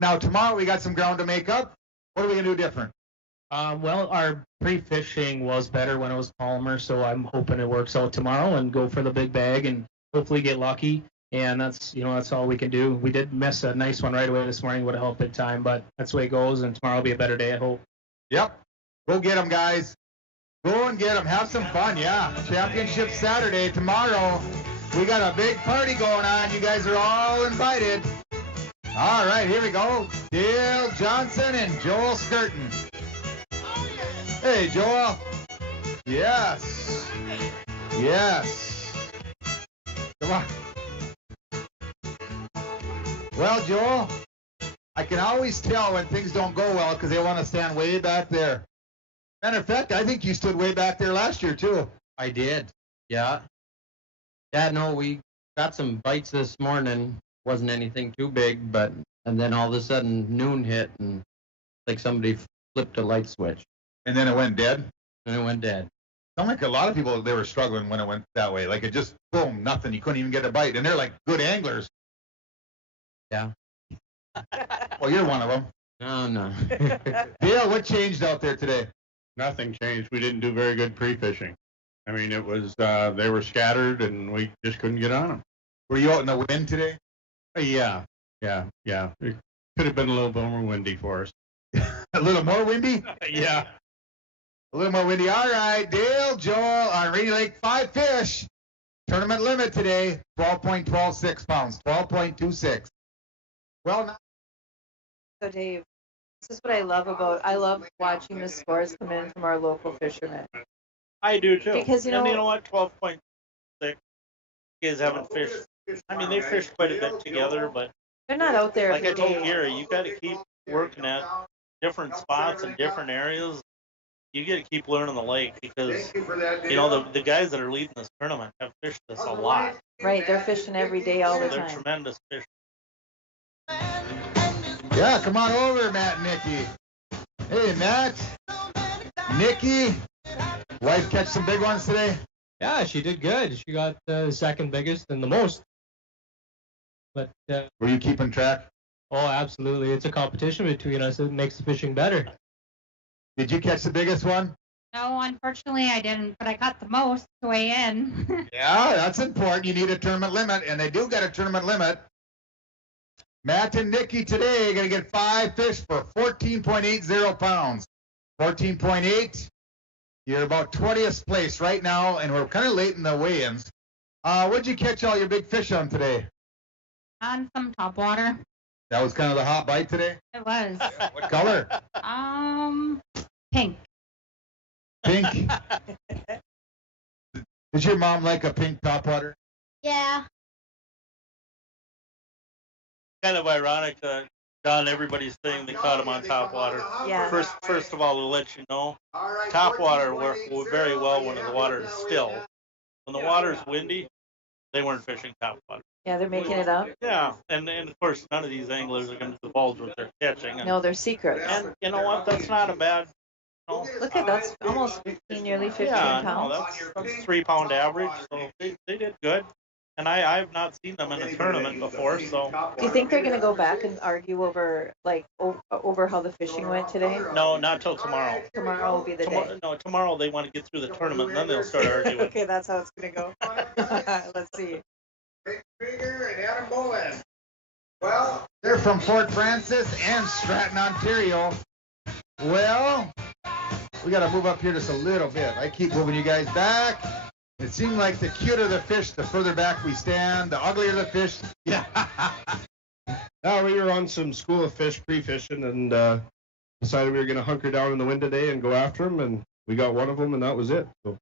now tomorrow we got some ground to make up. What are we going to do different? Well, our pre-fishing was better when it was Palmer, so I'm hoping it works out tomorrow and go for the big bag and hopefully get lucky. And that's all we can do. We did miss a nice one right away this morning. Would have helped big time, but that's the way it goes. And tomorrow will be a better day, I hope. Yep. Go get them, guys. Go and get them. Have some fun. Yeah. Championship Saturday tomorrow. We got a big party going on. You guys are all invited. All right, here we go. Dale Johnson and Joel Skirton. Hey, Joel. Yes. Yes. Come on. Well, Joel, I can always tell when things don't go well because they want to stand way back there. Matter of fact, I think you stood way back there last year, too. I did. Yeah. Yeah, no, we got some bites this morning. Wasn't anything too big, and then all of a sudden noon hit and like somebody flipped a light switch. And then it went dead? And it went dead. Sound like a lot of people, they were struggling when it went that way. Like it just, boom, nothing. You couldn't even get a bite. And they're like good anglers. Yeah. Well, you're one of them. Oh, no. Dale, what changed out there today? Nothing changed. We didn't do very good pre-fishing. I mean, it was, they were scattered and we just couldn't get on them. Were you out in the wind today? Yeah. It could have been a little bit more windy for us. A little more windy? Yeah. A little more windy. All right, Dale, Joel on Rainy Lake 5 fish. Tournament limit today, 12.126 pounds, 12.26. Well, now. So Dave, this is what I love watching the scores come in from our local fishermen. I do too. Because and you know what? 12.6. You guys haven't fished. I mean, they fished quite a bit together, but they're not out there. Like I told Gary, you got to keep working at different spots and different areas. You got to keep learning the lake because the guys that are leading this tournament have fished this a lot. Right, they're fishing every day, all the time. They're tremendous fish. Yeah, come on over, Matt and Nikki. Hey, Matt, Nikki, wife catch some big ones today? Yeah, she did good. She got the second biggest and the most. But were you keeping track? Oh, absolutely. It's a competition between us. It makes the fishing better. Did you catch the biggest one? No, unfortunately I didn't, but I caught the most to weigh in. Yeah, that's important. You need a tournament limit, and they do get a tournament limit. Matt and Nikki today are going to get 5 fish for 14.80 pounds. 14.8. You're about 20th place right now, and we're kind of late in the weigh-ins. What'd you catch all your big fish on today? On some topwater. That was kind of the hot bite today? It was. What color? Pink. Pink? Does your mom like a pink topwater? Yeah. Kind of ironic that John, everybody's saying they caught them on top water. Yeah. First of all, to let you know, top water work very well when the water is still. When the water's windy, they weren't fishing top water. Yeah, they're making it up. Yeah, and of course, none of these anglers are going to divulge what they're catching. No, they're secrets. And you know what? That's not a bad. Look at that's almost 15, nearly 15 pounds. No, that's 3 pound average. So they did good. And I've not seen them in a tournament before. So Do you think they're going to go back and argue over over how the fishing went today? no, not till tomorrow. Tomorrow will be the day. No, tomorrow they want to get through the tournament, and then they'll start arguing. Okay, that's how it's going to go. Let's see. Krieger and Adam Bowen. Well, they're from Fort Francis and Stratton, Ontario. Well, we got to move up here just a little bit. I keep moving you guys back. It seems like the cuter the fish, the further back we stand. The uglier the fish. Yeah. We were on some school of fish pre-fishing and decided we were going to hunker down in the wind today and go after them, and we got one of them, and that was it. So.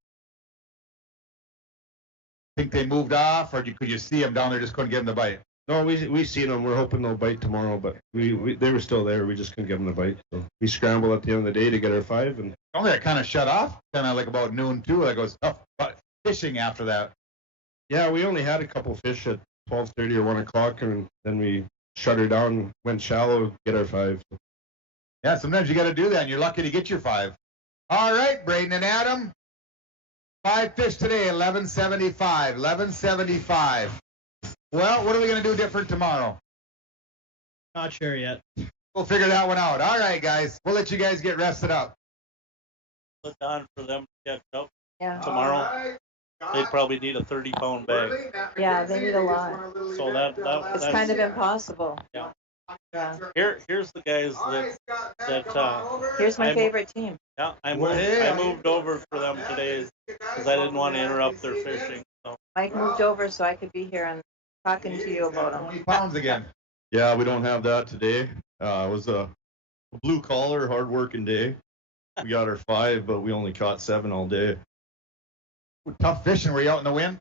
Think they moved off, or could you see them down there, just couldn't get them to bite? No, we seen them. We're hoping they'll bite tomorrow, but they were still there. We just couldn't get them to bite. So we scrambled at the end of the day to get our 5. And only I kind of shut off, kind of like about noon too. Like it was tough fishing after that. Yeah, we only had a couple fish at 12:30 or 1 o'clock, and then we shut her down, went shallow, get our 5. Yeah, sometimes you got to do that, and you're lucky to get your 5. All right, Braden and Adam. 5 fish today, 1175. 1175. Well, what are we going to do different tomorrow? Not sure yet. We'll figure that one out. All right, guys. We'll let you guys get rested up. Put on for them to catch up tomorrow. They'd probably need a 30-pound bag. Yeah, they need a lot. So It's kind of impossible. Yeah. Yeah. Here's the guys that Here's my favorite team. Yeah, I moved over for them today because I didn't want to interrupt their fishing. So. Mike moved over so I could be here and talking to you about them. 20 pounds again. Yeah, we don't have that today. It was a blue collar, hard working day. We got our 5, but we only caught 7 all day. Tough fishing. Were you out in the wind?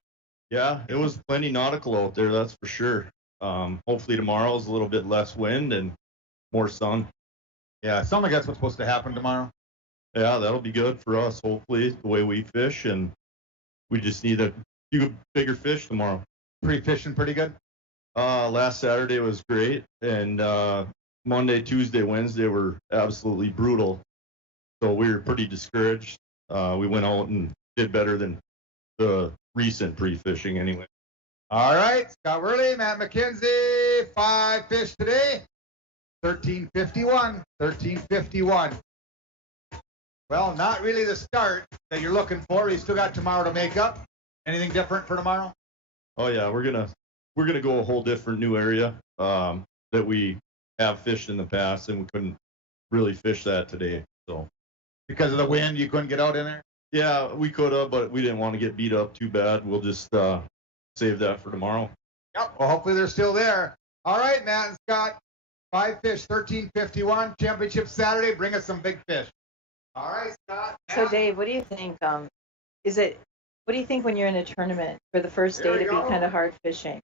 Yeah, it was plenty nautical out there, that's for sure. Hopefully tomorrow's a little bit less wind and more sun. Yeah, it sounds like that's what's supposed to happen tomorrow. Yeah, that'll be good for us, hopefully, the way we fish, and we just need a few bigger fish tomorrow. Pre-fishing pretty good? Last Saturday was great, and Monday, Tuesday, Wednesday were absolutely brutal. So we were pretty discouraged. We went out and did better than the recent pre-fishing anyway. All right, Scott Worley, Matt McKenzie, 5 fish today. 1351. 1351. Well, not really the start that you're looking for. You still got tomorrow to make up. Anything different for tomorrow? Oh yeah, we're gonna go a whole different new area that we have fished in the past, and we couldn't really fish that today. So because of the wind, you couldn't get out in there? Yeah, we could have, but we didn't want to get beat up too bad. We'll just save that for tomorrow. Yep. Well, hopefully they're still there. All right, Matt and Scott. 5 fish, 1351. Championship Saturday. Bring us some big fish. All right, Scott. So, Dave, what do you think? What do you think when you're in a tournament for the first day to be kind of hard fishing?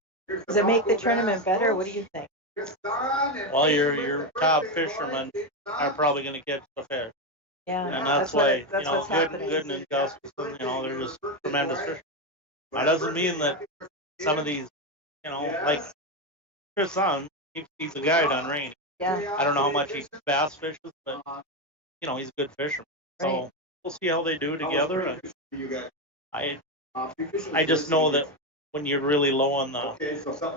Does it make the tournament better? What do you think? Well, your top fishermen are probably going to catch the fish. Yeah, and that's why Gooden and Gustafson, they're just tremendous fish. That doesn't mean that some of these, like Chris Son, he's a guide on range. Yeah. I don't know how much he bass fishes, but he's a good fisherman. Right. So we'll see how they do together. And I just know that when you're really low on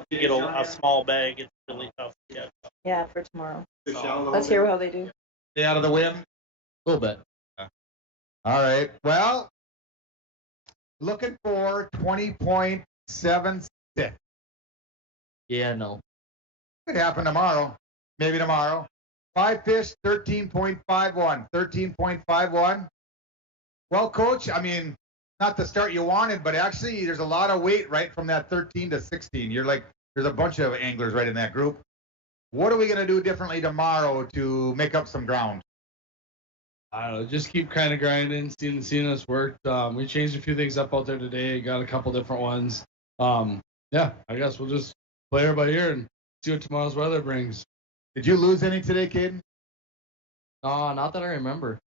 you get a small bag, it's really tough to get. Yeah, for tomorrow. Let's hear how they do. Stay out of the wind. A little bit. All right. Well, looking for 20.76. Yeah, no. Could happen tomorrow. Maybe tomorrow. 5 fish, 13.51. 13.51. Well, Coach, I mean, not the start you wanted, but actually there's a lot of weight right from that 13 to 16. You're like, there's a bunch of anglers right in that group. What are we going to do differently tomorrow to make up some ground? I don't know, just keep kind of grinding, seeing us work. We changed a few things up out there today, got a couple different ones. Yeah, I guess we'll just play her by ear and see what tomorrow's weather brings. Did you lose any today, Caden? No, not that I remember.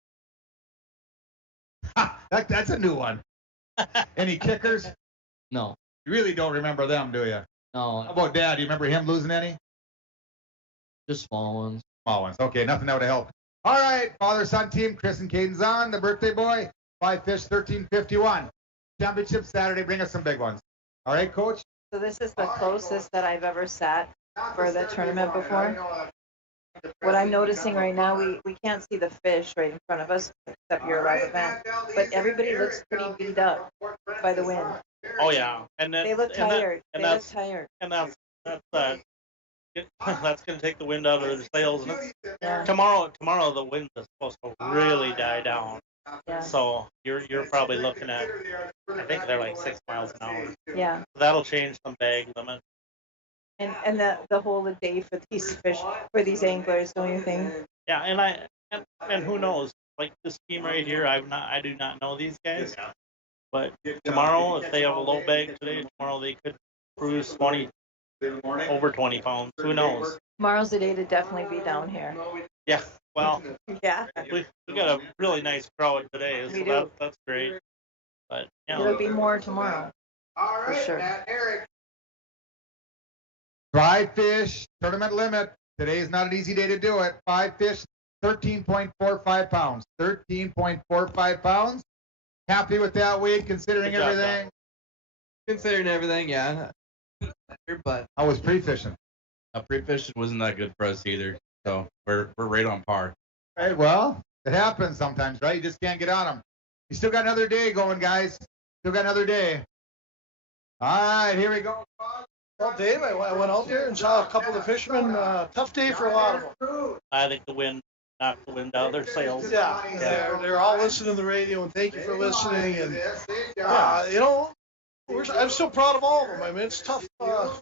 That's a new one. Any kickers? No. You really don't remember them, do you? No. How about Dad? Do you remember him losing any? Just small ones. Small ones. Okay, nothing that would help. All right, father-son team, Chris and Caden's on. The birthday boy, 5 fish, 1351. Championship Saturday, bring us some big ones. All right, Coach? So this is the closest that I've ever sat for the tournament before. What I'm noticing right now, we can't see the fish right in front of us, except your live event. But everybody looks pretty beat up by the wind. Oh yeah, and then They look tired. They look tired. And that's going to take the wind out of their sails. And Yeah. tomorrow the wind is supposed to really die down. Yeah. So you're probably looking at, I think they're like 6 miles an hour. Yeah. That'll change some bag limit. And the whole day for these fish, for these anglers, don't you think? Yeah, and who knows? Like this team right here, I do not know these guys. But tomorrow, if they have a low bag today, tomorrow they could cruise over 20 pounds. Who knows? Tomorrow's the day to definitely be down here. Yeah. Well. Yeah. We got a really nice crowd today, We so do. that's great. But There'll be more tomorrow. For sure. Dry fish, tournament limit. Today is not an easy day to do it. 5 fish, 13.45 pounds. 13.45 pounds. Happy with that weight, considering Good job, everything? Considering everything, yeah. But I was pre-fishing. Pre-fishing wasn't that good for us either, so we're right on par. Right, well, it happens sometimes, right? You just can't get on them. You still got another day going, guys. Still got another day. All right, here we go. Well, Dave, I went out there and saw a couple of the fishermen. Tough day for a lot of them. I think the wind knocked the wind out of their sails. Yeah, they're all listening to the radio, and thank you for listening. And you know, I'm so proud of all of them. I mean, it's tough.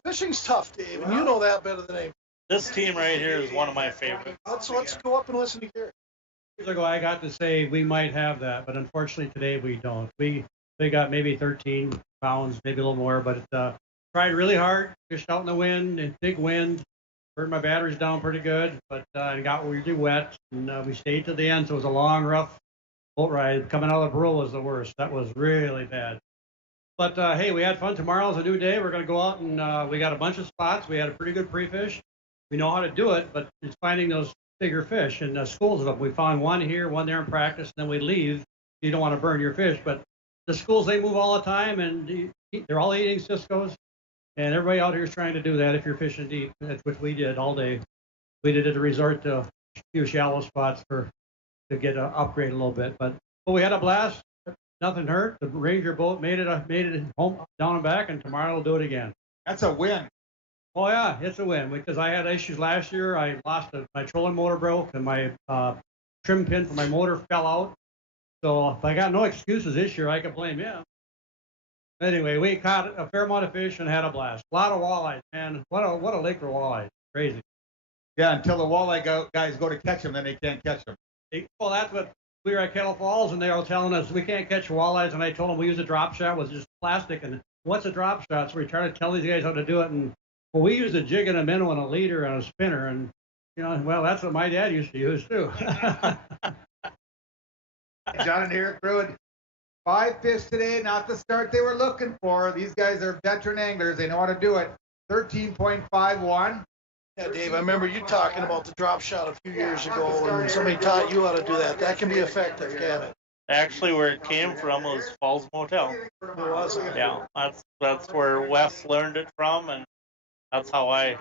Fishing's tough, Dave, and you know that better than anybody. This team right here is one of my favorites. Let's go up and listen to Gary. Years ago, I got to say we might have that, but unfortunately today we don't. We got maybe 13 pounds, maybe a little more, but tried really hard, fished out in the wind, and big wind. Burned my batteries down pretty good, but I got really wet, and we stayed to the end, so it was a long, rough boat ride. Coming out of the Brule was the worst. That was really bad. But hey, we had fun. Tomorrow's a new day. We're going to go out, and we got a bunch of spots. We had a pretty good pre-fish. We know how to do it, but it's finding those bigger fish, and schools of them. We found one here, one there in practice, and then we leave. You don't want to burn your fish, but the schools, they move all the time, and they're all eating Cisco's. And everybody out here is trying to do that if you're fishing deep. That's what we did all day. We did at a resort to a few shallow spots to get an upgrade a little bit. But we had a blast. Nothing hurt. The Ranger boat made it home, down and back, and tomorrow we'll do it again. That's a win. Oh yeah, it's a win because I had issues last year. I lost my trolling motor broke and my trim pin for my motor fell out. So I got no excuses this year. I can blame him. Anyway, we caught a fair amount of fish and had a blast. A lot of walleyes, man. What a lake for walleyes. Crazy. Yeah, until the walleye guys go to catch them, then they can't catch them. Well, that's what we were at Kettle Falls, and they were telling us we can't catch walleyes. And I told them we use a drop shot with just plastic. And what's a drop shot? So we try to tell these guys how to do it. And well, we use a jig and a minnow and a leader and a spinner. And well, that's what my dad used to use too. John and Eric Rude. 5 fish today, not the start they were looking for. These guys are veteran anglers. They know how to do it. 13.51. Yeah, Dave, I remember you talking about the drop shot a few years ago, and somebody taught you how to do that. That can be effective, can it? Actually, where it came from was Falls Motel. It was. Yeah, that's where Wes learned it from, and that's how I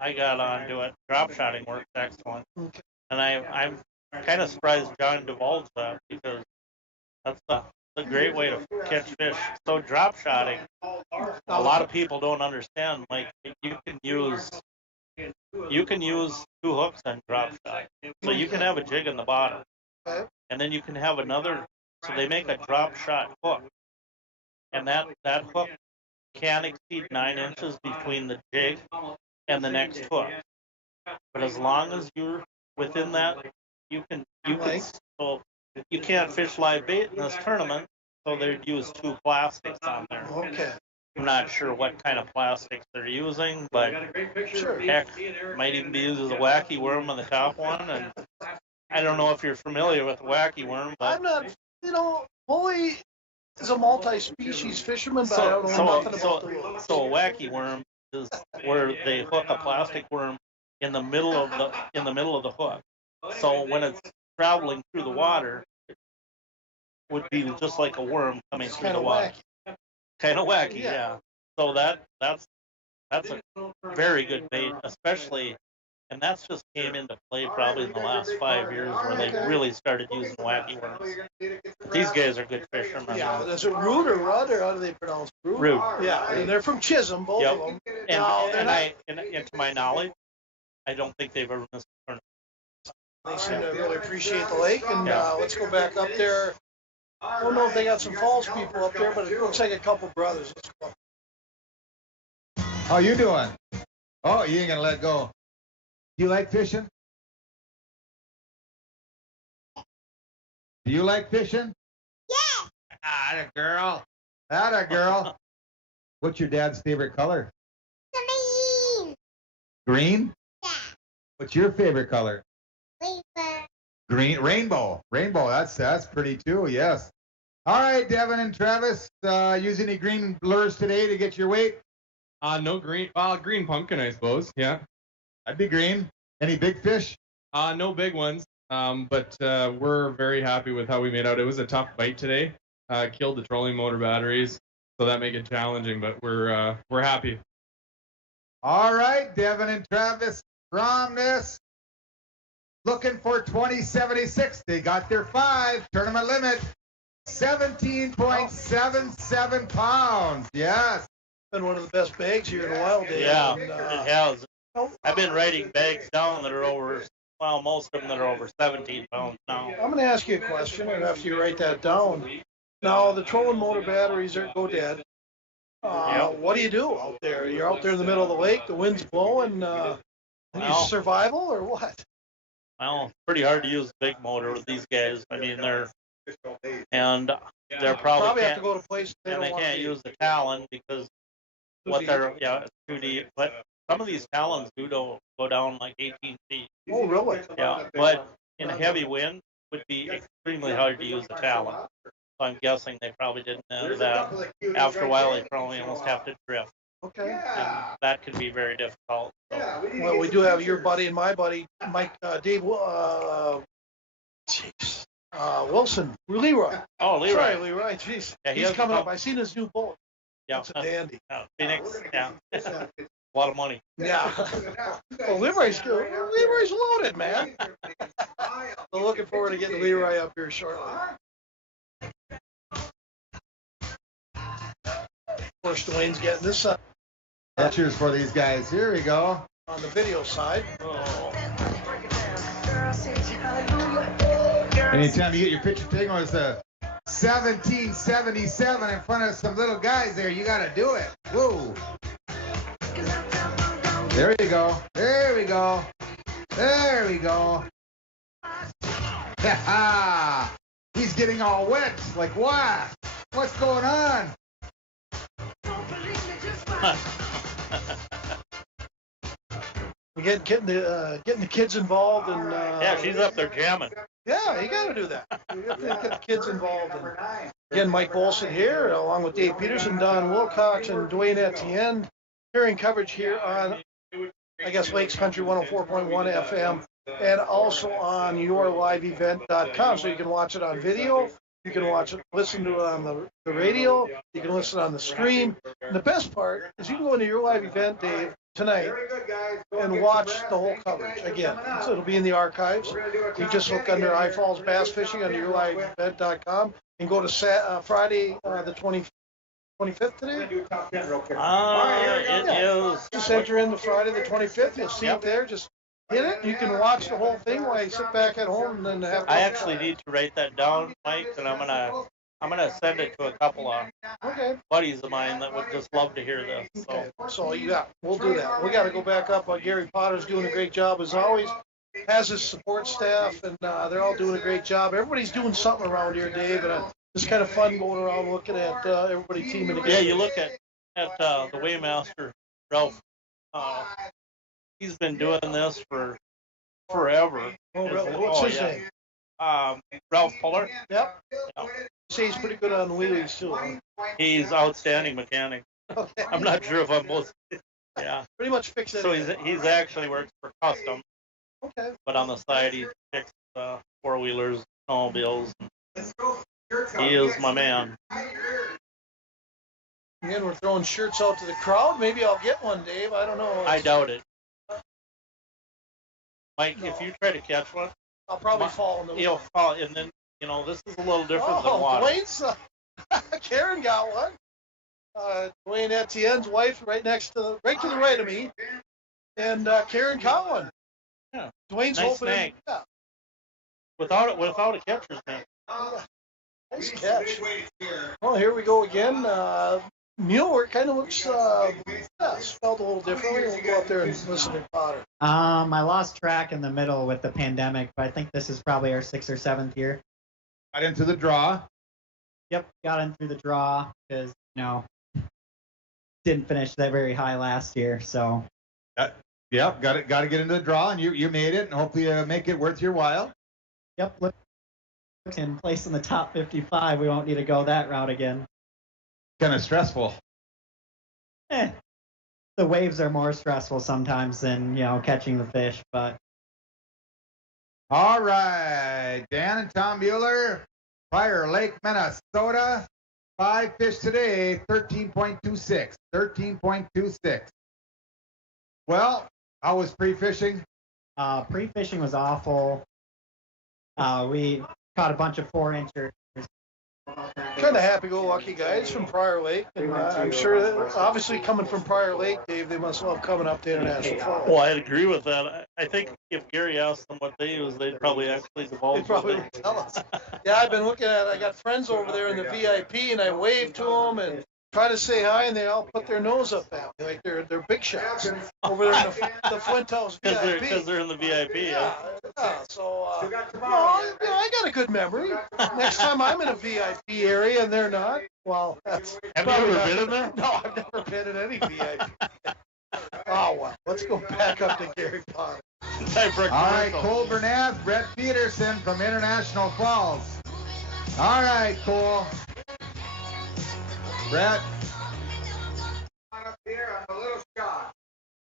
got onto it. Drop shotting works excellent. And I'm kind of surprised John divulged that because that's a great way to catch fish. So drop shotting, a lot of people don't understand. Like you can use 2 hooks and drop shot. So you can have a jig in the bottom, and then you can have another. So they make a drop shot hook, and that hook can't exceed 9 inches between the jig and the next hook. But as long as you're within that, you can. So you can't fish live bait in this tournament, so they'd use 2 plastics on there. Okay. I'm not sure what kind of plastics they're using, but heck, might even be used as a wacky worm on the top one. And I don't know if you're familiar with wacky worm, but I'm not, Bully is a multi-species fisherman, but I don't know nothing about the rules. So a wacky worm is where they hook a plastic worm in the middle of the hook. So when it's traveling through the water, it would be just like a worm coming through the water. Kind of wacky, yeah. So that's a very good bait, especially, and that's just came into play probably in the last 5 years where they really started using wacky worms. These guys are good fishermen. Yeah, is it Root or Rudd, or how do they pronounce Root? Root. Yeah, and they're from Chisholm, both of them. And to my knowledge, I don't think they've ever missed a tournament. They seem to really appreciate the lake, and let's go back up there. I don't know if they got some falls people up there, but it looks like a couple brothers. Let's go. How you doing? Oh, you ain't gonna let go. Do you like fishing? Do you like fishing? Yeah. Atta girl. Atta girl. What's your dad's favorite color? Green. Green? Yeah. What's your favorite color? Rainbow. Green, rainbow. Rainbow, that's pretty too, yes. All right, Devin and Travis, use any green lures today to get your weight? No green. Green pumpkin, I suppose. Yeah. I'd be green. Any big fish? No big ones. But we're very happy with how we made out. It was a tough bite today. Killed the trolling motor batteries, so that made it challenging. But we're happy. All right, Devin and Travis from this. Looking for 2076. They got their 5. Tournament limit 17.77 pounds. Yes. Been one of the best bags here in a while, Dave. Yeah, and, it has. I've been writing bags down that are over, well, most of them that are over 17 pounds now. I'm going to ask you a question, and after you write that down, now the trolling motor batteries go dead. What do you do out there? You're out there in the middle of the lake, the wind's blowing. Survival or what? Well, pretty hard to use big motor with these guys. I mean, they're probably have to go to places they can't use the Talon because it's too deep. But some of these Talons go down like 18 feet. Oh, really? Yeah, but in a heavy wind, it would be extremely hard to use the Talon. So I'm guessing they probably didn't know that. After a while, they probably almost have to drift. Okay. And that can be very difficult. So. Well, we do have your buddy and my buddy, Mike, Dave, Wilson, Leroy. Oh, Leroy. Sorry, Leroy. Jeez. Yeah, he's coming up. I seen his new boat. Yeah. It's a dandy. Phoenix. Yeah. A lot of money. Yeah. Well, Leroy's loaded, man. So looking forward to getting Leroy up here shortly. Of course, Dwayne's getting this up. Cheers for these guys. Here we go. On the video side. Anytime you get your picture taken with a 1777 in front of some little guys there, you got to do it. Whoa. There you go. There we go. There we go. He's getting all wet. Like what? What's going on? We getting the kids involved and yeah, she's up there jamming. Yeah, you got to do that. You have to get the kids involved. And again, Mike Bolson here, along with Dave Peterson, Don Wilcox, and Dwayne Etienne, hearing coverage here on, I guess, Lakes Country 104.1 FM, and also on yourliveevent.com, so you can watch it on video. You can listen to it on the radio. You can listen on the stream. And the best part is you can go into Your Live Event, Dave, tonight and watch the whole coverage again. So it'll be in the archives. You just look under High Falls Bass Fishing under yourliveevent.com and go to Friday the 25th today. It is. Just enter in the Friday the 25th. You'll see it there. Just hit it. You can watch the whole thing while you sit back at home and then have. I actually need to write that down, Mike, and I'm gonna send it to a couple of buddies of mine that would just love to hear this. So we'll do that. We got to go back up. Gary Potter's doing a great job as always. Has his support staff, and they're all doing a great job. Everybody's doing something around here, Dave, and it's kind of fun going around looking at everybody teaming together. Yeah, you look at at the weighmaster, Ralph. He's been doing this for forever. Oh, really? What's his name? Ralph Puller. Yep. Say he's pretty good on wheelies too. Huh? He's outstanding mechanic. Okay. I'm not sure if I'm most. Yeah. Pretty much fixed it. So he's actually works for custom. Okay. But on the side he fixes four-wheelers, snowmobiles. He is my man. Again, we're throwing shirts out to the crowd. Maybe I'll get one, Dave. I don't know. I doubt it. Mike, if you try to catch one, I'll probably fall in the. You'll fall, and then this is a little different than water. Dwayne's, Karen got one. Dwayne Etienne's wife, right to the right of me, and Karen caught one. Yeah. Dwayne's nice hoping. Snag. Yeah. Without a catcher's net. Nice catch. Well, here we go again. Mueller kind of looks spelled a little differently. We'll go out there and listen to Potter. I lost track in the middle with the pandemic, but I think this is probably our 6th or 7th year. Got into the draw. Yep, got in through the draw because didn't finish that very high last year. So. Yep, got to get into the draw, and you made it, and hopefully make it worth your while. Yep, look, in place in the top 55. We won't need to go that route again. Kind of stressful. The waves are more stressful sometimes than catching the fish, but. All right, Dan and Tom Mueller, Prior Lake, Minnesota. 5 fish today, 13.26. 13.26. Well, how was pre-fishing? Pre-fishing was awful. We caught a bunch of 4-inchers. Kind of happy-go-lucky guys from Prior Lake, and I'm sure that obviously coming from Prior Lake, Dave, they must love coming up to International Falls. Well, I'd agree with that. I think if Gary asked them what they use, they'd probably actually divulge. They probably would tell us. Yeah, I've been looking at it. I got friends over there in the VIP, and I wave to them and try to say hi, and they all put their nose up at me like they're big shots over there in the Flint House VIP. Because they're in the VIP. Yeah. So I got a good memory. Next time I'm in a VIP area and they're not, well, that's. Have you ever been in there? No, I've never been in any VIP. Oh well, let's go back up to Gary Potter. All right, Cole Burnett, Brett Peterson from International Falls. All right, Cole. Brett. Up here, I'm a little shocked.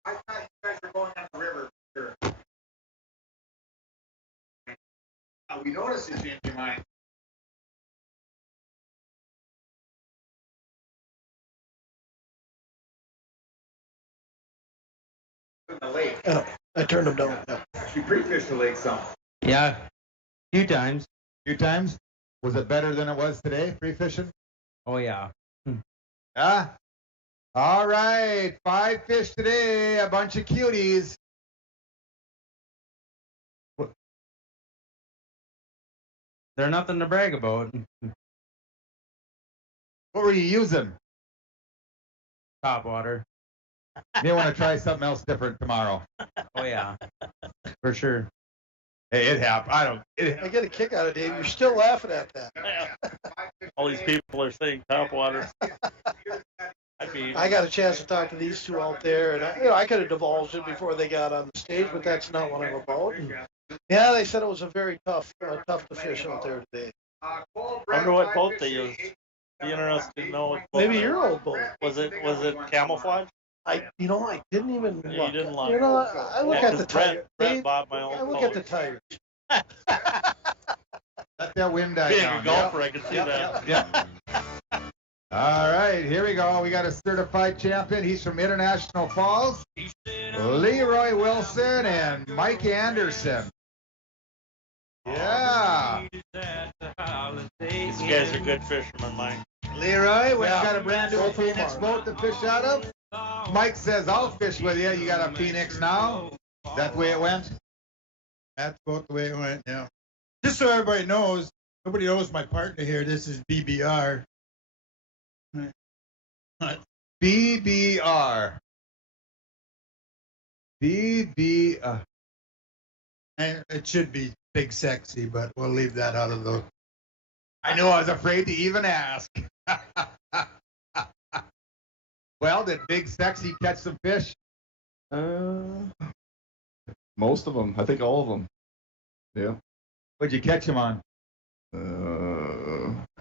I thought you guys were going down the river. Sure. We noticed you changed your mind. The lake. I turned them down. Yeah. You pre-fished the lake some. Yeah, a few times. Few times. Was it better than it was today, pre-fishing? Oh yeah. Ah. All right, 5 fish today, a bunch of cuties. They're nothing to brag about. What were you using? Top water. May want to try something else different tomorrow. Oh yeah, for sure. Hey, it happened. I get a kick out of it, Dave. You're still laughing at that. All these people are saying top water. I got a chance to talk to these two out there, and I could have divulged it before they got on the stage, but that's not what I'm about. And, yeah, they said it was a very tough to fish out there today. I wonder what boat they used. Be interested to know what boat. Maybe your old boat. Was it camouflage? I didn't even look. You didn't look. I look at the tires. Brett bought my old I look boat. at the tires. Let that wind die Being down. a golfer, I can see that. Yep. All right, here we go. We got a certified champion. He's from International Falls. Leroy Wilson and Mike Anderson. Yeah. These guys are good fishermen, Mike. Leroy, when you got a brand new Phoenix boat to fish out of? Mike says, I'll fish with you. You got a Phoenix now? Is that the way it went? That's about the way it went, yeah. Just so everybody knows, nobody knows my partner here. This is BBR. BBR. BBR. And it should be Big Sexy, but we'll leave that out of the... I know, I was afraid to even ask. Well, did Big Sexy catch some fish? Most of them. I think all of them. Yeah. What'd you catch them on?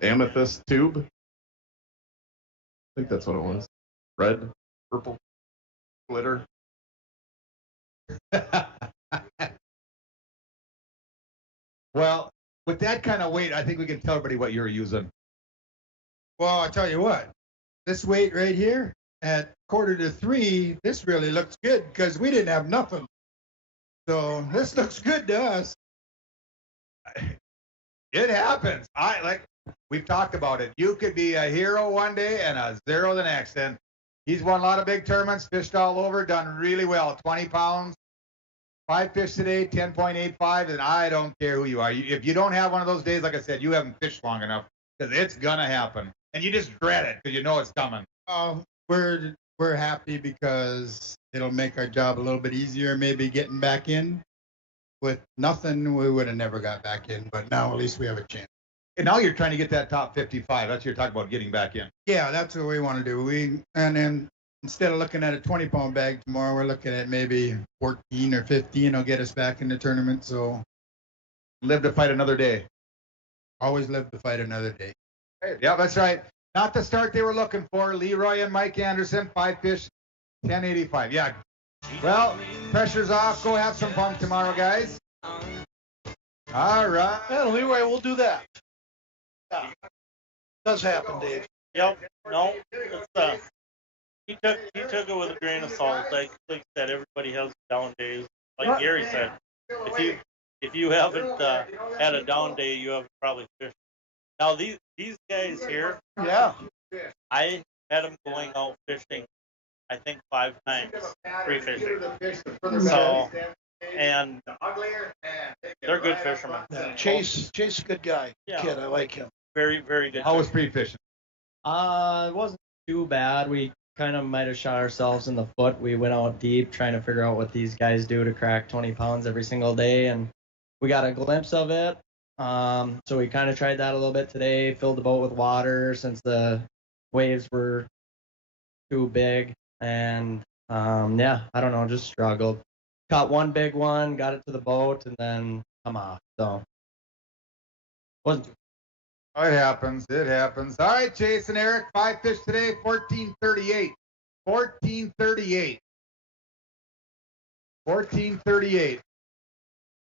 Amethyst tube. I think that's what it was. Red, purple, glitter. Well, with that kind of weight, I think we can tell everybody what you're using. Well, I tell you what, this weight right here at 2:45, this really looks good because we didn't have nothing. So this looks good to us. It happens. We've talked about it. You could be a hero one day and a zero the next. And he's won a lot of big tournaments, fished all over, done really well. 20 pounds, 5 fish today, 10.85, and I don't care who you are. If you don't have one of those days, like I said, you haven't fished long enough because it's gonna happen, and you just dread it because you know it's coming. We're happy because it'll make our job a little bit easier. Maybe getting back in. With nothing, we would have never got back in. But now at least we have a chance. And now you're trying to get that top 55. That's what you're talking about, getting back in. Yeah, that's what we want to do. And then instead of looking at a 20-pound bag tomorrow, we're looking at maybe 14 or 15. Will get us back in the tournament. So live to fight another day. Always live to fight another day. Yeah, that's right. Not the start they were looking for. Leroy and Mike Anderson, 5 fish, 10.85. Yeah. Well, pressure's off. Go have some fun tomorrow, guys. All right. Yeah, Leroy, we'll do that. Yeah. Does happen, Dave. Yep. No, it's he took it with a grain of salt. Like said, everybody has down days. Like Gary said, if you haven't had a down day, you haven't probably fished. Now these guys here, yeah, I had them going out fishing, I think 5 times, free fishing. So, and they're good fishermen. Yeah, Chase, a good guy. Yeah. Kid, I like him. Very, very good. How was free fishing? It wasn't too bad. We kind of might have shot ourselves in the foot. We went out deep trying to figure out what these guys do to crack 20 pounds every single day, and we got a glimpse of it. So we kind of tried that a little bit today, filled the boat with water since the waves were too big, and yeah, I don't know, just struggled. Caught one big one, got it to the boat, and then come off. So wasn't. It happens. It happens. All right, Chase and Eric, 5 fish today, 14.38. 14.38. 14.38.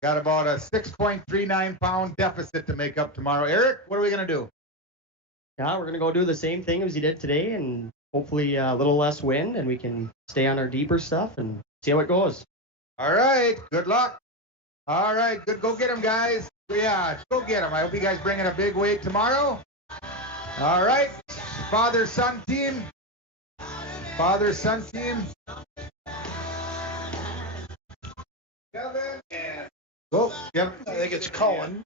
Got about a 6.39 pound deficit to make up tomorrow. Eric, what are we going to do? Yeah, we're going to go do the same thing as you did today, and hopefully a little less wind, and we can stay on our deeper stuff and see how it goes. All right. Good luck. All right. Good. Go get them, guys. Yeah, go get them. I hope you guys bring in a big weight tomorrow. All right. Father-son team. Father-son team. Kevin and Oh, yep. I think it's Cullen.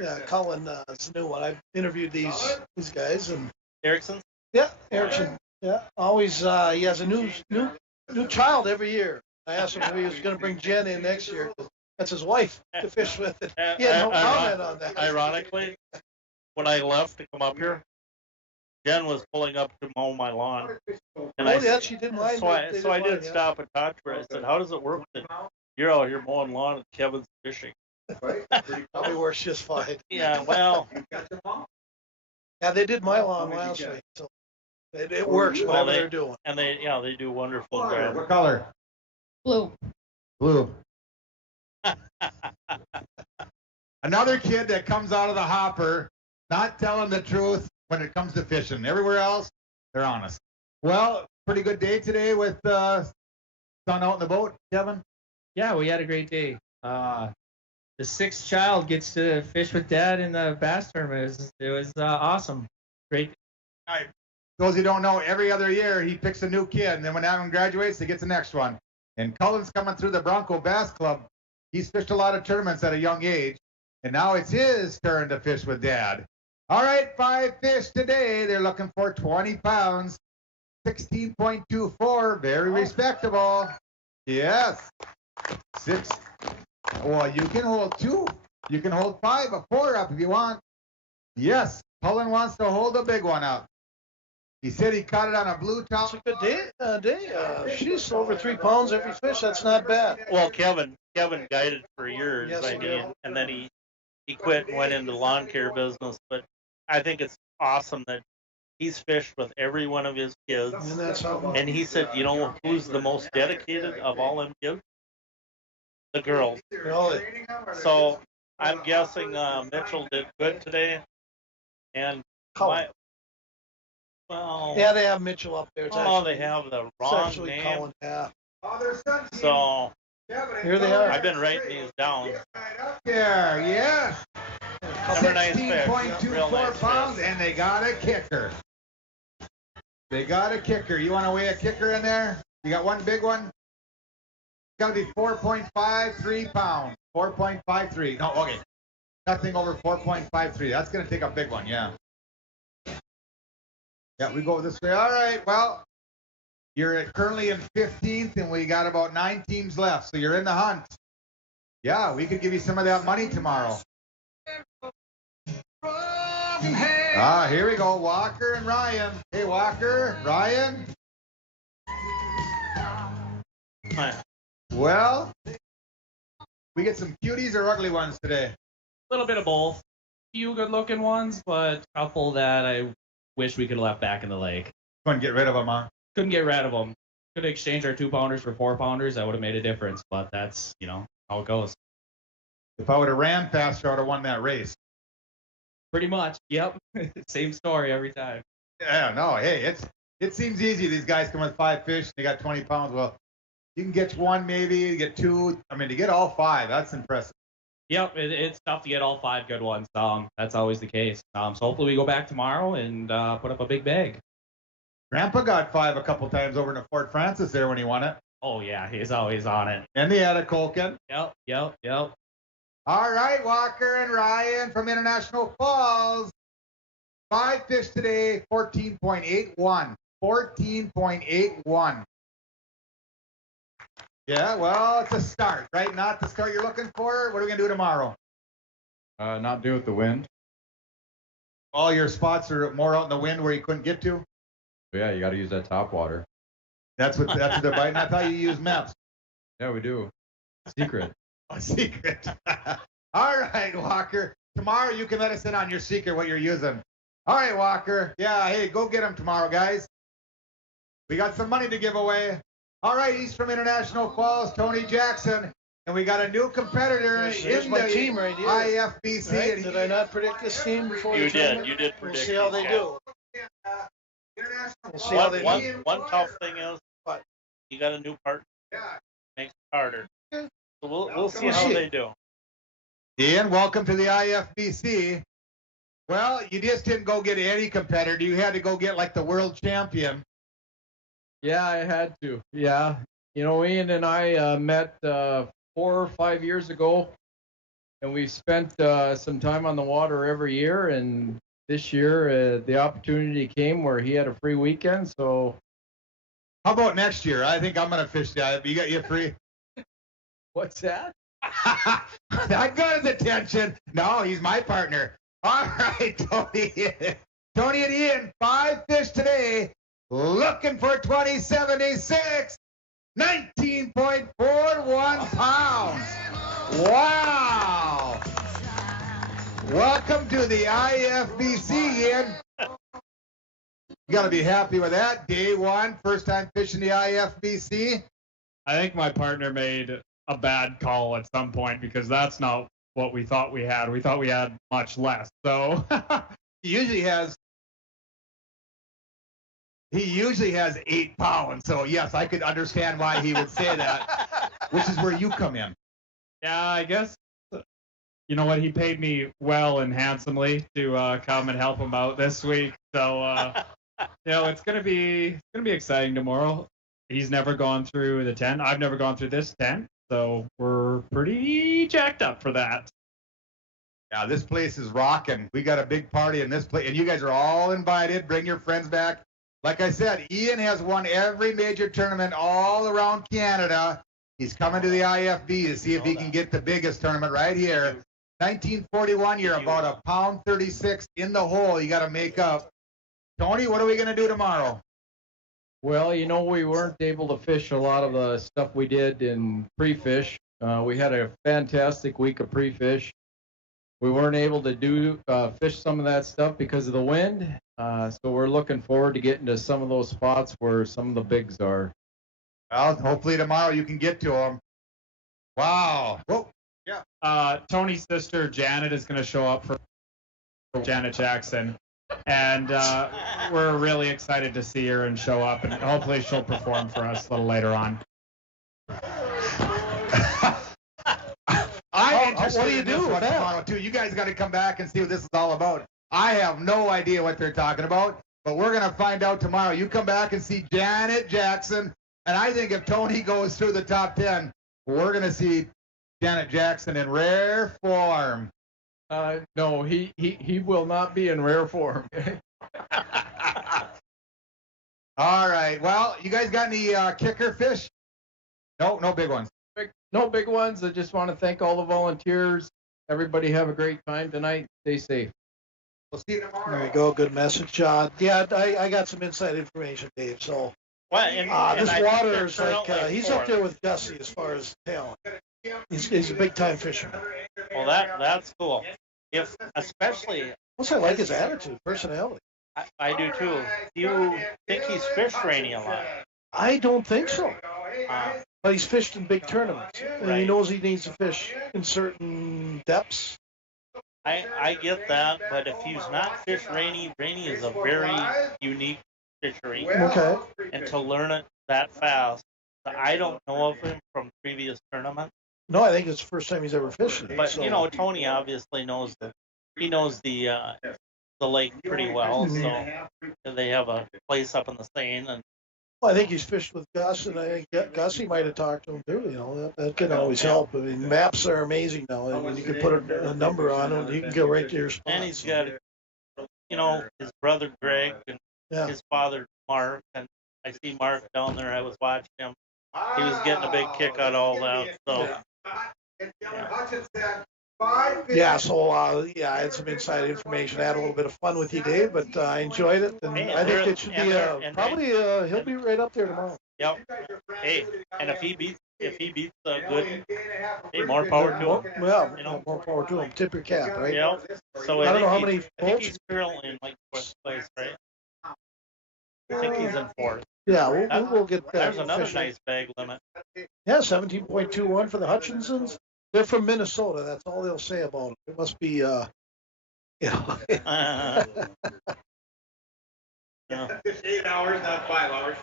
Yeah, Cullen is a new one. I've interviewed these guys, and Erickson. Yeah, Erickson. Yeah, always he has a new child every year. I asked him if he was going to bring Jen in next year. That's his wife to fish with. And he had no comment on that. Ironically, when I left to come up here, Jen was pulling up to mow my lawn. And she didn't mind. So I did stop and talk to her. I said, "How does it work that you're out here mowing lawn and Kevin's fishing?" Probably works just fine. Yeah, well. Yeah, they did my lawn last week, so it works whatever they're doing. And they do wonderful job. What color? Blue. Blue. Another kid that comes out of the hopper, not telling the truth when it comes to fishing. Everywhere else, they're honest. Well, pretty good day today with sun out in the boat, Kevin. Yeah, we had a great day. The sixth child gets to fish with Dad in the bass tournament. It was awesome. Great. All right. Those who don't know, every other year he picks a new kid, and then when that one graduates, he gets the next one. And Cullen's coming through the Bronco Bass Club. He's fished a lot of tournaments at a young age, and now it's his turn to fish with Dad. All right, 5 fish today. They're looking for 20 pounds, 16.24. Very respectable. Yes. 6. Well, you can hold 2. You can hold 5 or 4 up if you want. Yes, Cullen wants to hold a big one up. He said he caught it on a blue towel. It's a good day. She's over 3 pounds every fish. That's not bad. Well, Kevin guided for years. Yes, I he mean, did. and then he quit and went into the lawn care business. But I think it's awesome that he's fished with every one of his kids. And that's how. And he said, you know, who's the most dedicated of all them kids? The girls. Really? So I'm guessing Mitchell did good today. And well, Yeah, they have Mitchell up there. It's they have the wrong actually name. Colin. Yeah. So Here they are. I've been writing these down. There, yes. Number nice fish. 16.24 Real nice pounds, fish. and they got a kicker. They got a kicker. You want to weigh a kicker in there? You got one big one? It's got to be 4.53 pounds. 4.53. No, okay. Nothing over 4.53. That's going to take a big one, yeah. Yeah, we go this way. All right, well, you're currently in 15th, and we got about 9 teams left, so you're in the hunt. Yeah, we could give you some of that money tomorrow. Here we go. Walker and Ryan. Hey, Walker, Ryan. Well, we get some cuties or ugly ones today. A little bit of both. Few good-looking ones, but a couple that I wish we could have left back in the lake. Couldn't get rid of them, huh? Couldn't get rid of them. Could have exchanged our 2-pounders for 4-pounders. That would have made a difference, but that's, how it goes. If I would have ran faster, I would have won that race. Pretty much. Yep. Same story every time. Yeah, no, hey, it seems easy. These guys come with 5 fish, they got 20 pounds. Well, you can get 1 maybe, you get 2. I mean, to get all 5, that's impressive. Yep, it's tough to get all 5 good ones. That's always the case. So hopefully we go back tomorrow and put up a big bag. Grandpa got 5 a couple times over in Fort Francis there when he won it. Oh, yeah, he's always on it. And he had a Colkin. Yep. All right, Walker and Ryan from International Falls. 5 fish today, 14.81. 14.81. Yeah, well, it's a start, right? Not the start you're looking for. What are we going to do tomorrow? Not do with the wind. All your spots are more out in the wind where you couldn't get to? But yeah, you got to use that top water. That's what they're biting. I thought you used maps. Yeah, we do. Secret. A secret. All right, Walker. Tomorrow you can let us in on your secret, what you're using. All right, Walker. Yeah, hey, go get them tomorrow, guys. We got some money to give away. All right, he's from International Falls, Tony Jackson. And we got a new competitor Here's in my the team right here. IFBC. Right? Did I not predict this team before You the did. tournament? You did We'll predict see how these they guys. do. We'll see how they do. One tough thing is, you got a new partner. Makes it harder. So we'll see how they do. Ian, welcome to the IFBC. Well, you just didn't go get any competitor. You had to go get like the world champion. Yeah, I had to. Yeah. Ian and I met 4 or 5 years ago, and we spent some time on the water every year. And this year, the opportunity came where he had a free weekend. So, how about next year? I think I'm going to fish the IFBC. You got you free? What's that? That got his attention. No, he's my partner. All right, Tony. Tony and Ian, 5 fish today. Looking for 2076. 19.41 pounds. Wow. Welcome to the IFBC, Ian. You got to be happy with that. Day 1, first time fishing the IFBC. I think my partner made a bad call at some point because that's not what we thought we had. We thought we had much less. So He usually has 8 pounds. So yes, I could understand why he would say that, which is where you come in. yeah, I guess you know what, he paid me well and handsomely to come and help him out this week. So it's gonna be exciting tomorrow. He's never gone through the tent. I've never gone through this tent, so we're pretty jacked up for that. Yeah, this place is rocking. We got a big party in this place, and you guys are all invited. Bring your friends back. Like I said, Ian has won every major tournament all around Canada. He's coming to the IFB to see if he can get the biggest tournament right here. 1941, you're about a pound 36 in the hole. You got to make up. Tony, what are we going to do tomorrow? Well, we weren't able to fish a lot of the stuff we did in pre-fish. We had a fantastic week of pre-fish. We weren't able to do fish some of that stuff because of the wind. So we're looking forward to getting to some of those spots where some of the bigs are. Well, hopefully tomorrow you can get to them. Wow. Whoa. Yeah. Tony's sister Janet is going to show up for Janet Jackson, and we're really excited to see her and show up, and hopefully she'll perform for us a little later on. I'm interested what do you in this do one with that? tomorrow too. You guys got to come back and see what this is all about. I have no idea what they're talking about, but we're gonna find out tomorrow. You come back and see Janet Jackson, and I think if Tony goes through the top 10, we're gonna see Janet Jackson in rare form. No, he will not be in rare form. All right. Well, you guys got any kicker fish? No big ones. No big ones. I just want to thank all the volunteers. Everybody have a great time tonight. Stay safe. We'll see you tomorrow. There you go. Good message, John. Yeah, I got some inside information, Dave. So this water is like he's up there with Gussie as far as talent. He's a big time fisherman. Well, that's cool. If especially. Also, I like his attitude, personality. I do too. Do you think he's fished Rainy a lot? I don't think so. But he's fished in big tournaments, and he knows he needs to fish in certain depths. I get that, but if he's not fished Rainy is a very unique fishery. Okay. And to learn it that fast, I don't know of him from previous tournaments. No, I think it's the first time he's ever fished it. But so. Tony obviously knows the lake pretty well, so they have a place up in the Seine, and Well, I think he's fished with Gus, and I think Gussie might have talked to him too. That can always help. I mean, maps are amazing now. I mean, you can put a number on it, and you can go right to your spot. and he's got his brother Greg and his father Mark, and I see Mark down there. I was watching him. He was getting a big kick out of all that. So. Yeah, so I had some inside information. I had a little bit of fun with you, Dave, but I enjoyed it, and I think it should be probably he'll be right up there tomorrow. Yep. Hey, and if he beats good, hey, more power to him. Well, more power to him. Tip your cap, right? Yep. So I don't know how many I think he's currently in fourth place, right? I think he's in fourth. Yeah, we'll get that. There's another nice bag limit. Yeah, 17.21 for the Hutchinsons. They're from Minnesota. That's all they'll say about it. It must be, 8 hours, not 5 hours.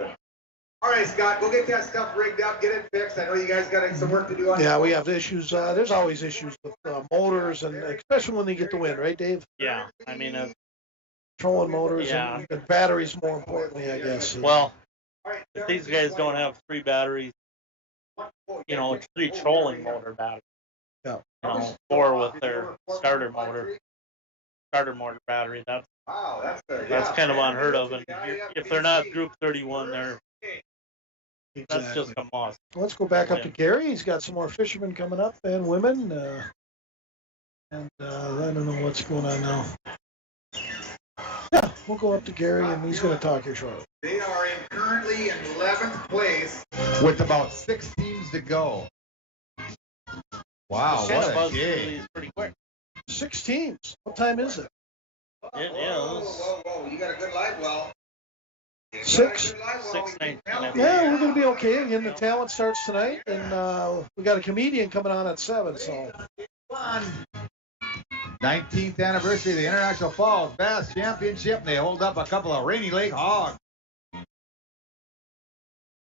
All right, Scott, go get that stuff rigged up, get it fixed. I know you guys got some work to do on it. Yeah, we have issues. There's always issues with motors, and especially when they get the wind, right, Dave? Yeah, I mean, trolling motors and batteries, more importantly, I guess. Well, if these guys don't have 3 batteries, it's 3 trolling motor batteries. Yeah. 4 with their starter motor battery. That's kind of unheard of. And if they're not Group 31, that's just a must. Let's go back up to Gary. He's got some more fishermen coming up and women. And I don't know what's going on now. Yeah, we'll go up to Gary, and he's going to talk here shortly. They are currently in 11th place with about 6 teams to go. Wow, what a game. Pretty quick. 6 teams. What time is it? It is. Whoa. You got a good live well. 6? 6:19. Yeah, we're going to be okay. Again, the talent starts tonight, and we got a comedian coming on at 7, so. 19th anniversary of the International Falls Bass Championship, and they hold up a couple of Rainy Lake hogs.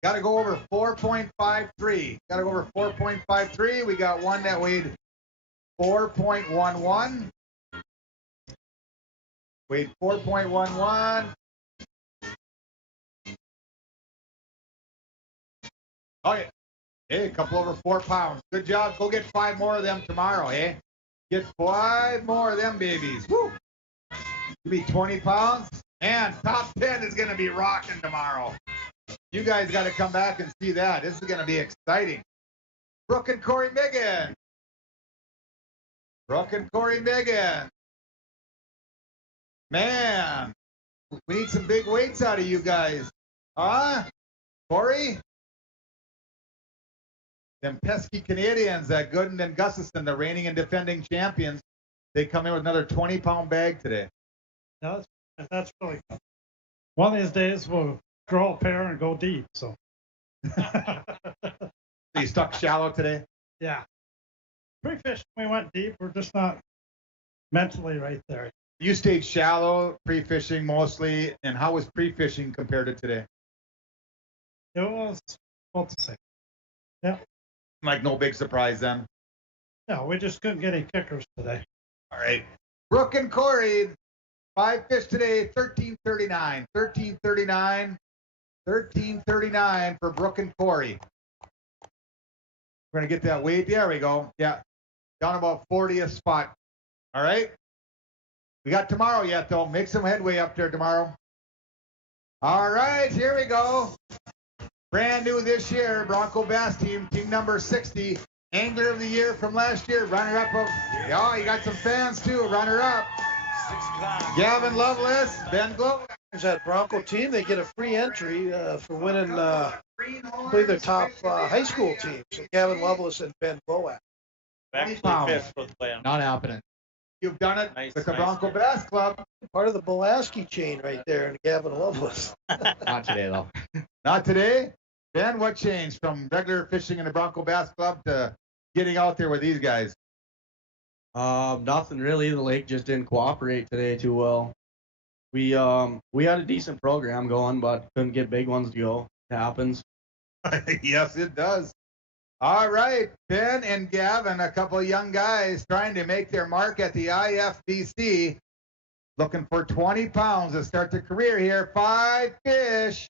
Got to go over 4.53. Got to go over 4.53. We got one that weighed 4.11. Weighed 4.11. Oh, yeah. Hey, a couple over 4 pounds. Good job. Go get 5 more of them tomorrow, eh? Get 5 more of them babies. Woo! It'll be 20 pounds. And top 10 is going to be rocking tomorrow. You guys got to come back and see that. This is going to be exciting. Brooke and Corey Megan. Brooke and Corey Megan. Man, we need some big weights out of you guys. Huh? Corey? Them pesky Canadians, Gooden and Gustafson, the reigning and defending champions, they come in with another 20-pound bag today. No, that's really good. One of these days we'll grow a pair and go deep. So. You stuck shallow today? Yeah. Pre-fishing, we went deep. We're just not mentally right there. You stayed shallow, pre-fishing mostly, and how was pre-fishing compared to today? It was about the same. Yeah. Like no big surprise then? No, we just couldn't get any kickers today. All right. Brooke and Corey, 5 fish today, 13.39. 13.39. 13.39 for Brooke and Corey. We're going to get that weight. There we go. Yeah. Down about 40th spot. All right. We got tomorrow yet, though. Make some headway up there tomorrow. All right. Here we go. Brand new this year, Bronco Bass team, team number 60. Angler of the year from last year. Runner-up of, yeah, you got some fans too. Runner-up. Gavin Lovelace, Ben Glow. There's that Bronco team. They get a free entry for winning, I believe, their top high school team. So Gavin Lovelace and Ben Boak. Actually fished with them. Not happening. You've done it Nice, with the nice. Bronco Bass Club. Part of the Bolaski chain right there, and Gavin Lovelace. Not today, though. Not today? Ben, what changed from regular fishing in the Bronco Bass Club to getting out there with these guys? Nothing really. The lake just didn't cooperate today too well. We had a decent program going, but couldn't get big ones to go. It happens. Yes, it does. All right, Ben and Gavin, a couple of young guys trying to make their mark at the IFBC, looking for 20 pounds to start their career here. 5 fish,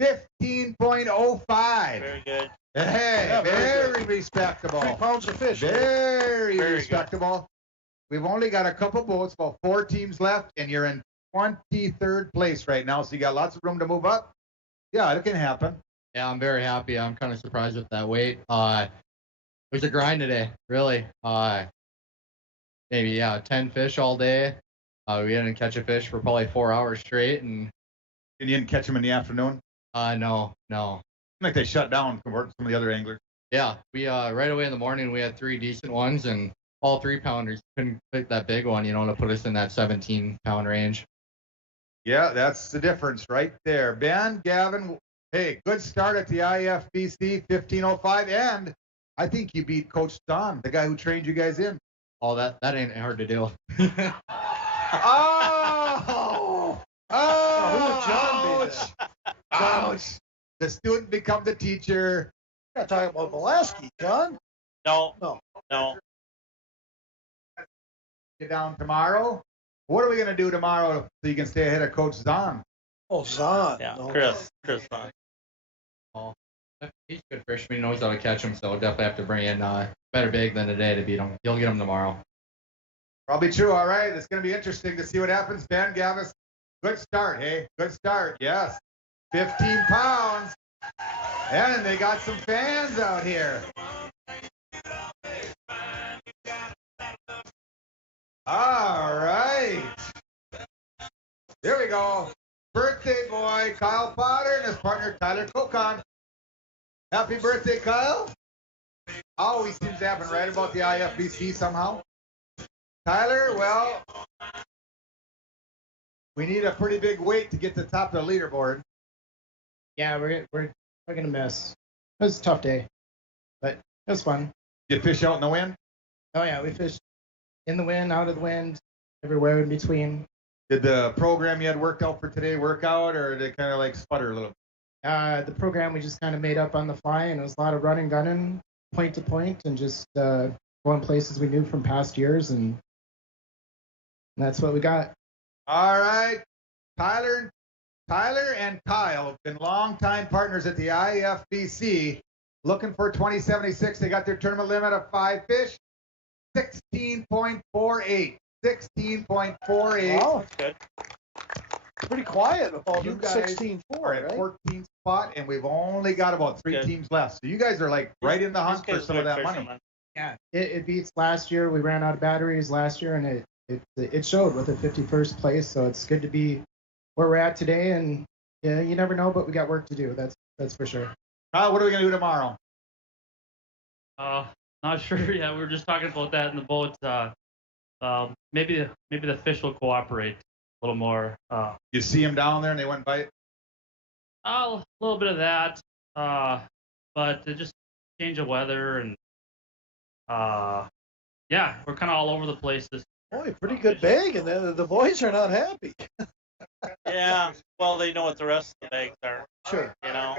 15.05. Very good. Hey, Yeah, very respectable. 3 pounds of fish. Very Very respectable. We've only got a couple boats, about 4 teams left, and you're in 23rd place right now, so you got lots of room to move up. Yeah, it can happen. Yeah, I'm very happy. I'm kind of surprised with that weight. It was a grind today, really. Maybe 10 fish all day. We didn't catch a fish for probably 4 hours straight, and You didn't catch them in the afternoon? no. Like they shut down compared to some of the other anglers. Yeah, we right away in the morning we had 3 decent ones, and all 3-pounders couldn't pick that big one, to put us in that 17-pound range. Yeah, that's the difference right there. Ben, Gavin, hey, good start at the IFBC 1505, and I think you beat Coach Don, the guy who trained you guys in. Oh, that ain't hard to do. Oh! Who would John be then? Ouch! The student becomes the teacher. You're not talking about Bolaski, John? No. No. Get down tomorrow. What are we going to do tomorrow so you can stay ahead of Coach Zahn? Oh, Zahn. Yeah, No. Chris. Oh, he's a good fisherman. He knows how to catch them, so definitely have to bring in better big than today to beat him. You'll get him tomorrow. Probably true. All right. It's going to be interesting to see what happens. Ben, Gavis, good start, hey? Good start. Yes. 15 pounds. And they got some fans out here. All right. Here we go. Birthday boy, Kyle Potter, and his partner, Tyler Kokon. Happy birthday, Kyle. Always seems to happen right about the IFBC somehow. Tyler, well, we need a pretty big weight to get to the top of the leaderboard. Yeah, we're gonna miss. It was a tough day, but it was fun. You fish out in the wind? Oh yeah, we fished in the wind, out of the wind, everywhere in between. Did the program you had worked out for today work out, or did it kind of like sputter a little? The program we just kind of made up on the fly, and it was a lot of running, gunning, point to point, and just going places we knew from past years, and that's what we got. All right, Tyler and Kyle have been longtime partners at the IFBC. Looking for 2076. They got their tournament limit of 5 fish. 16.48. 16.48. Wow. That's good. Pretty quiet about You it. guys 16-4, are at right? 14th spot, and we've only got about 3 Good. teams left. So you guys are like right in the hunt These for guys some are of that good money. fishermen. Yeah, it beats last year. We ran out of batteries last year, and it showed with the 51st place. So it's good to be where we're at today. And yeah, you never know, but we got work to do. That's for sure. What are we gonna do tomorrow? Not sure yet. We were just talking about that in the boat. Maybe the fish will cooperate a little more. You see them down there and they went bite? A little bit of that. But it just change of weather and yeah, we're kind of all over the place. Boy, pretty good bag, and the boys are not happy. Yeah, well, they know what the rest of the bags are. Sure. You know,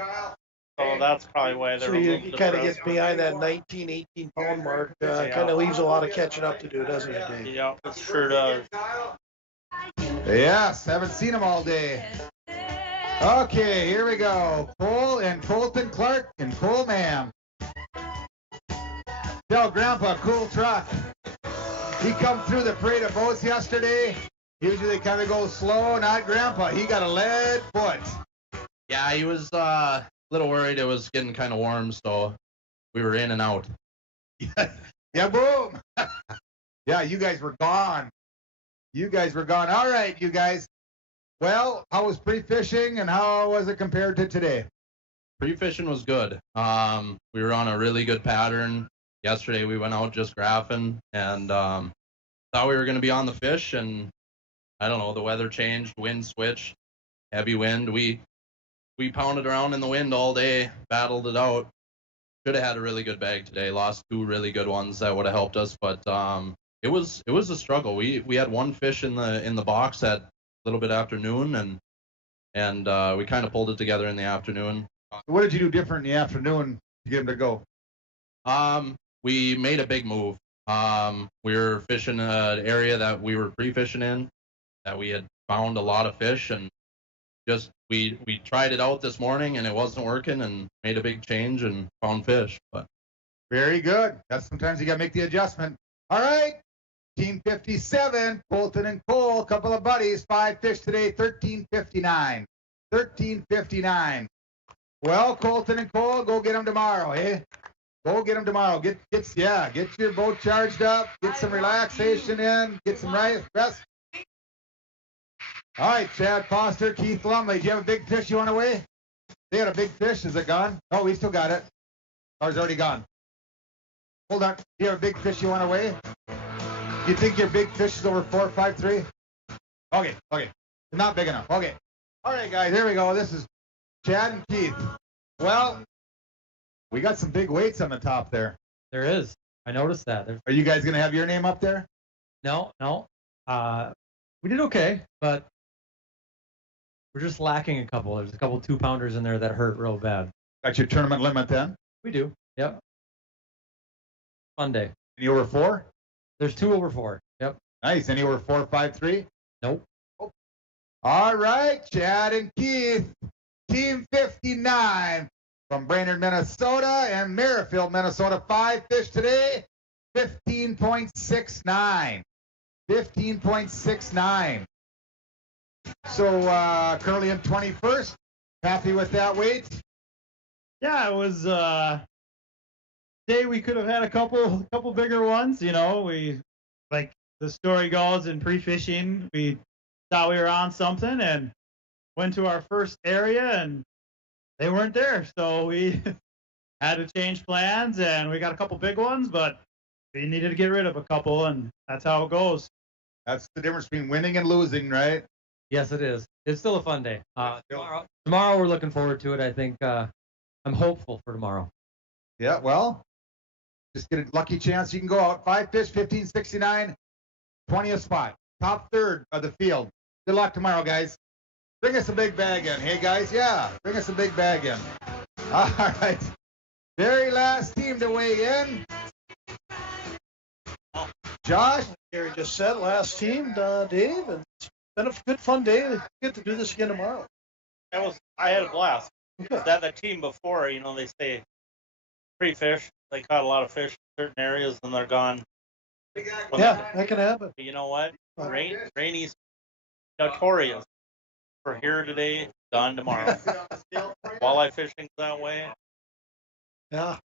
so that's probably why they're. So you kind of get behind that 19, 18 pound mark. Kind of leaves a lot of catching up to do, doesn't it, Dave? Yeah, it sure does. Yes, haven't seen them all day. Okay, here we go. Cole and Colton Clark and Cole Mam. Tell Grandpa, cool truck. He come through the parade of boats yesterday. Usually they kind of go slow. Not Grandpa. He got a lead foot. Yeah, he was a little worried. It was getting kind of warm, so we were in and out. Yeah, boom. Yeah, you guys were gone. You guys were gone. All right, you guys. Well, how was pre-fishing and how was it compared to today? Pre-fishing was good. We were on a really good pattern. Yesterday we went out just graphing and thought we were going to be on the fish, and I don't know, the weather changed, wind switched, heavy wind. We pounded around in the wind all day, battled it out. Should have had a really good bag today. Lost 2 really good ones that would have helped us, but it was a struggle. We had 1 fish in the box at a little bit after noon, and we kind of pulled it together in the afternoon. What did you do different in the afternoon to get them to go? We made a big move. We were fishing an area that we were pre-fishing in, that we had found a lot of fish, and just we tried it out this morning and it wasn't working, and made a big change and found fish. But very good. That's sometimes you got to make the adjustment. All right, Team 57, Colton and Cole, couple of buddies, 5 fish today, 13.59. 13.59. Well, Colton and Cole, go get them tomorrow, eh? Go get them tomorrow. Get your boat charged up. Get some relaxation in. Get some rest. All right, Chad Foster, Keith Lumley. Do you have a big fish you want to weigh? They got a big fish. Is it gone? Oh, we still got it. Ours already gone. Hold on. Do you have a big fish you want to weigh? You think your big fish is over 4.53? Okay. Not big enough. Okay. All right, guys. Here we go. This is Chad and Keith. Well, we got some big weights on the top there. There is. I noticed that. Are you guys going to have your name up there? No. We did okay, but we're just lacking a couple. There's a couple 2-pounders in there that hurt real bad. Got your tournament limit then? We do. Yep. Fun day. Any over 4? There's 2 over 4. Yep. Nice. Any over 4.53? Nope. All right, Chad and Keith, Team 59 from Brainerd, Minnesota and Merrifield, Minnesota. 5 fish today, 15.69. 15.69. So Curly in 21st. Happy with that weight? Yeah, it was day we could have had a couple bigger ones. You know, we, like the story goes in pre-fishing, we thought we were on something and went to our first area and they weren't there. So we had to change plans and we got a couple big ones, but we needed to get rid of a couple, and that's how it goes. That's the difference between winning and losing, right? Yes, it is. It's still a fun day. Tomorrow we're looking forward to it. I think I'm hopeful for tomorrow. Yeah, well, just get a lucky chance you can go out. 5 fish, 15.69, 20th spot. Top third of the field. Good luck tomorrow, guys. Bring us a big bag in. Hey, guys, yeah, bring us a big bag in. All right. Very last team to weigh in. Josh? Gary just said last team, Dave, and it's been a good fun day. We get to do this again tomorrow. I had a blast. That the team before, you know, they say pre-fish. They caught a lot of fish in certain areas and they're gone. Yeah, that can happen. But you know what? Rainy's notorious for here today, gone tomorrow. Walleye fishing's that way. Yeah.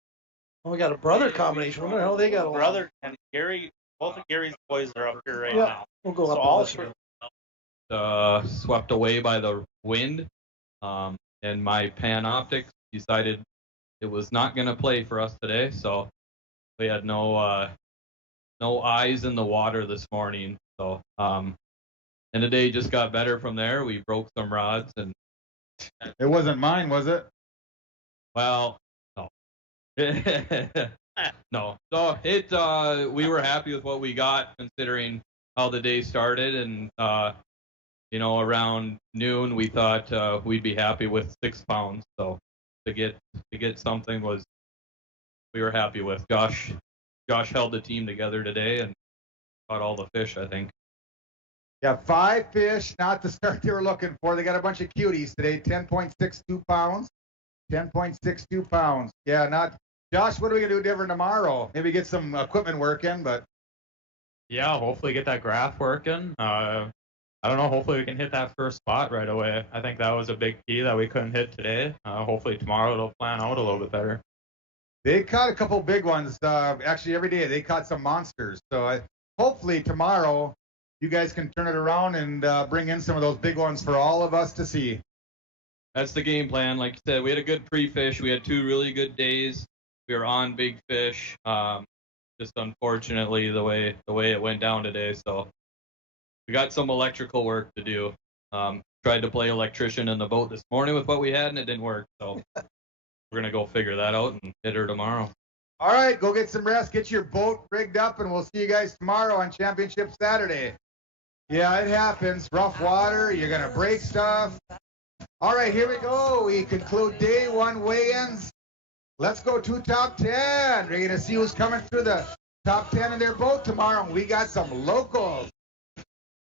Well, we got a brother combination. Wonder how they got along. Brother and Gary Both of Gary's boys are up here right Yeah, now. we'll go up So and all listen. three. Swept away by the wind, and my Panoptics decided it was not going to play for us today, so we had no eyes in the water this morning. So and the day just got better from there. We broke some rods, and It wasn't mine, was it? well, no. No. So we were happy with what we got considering how the day started, and around noon we thought we'd be happy with 6 pounds. So to get something we were happy with. Josh held the team together today and caught all the fish, I think. Yeah, 5 fish, not the start they were looking for. They got a bunch of cuties today, 10.62 pounds. 10.62 pounds. Yeah, not. Josh, what are we going to do different tomorrow? Maybe get some equipment working, but. Yeah, hopefully get that graph working. I don't know. Hopefully we can hit that first spot right away. I think that was a big key that we couldn't hit today. Hopefully tomorrow it'll plan out a little bit better. They caught a couple big ones. Actually, every day they caught some monsters. So hopefully tomorrow you guys can turn it around and bring in some of those big ones for all of us to see. That's the game plan. Like you said, we had a good pre-fish. We had 2 really good days. We were on big fish. Just unfortunately the way it went down today. So we got some electrical work to do. Tried to play electrician in the boat this morning with what we had, and it didn't work. So we're gonna go figure that out and hit her tomorrow. All right, go get some rest, get your boat rigged up, and we'll see you guys tomorrow on Championship Saturday. Yeah, it happens. Rough water, you're going to break stuff. All right, here we go. We conclude day 1 weigh-ins. Let's go to top 10. We're going to see who's coming through the top 10 in their boat tomorrow. We got some locals.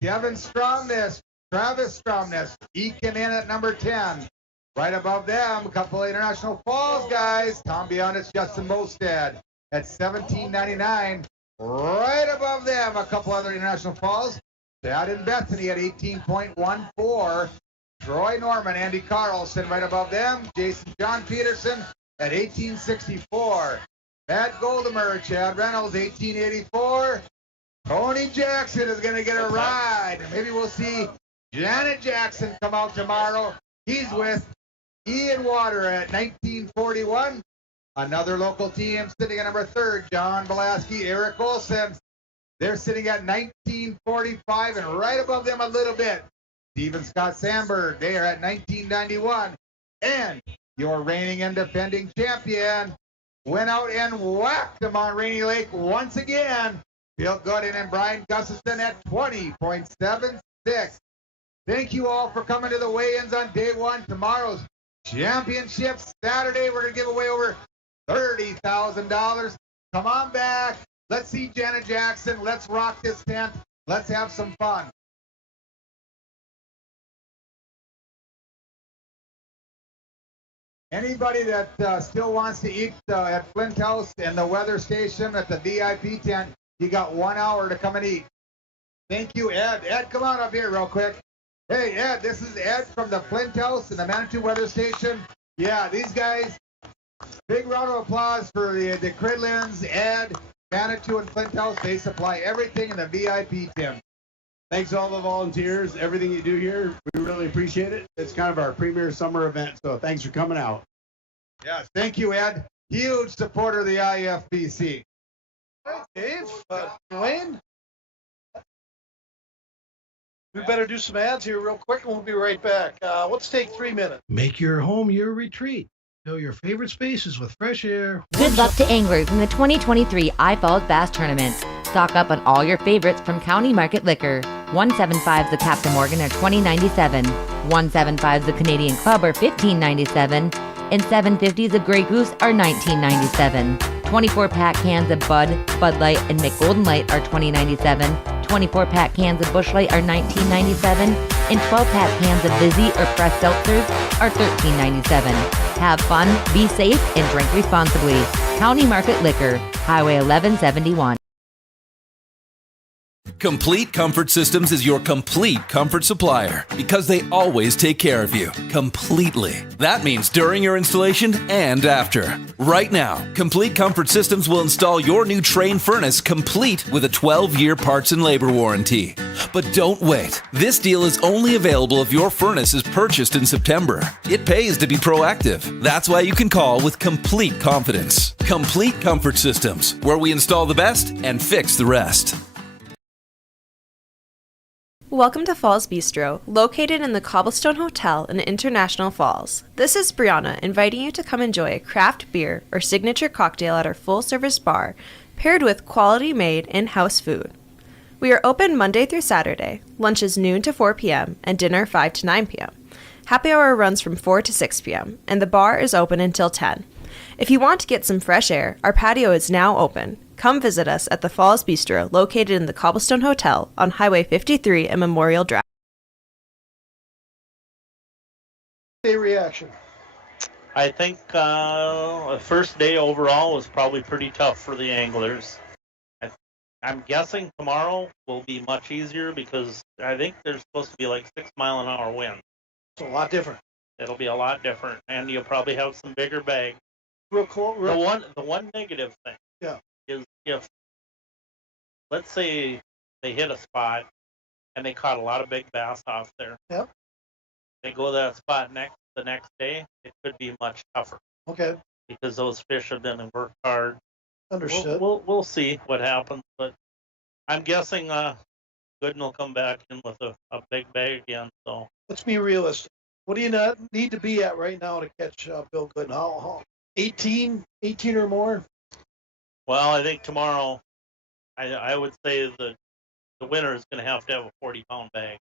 Kevin Stromness, Travis Stromness, eking in at number 10. Right above them, a couple of International Falls guys. Tom Bionis, Justin Mostad at $17.99. Right above them, a couple other International Falls. Chad and Bethany at 18.14. Troy Norman, Andy Carlson right above them. Jason John Peterson at 18.64. Matt Goldemer, Chad Reynolds, 18.84. Tony Jackson is going to get a ride. Maybe we'll see Janet Jackson come out tomorrow. He's with Ian Water at 1941. Another local team sitting at number 3, John Belaski, Eric Olsen. They're sitting at 1945, and right above them a little bit, Stephen Scott Sandberg. They are at 1991. And your reigning and defending champion went out and whacked them on Rainy Lake once again. Bill Gooden and Brian Gustafson at 20.76. Thank you all for coming to the weigh-ins on day 1. Tomorrow's Championship Saturday. We're going to give away over $30,000. Come on back. Let's see Janet Jackson. Let's rock this tent. Let's have some fun. Anybody that still wants to eat at Flint House and the weather station at the VIP tent, you got 1 hour to come and eat. Thank you, Ed. Ed, come on up here real quick. Hey, Ed, this is Ed from the Flint House and the Manitou Weather Station. Yeah, these guys, big round of applause for the Cridlins, Ed, Manitou, and Flint House. They supply everything in the VIP tent. Thanks to all the volunteers, everything you do here. We really appreciate it. It's kind of our premier summer event, so thanks for coming out. Yes, thank you, Ed. Huge supporter of the IFBC. Dave, Dwayne, we better do some ads here real quick, and we'll be right back. Let's take 3 minutes. Make your home your retreat. Fill your favorite spaces with fresh air. Good luck to anglers in the 2023 I-Falls Bass Tournament. Stock up on all your favorites from County Market Liquor. 175s the Captain Morgan are $20.97. 175s the Canadian Club are $15.97. And 750s of Grey Goose are $19.97. 24-pack cans of Bud, Bud Light, and Mick Golden Light are $20.97. 24-pack cans of Busch Light are $19.97. And 12-pack cans of Vizzy or Pressed Seltzers are $13.97. Have fun, be safe, and drink responsibly. County Market Liquor, Highway 1171. Complete Comfort Systems is your complete comfort supplier because they always take care of you completely. That means during your installation and after. Right now, Complete Comfort Systems will install your new Train furnace complete with a 12-year parts and labor warranty. But don't wait. This deal is only available if your furnace is purchased in September. It pays to be proactive. That's why you can call with complete confidence. Complete Comfort Systems, where we install the best and fix the rest. Welcome to Falls Bistro, located in the Cobblestone Hotel in International Falls. This is Brianna inviting you to come enjoy a craft beer or signature cocktail at our full-service bar, paired with quality-made in-house food. We are open Monday through Saturday. Lunch is noon to 4 p.m. and dinner 5 to 9 p.m. Happy hour runs from 4 to 6 p.m. and the bar is open until 10. If you want to get some fresh air, our patio is now open. Come visit us at the Falls Bistro, located in the Cobblestone Hotel on Highway 53 and Memorial Drive. Day reaction. I think the first day overall was probably pretty tough for the anglers. I'm guessing tomorrow will be much easier because I think there's supposed to be like 6-mile-an-hour wind. It's a lot different. It'll be a lot different, and you'll probably have some bigger bags. Real cool. The one negative thing. Yeah. Is if, let's say, they hit a spot and they caught a lot of big bass off there. Yep. They go to that spot the next day, it could be much tougher. Okay. Because those fish have been and worked hard. Understood. We'll see what happens, but I'm guessing Gooden will come back in with a big bag again. So let's be realistic. What do you need to be at right now to catch Bill Gooden? How 18 or more? Well, I think tomorrow, I would say the winner is going to have a 40-pound bag.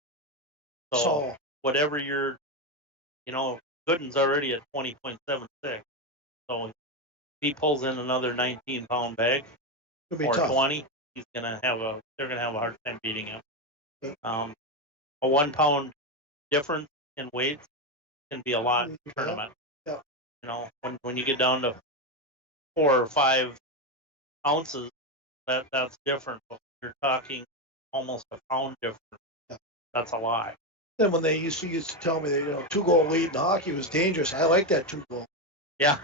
So whatever Gooden's already at 20.76. So if he pulls in another 19-pound bag or tough. 20, they're going to have a hard time beating him. A 1-pound difference in weights can be a lot in the tournament. Yeah. When you get down to 4 or 5 ounces, that's different. But you're talking almost a pound difference. Yeah. That's a lot. Then when they used to tell me that 2-goal lead in hockey was dangerous, I like that 2-goal. Yeah.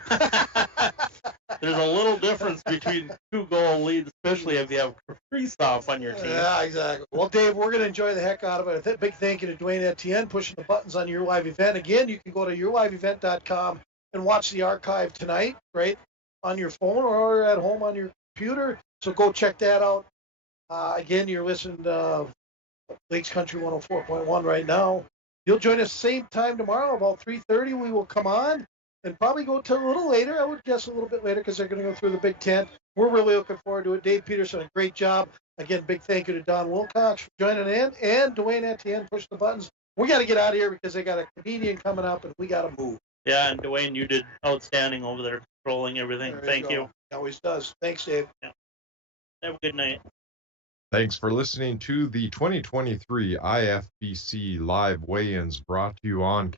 There's a little difference between 2-goal leads, especially if you have Kristoff on your team. Yeah, exactly. Well, Dave, we're going to enjoy the heck out of it. A big thank you to Dwayne Etienne pushing the buttons on Your Live Event. Again, you can go to yourliveevent.com and watch the archive tonight, right, on your phone or at home on your computer. So go check that out. Again, you're listening to Lakes Country 104.1 right now. You'll join us same time tomorrow, about 3:30. We will come on and probably go till a little later. I would guess a little bit later because they're going to go through the Big Ten. We're really looking forward to it. Dave Peterson, a great job. Again, big thank you to Don Wilcox for joining in and Dwayne Etienne pushing the buttons. We got to get out of here because they got a comedian coming up and we got to move. Yeah, and Dwayne, you did outstanding over there, controlling everything. Thank you. He always does. Thanks, Dave. Yeah. Have a good night. Thanks for listening to the 2023 IFBC Live Weigh-Ins brought to you on